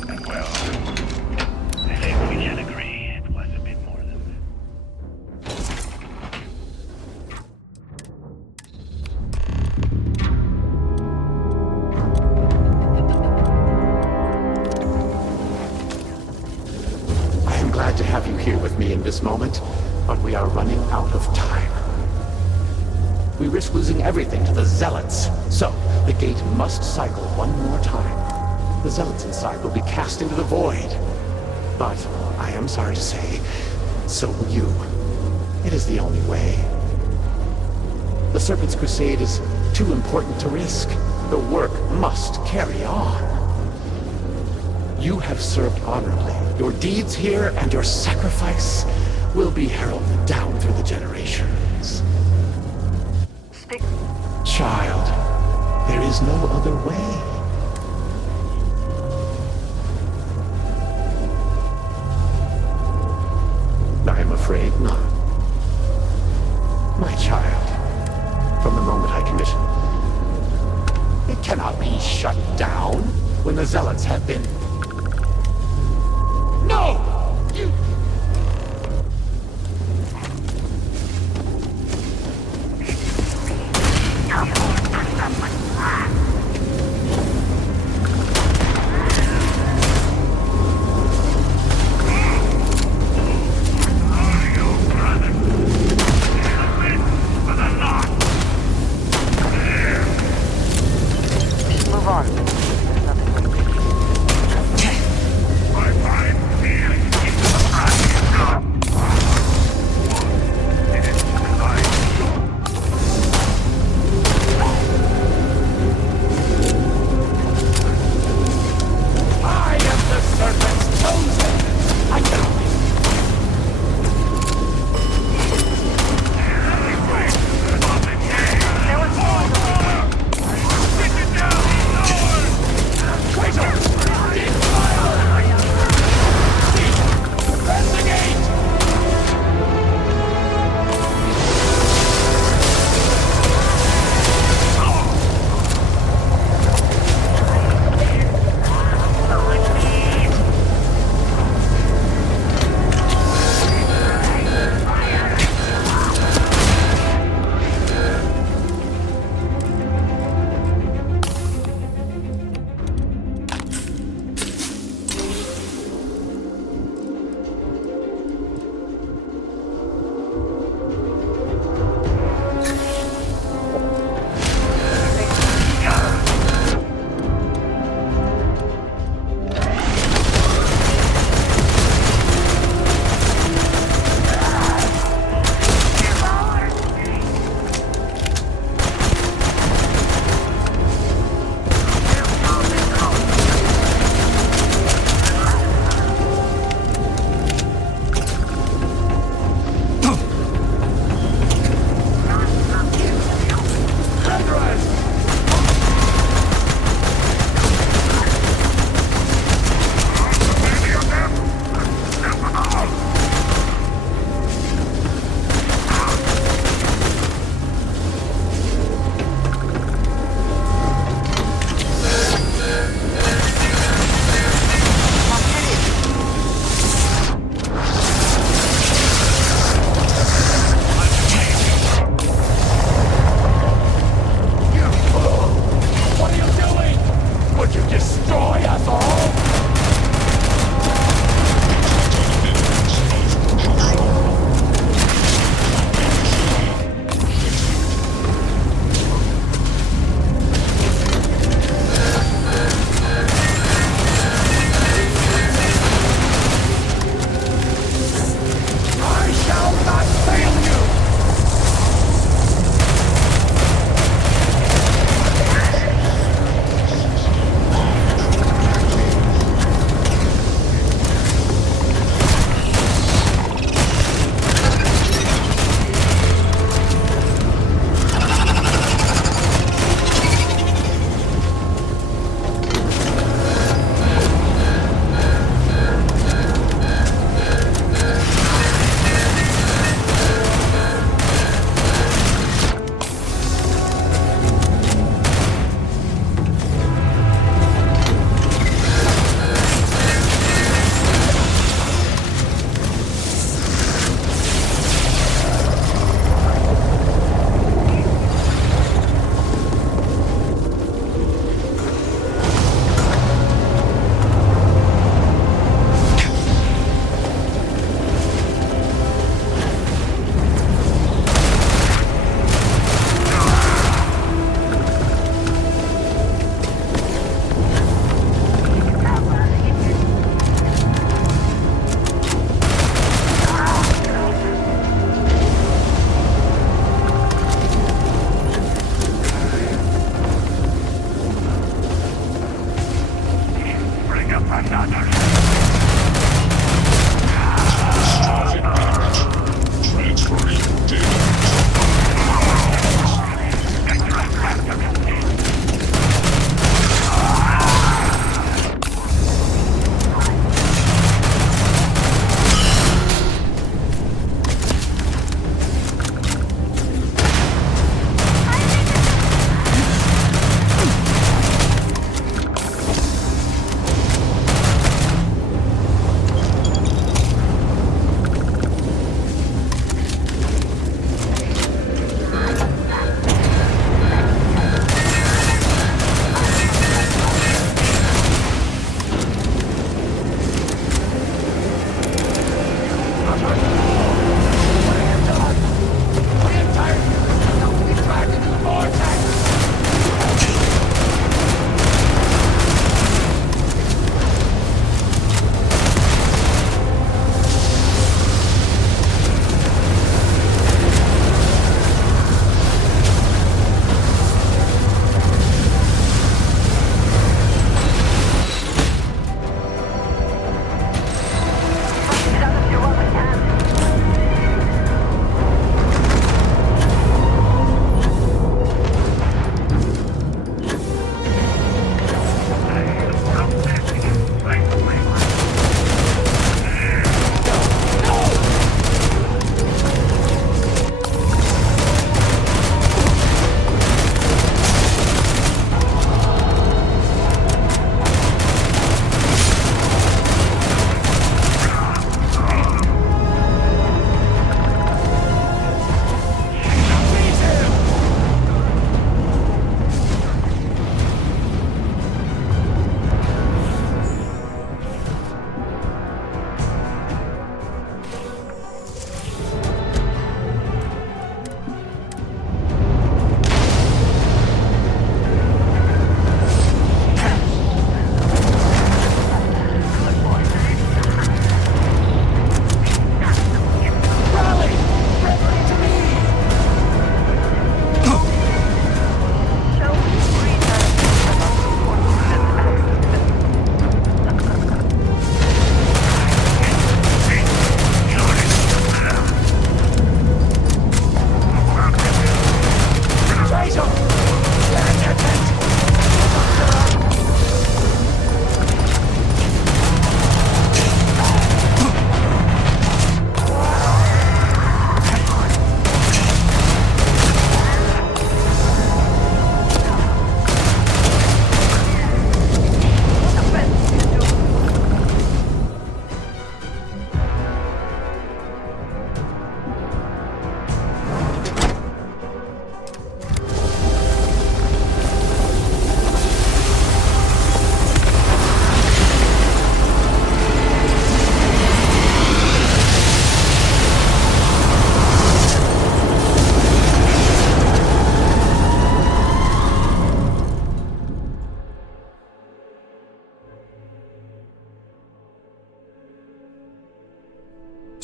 And well, I think we can agree it was a bit more than I am glad to have you here with me necessary in this moment, but we are running out of time. We risk losing everything to the Zealots, so the gate must cycle one more time. The Zealots inside will be cast into the void. But I am sorry to say, so will you. It is the only way. The Serpent's Crusade is too important to risk. The work must carry on. You have served honorably. Your deeds here and your sacrifice will be heralded down through the generations. Speak. Child, there is no other way. I am afraid not. My child, from the moment I commissioned, it cannot be shut down when the Zealots have been... No! You... Move on. There's nothing we I am the Serpent's chosen! I cannot be...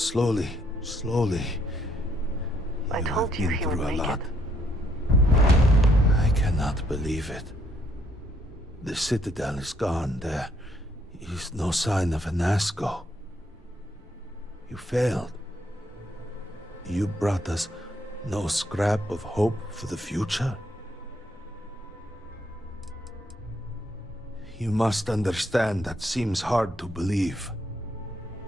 slowly, slowly. I told you he would make it. I cannot believe it. The Citadel is gone. There is no sign of Anasco. You failed. You brought us no scrap of hope for the future. You must understand that seems hard to believe.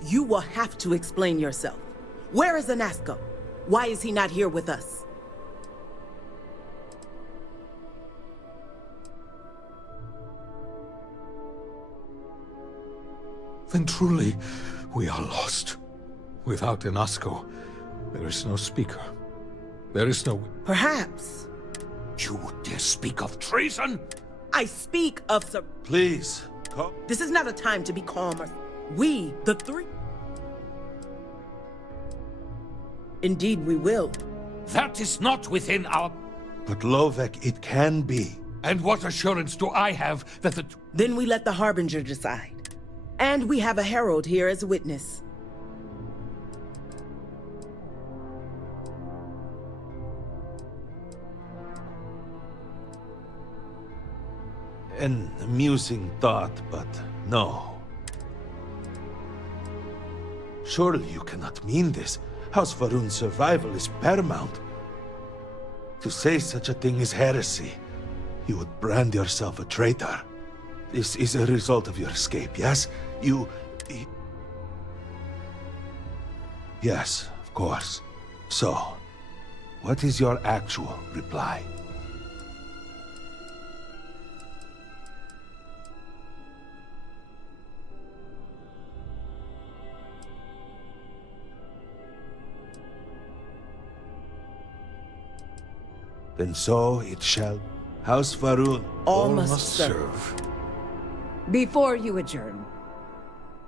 You will have to explain yourself. Where is Anasco? Why is he not here with us? Then truly, we are lost. Without Anasco, there is no speaker. There is no... Perhaps. You dare speak of treason? I speak of some... Please, come. This is not a time to be calm. We, the three... Indeed, we will. That is not within our... But Lovek, it can be. And what assurance do I have that the... Then we let the Harbinger decide. And we have a herald here as a witness. An amusing thought, but no. Surely you cannot mean this. House Varun's survival is paramount. To say such a thing is heresy. You would brand yourself a traitor. This is a result of your escape, yes? Yes, of course. So, what is your actual reply? Then so it shall. House Varun, all must serve. Before you adjourn,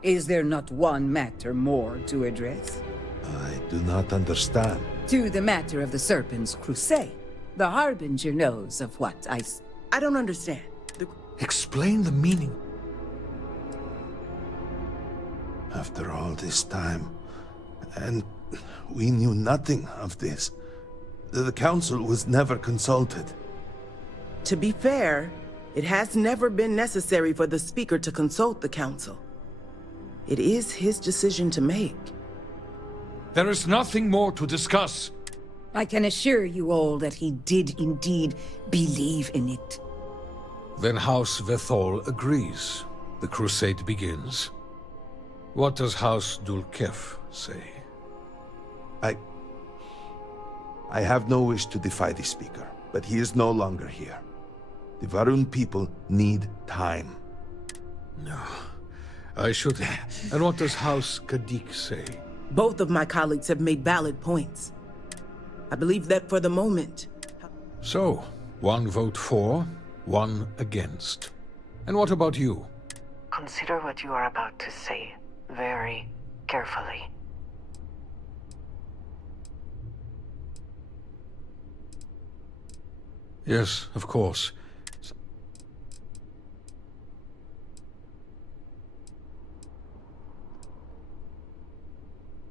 is there not one matter more to address? I do not understand. To the matter of the Serpent's crusade. The Harbinger knows of what I don't understand. Explain the meaning. After all this time, and we knew nothing of this. The Council was never consulted. To be fair, it has never been necessary for the Speaker to consult the Council. It is his decision to make. There is nothing more to discuss. I can assure you all that he did indeed believe in it. Then House Vethol agrees. The crusade begins. What does House Dulkef say? I have no wish to defy the Speaker, but he is no longer here. The Varun people need time. No, I should... And what does House Kadik say? Both of my colleagues have made valid points. I believe that for the moment... So, one vote for, one against. And what about you? Consider what you are about to say very carefully. Yes, of course.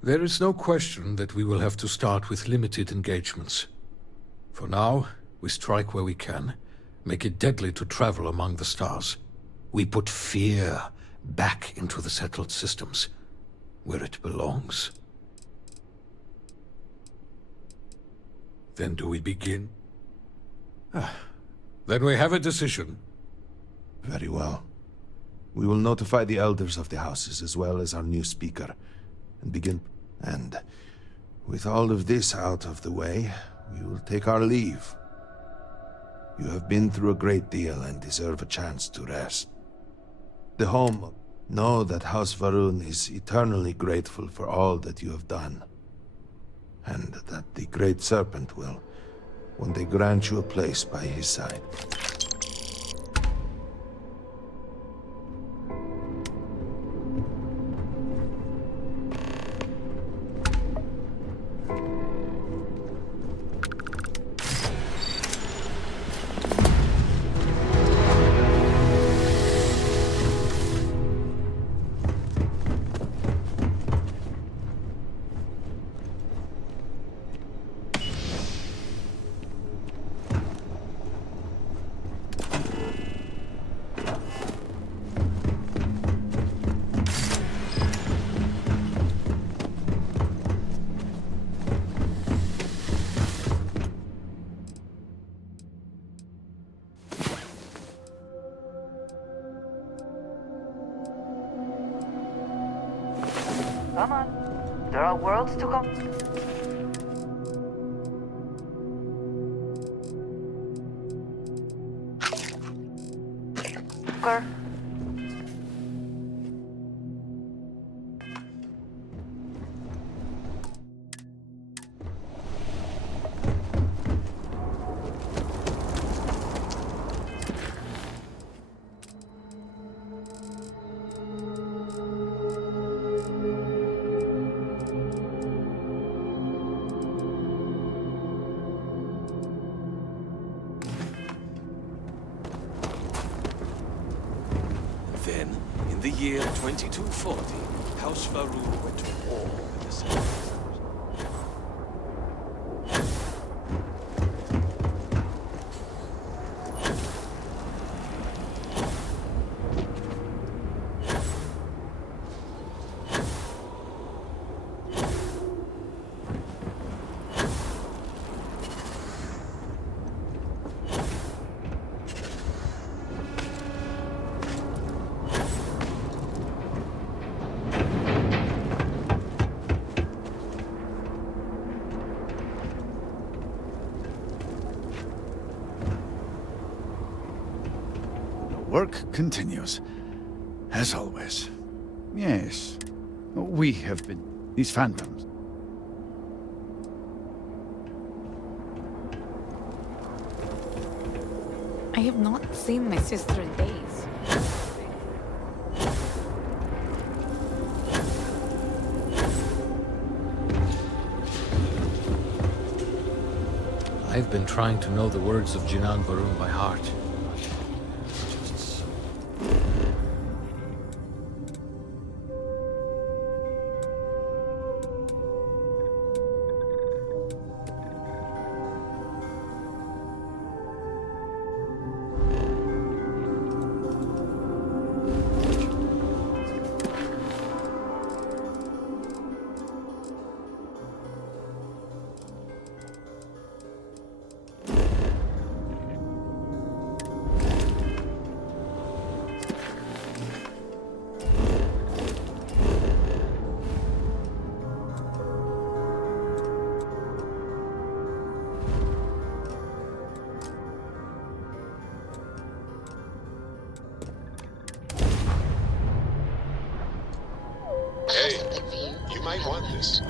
There is no question that we will have to start with limited engagements. For now, we strike where we can, make it deadly to travel among the stars. We put fear back into the settled systems, where it belongs. Then do we begin? Then we have a decision. Very well. We will notify the elders of the houses as well as our new speaker, and begin. And with all of this out of the way, we will take our leave. You have been through a great deal and deserve a chance to rest. The home, know that House Varun is eternally grateful for all that you have done, and that the Great Serpent will one day grant you a place by his side. Come on. There are worlds to come. Walker. Then, in the year 2240, House Varun went to war with the Senate. Work continues. As always. Yes. We have been... these phantoms. I have not seen my sister in days. I've been trying to know the words of Jinan Varun by heart. Hey, you might want this.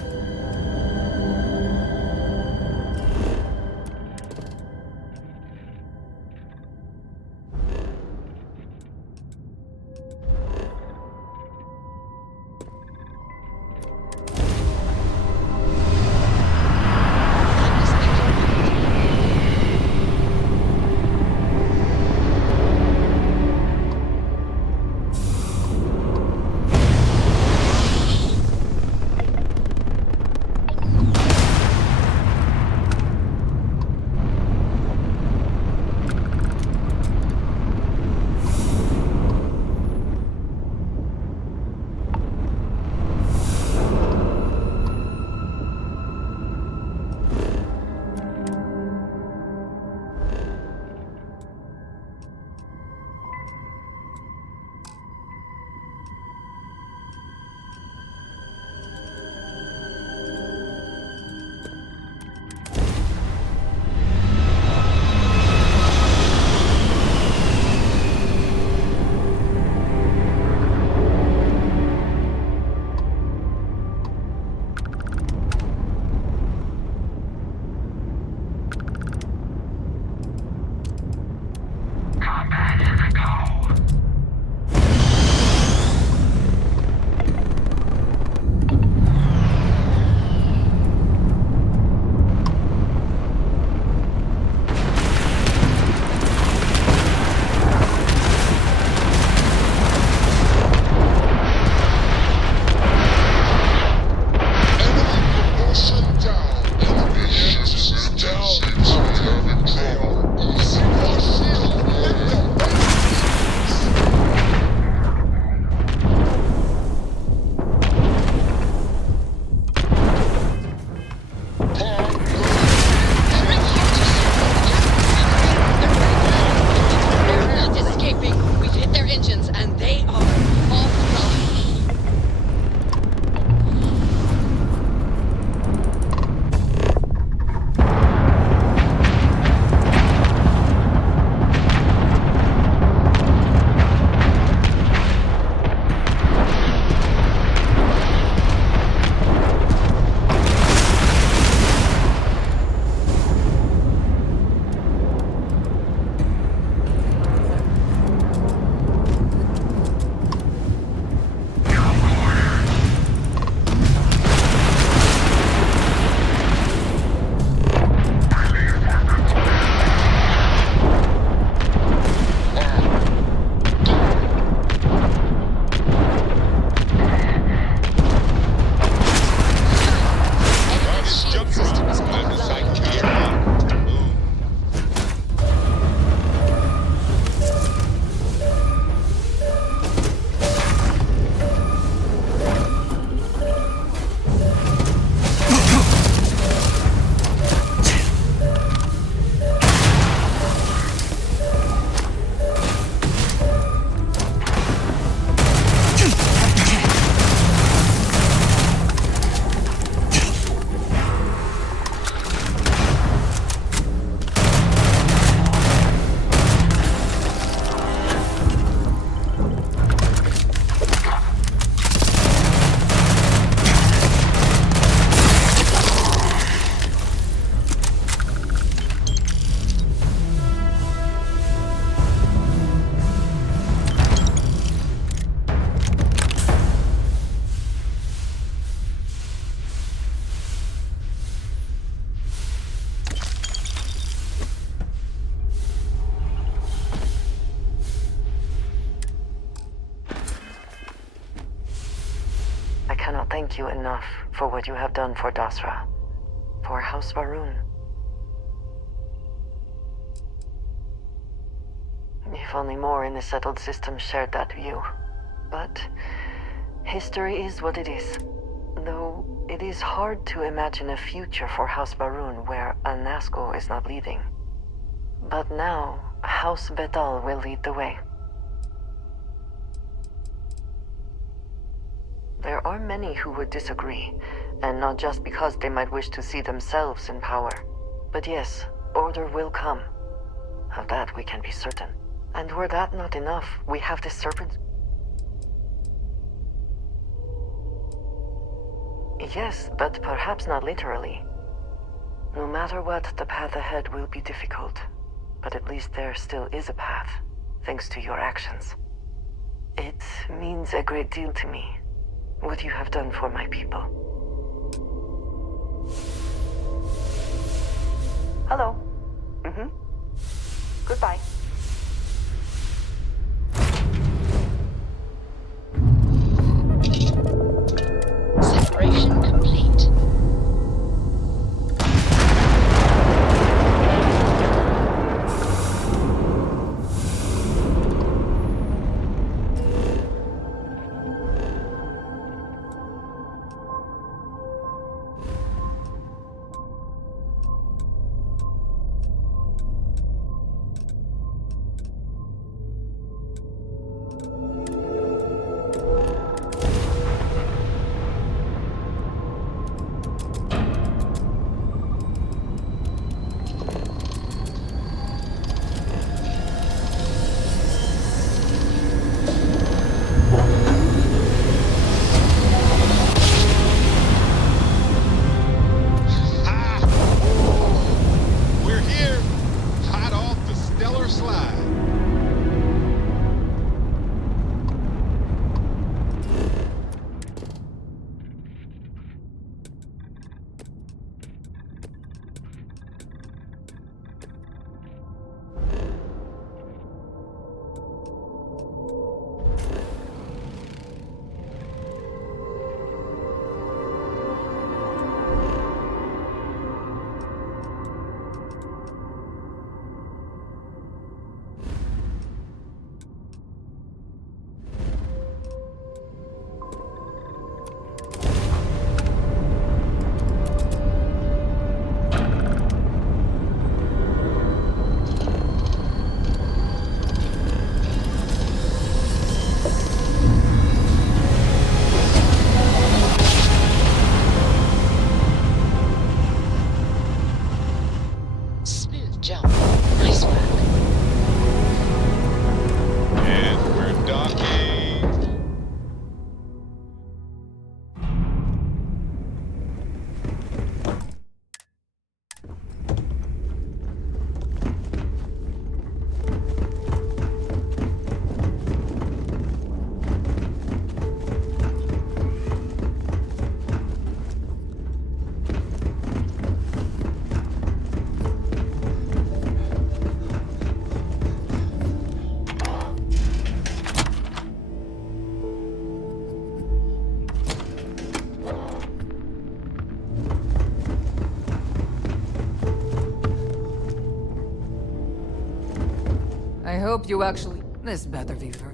thank you enough for what you have done for Dasra, for House Varun. If only more in the settled system shared that view. But history is what it is. Though it is hard to imagine a future for House Varun where Al-Nazgul is not leading. But now, House Betal will lead the way. There are many who would disagree, and not just because they might wish to see themselves in power. But yes, order will come. Of that we can be certain. And were that not enough, we have the serpent. Yes, but perhaps not literally. No matter what, the path ahead will be difficult. But at least there still is a path, thanks to your actions. It means a great deal to me, what you have done for my people. Hello. Goodbye. Separation complete. I hope you actually... This better be for...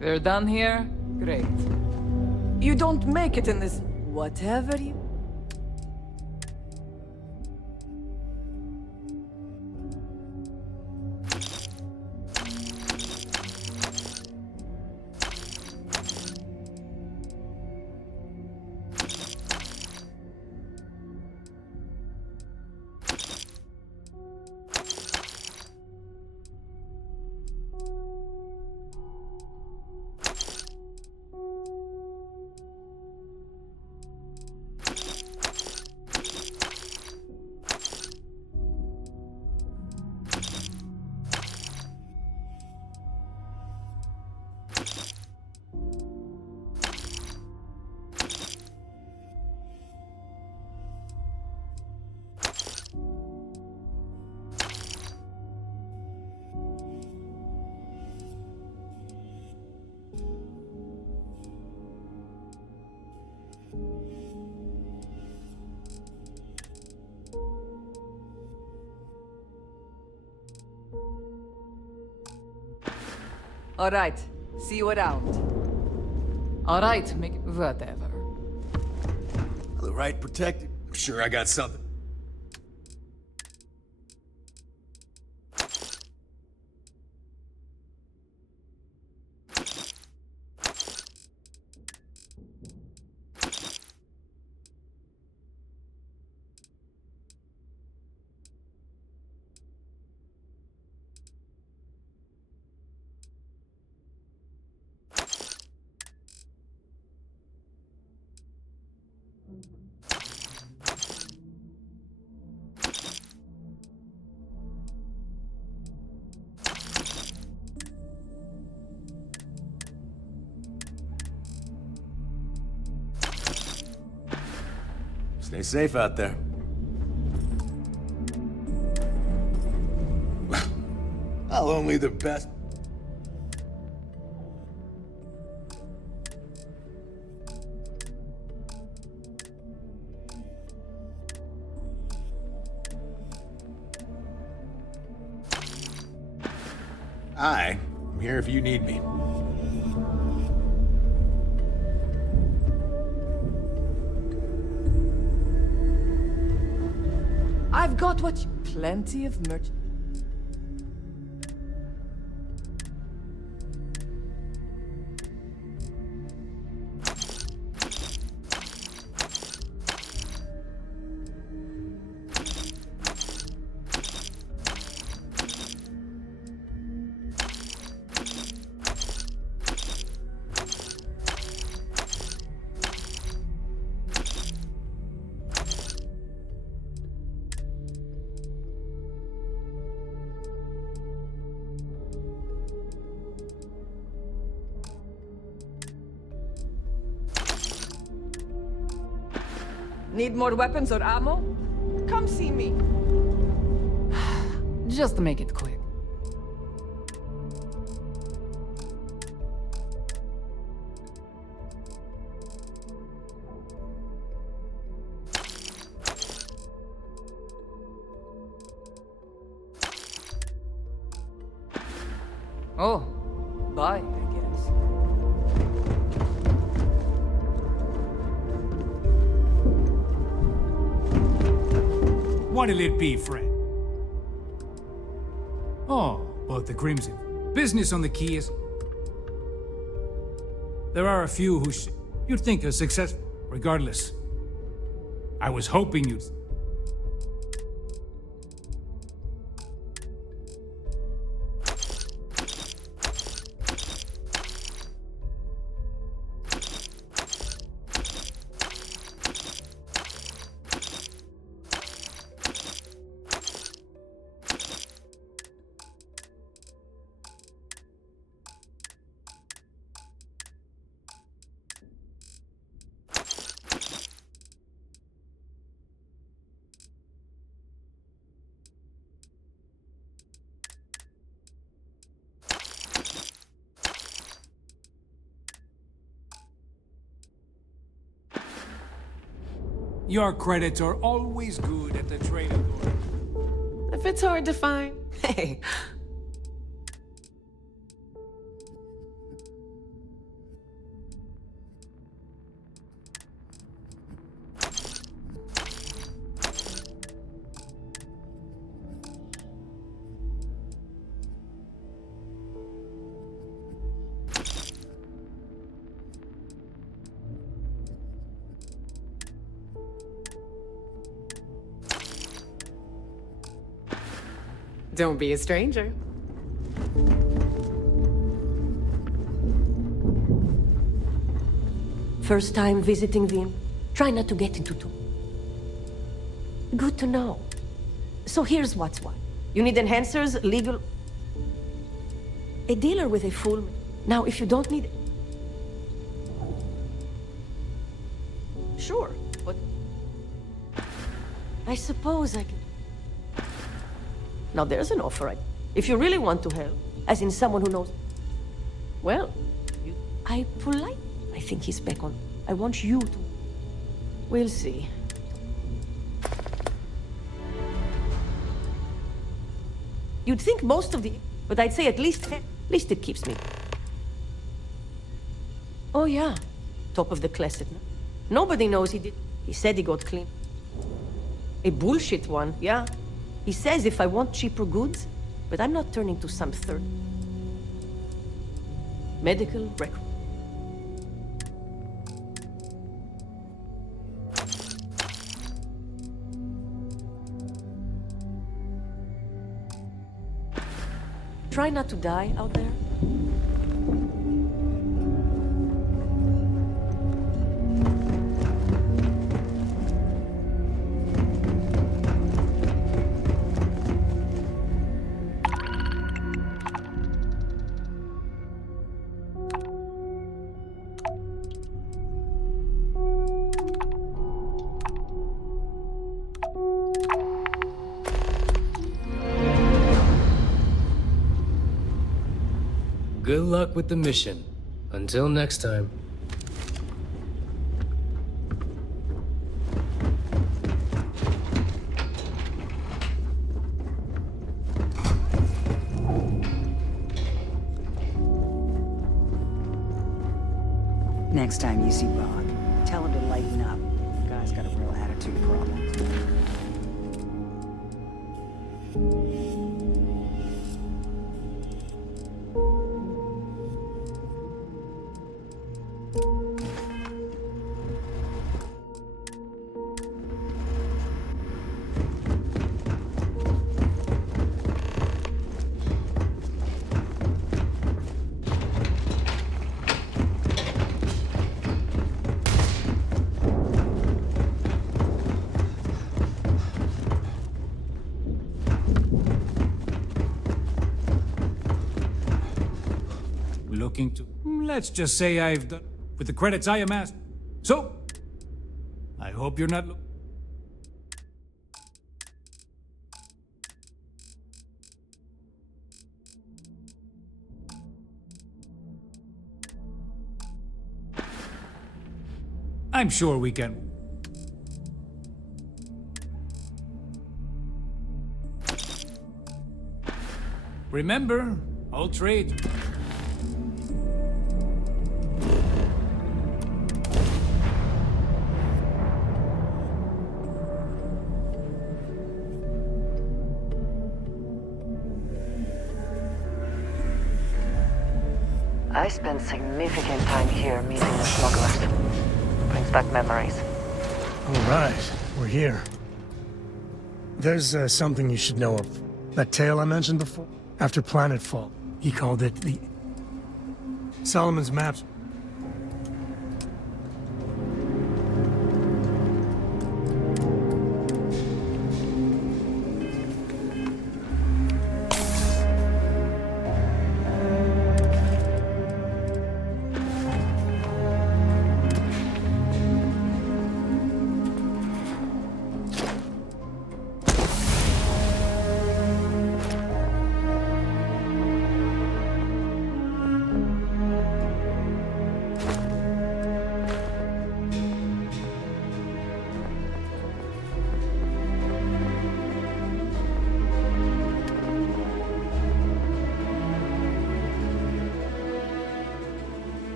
We're done here? Great. You don't make it in this... Whatever you... All right. See you around. All right, make whatever. The right protected. I'm sure I got something. Stay safe out there. I'll only the best. I'm here if you need me. I've got what you... Plenty of merch... Need more weapons or ammo? Come see me. Just make it quick. Oh, bye, I guess. What'll it be, friend? Oh, about the Crimson. Business on the keys. There are a few who you'd think are successful, regardless. I was hoping you'd... Your credits are always good at the trader door. If it's hard to find, hey. Don't be a stranger. First time visiting them. Try not to get into too. Good to know. So here's what's what. You need enhancers, legal... A dealer with a full... Now, if you don't need... Sure, but... I suppose I can... Now there's an offer. If you really want to help, as in someone who knows... Well, I polite... I think he's back on... I want you to... We'll see. You'd think most of the... But I'd say at least 10. At least it keeps me. Oh yeah. Top of the class. Nobody knows he did. He said he got clean. A bullshit one, yeah. He says if I want cheaper goods, but I'm not turning to some third. Medical record. Try not to die out there. Good luck with the mission. Until next time. Next time you see Bob, tell him to lighten up. The guy's got a real attitude problem. Looking to... Let's just say I've done... with the credits I amassed. So, I hope you're not... I'm sure we can... Remember, I'll trade. I spent significant time here meeting the smugglers. Brings back memories. All right, we're here. There's something you should know of. That tale I mentioned before? After planetfall, he called it the... Solomon's Maps.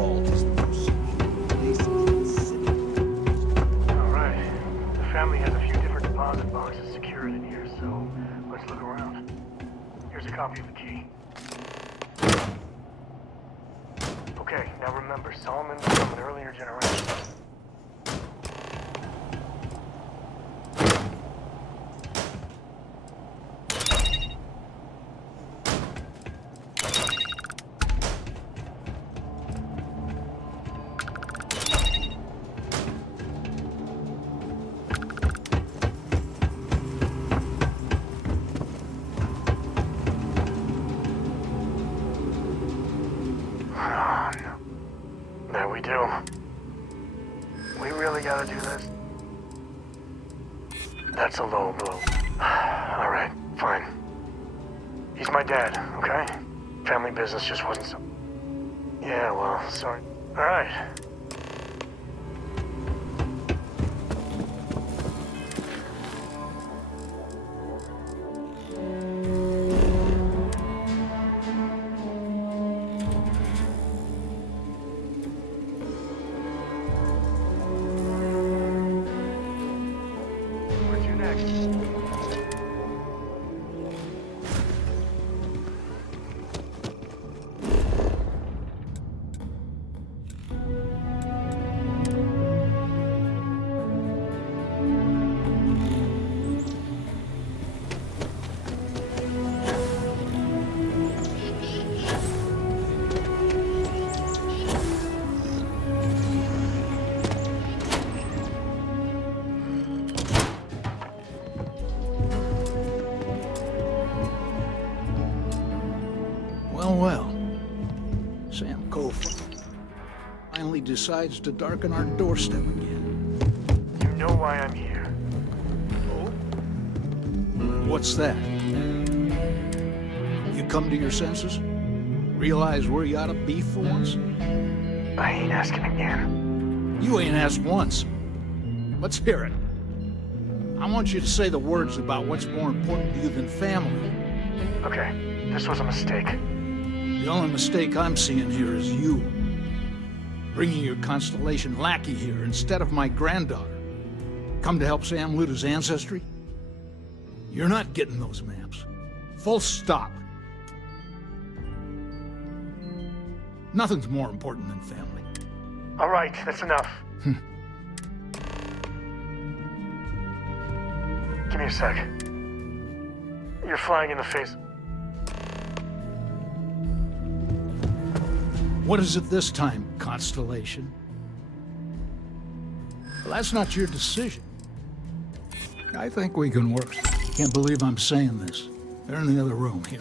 vault is the most Alright. The family has a few different deposit boxes secured in here, so let's look around. Here's a copy of the key. Okay, now remember, Solomon was from an earlier generation. There we do. We really gotta do this? That's a low blow. Alright, fine. He's my dad, okay? Family business just wasn't so... Yeah, well, sorry. Alright. Well. Sam Cole finally decides to darken our doorstep again. You know why I'm here. Oh? What's that? You come to your senses? Realize where you ought to be for once? I ain't asking again. You ain't asked once. Let's hear it. I want you to say the words about what's more important to you than family. Okay, this was a mistake. The only mistake I'm seeing here is you. Bringing your Constellation lackey here instead of my granddaughter. Come to help Sam loot his ancestry? You're not getting those maps. Full stop. Nothing's more important than family. Alright, that's enough. Give me a sec. You're flying in the face. What is it this time, Constellation? Well, that's not your decision. I think we can work. Can't believe I'm saying this. They're in the other room here.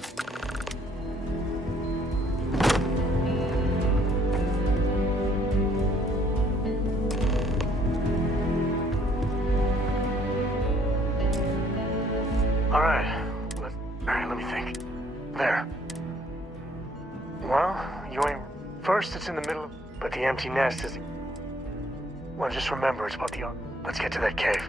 Alright, let me think. There. Well, you ain't... First, it's in the middle, but the empty nest is... Well, just remember, it's about the... Let's get to that cave.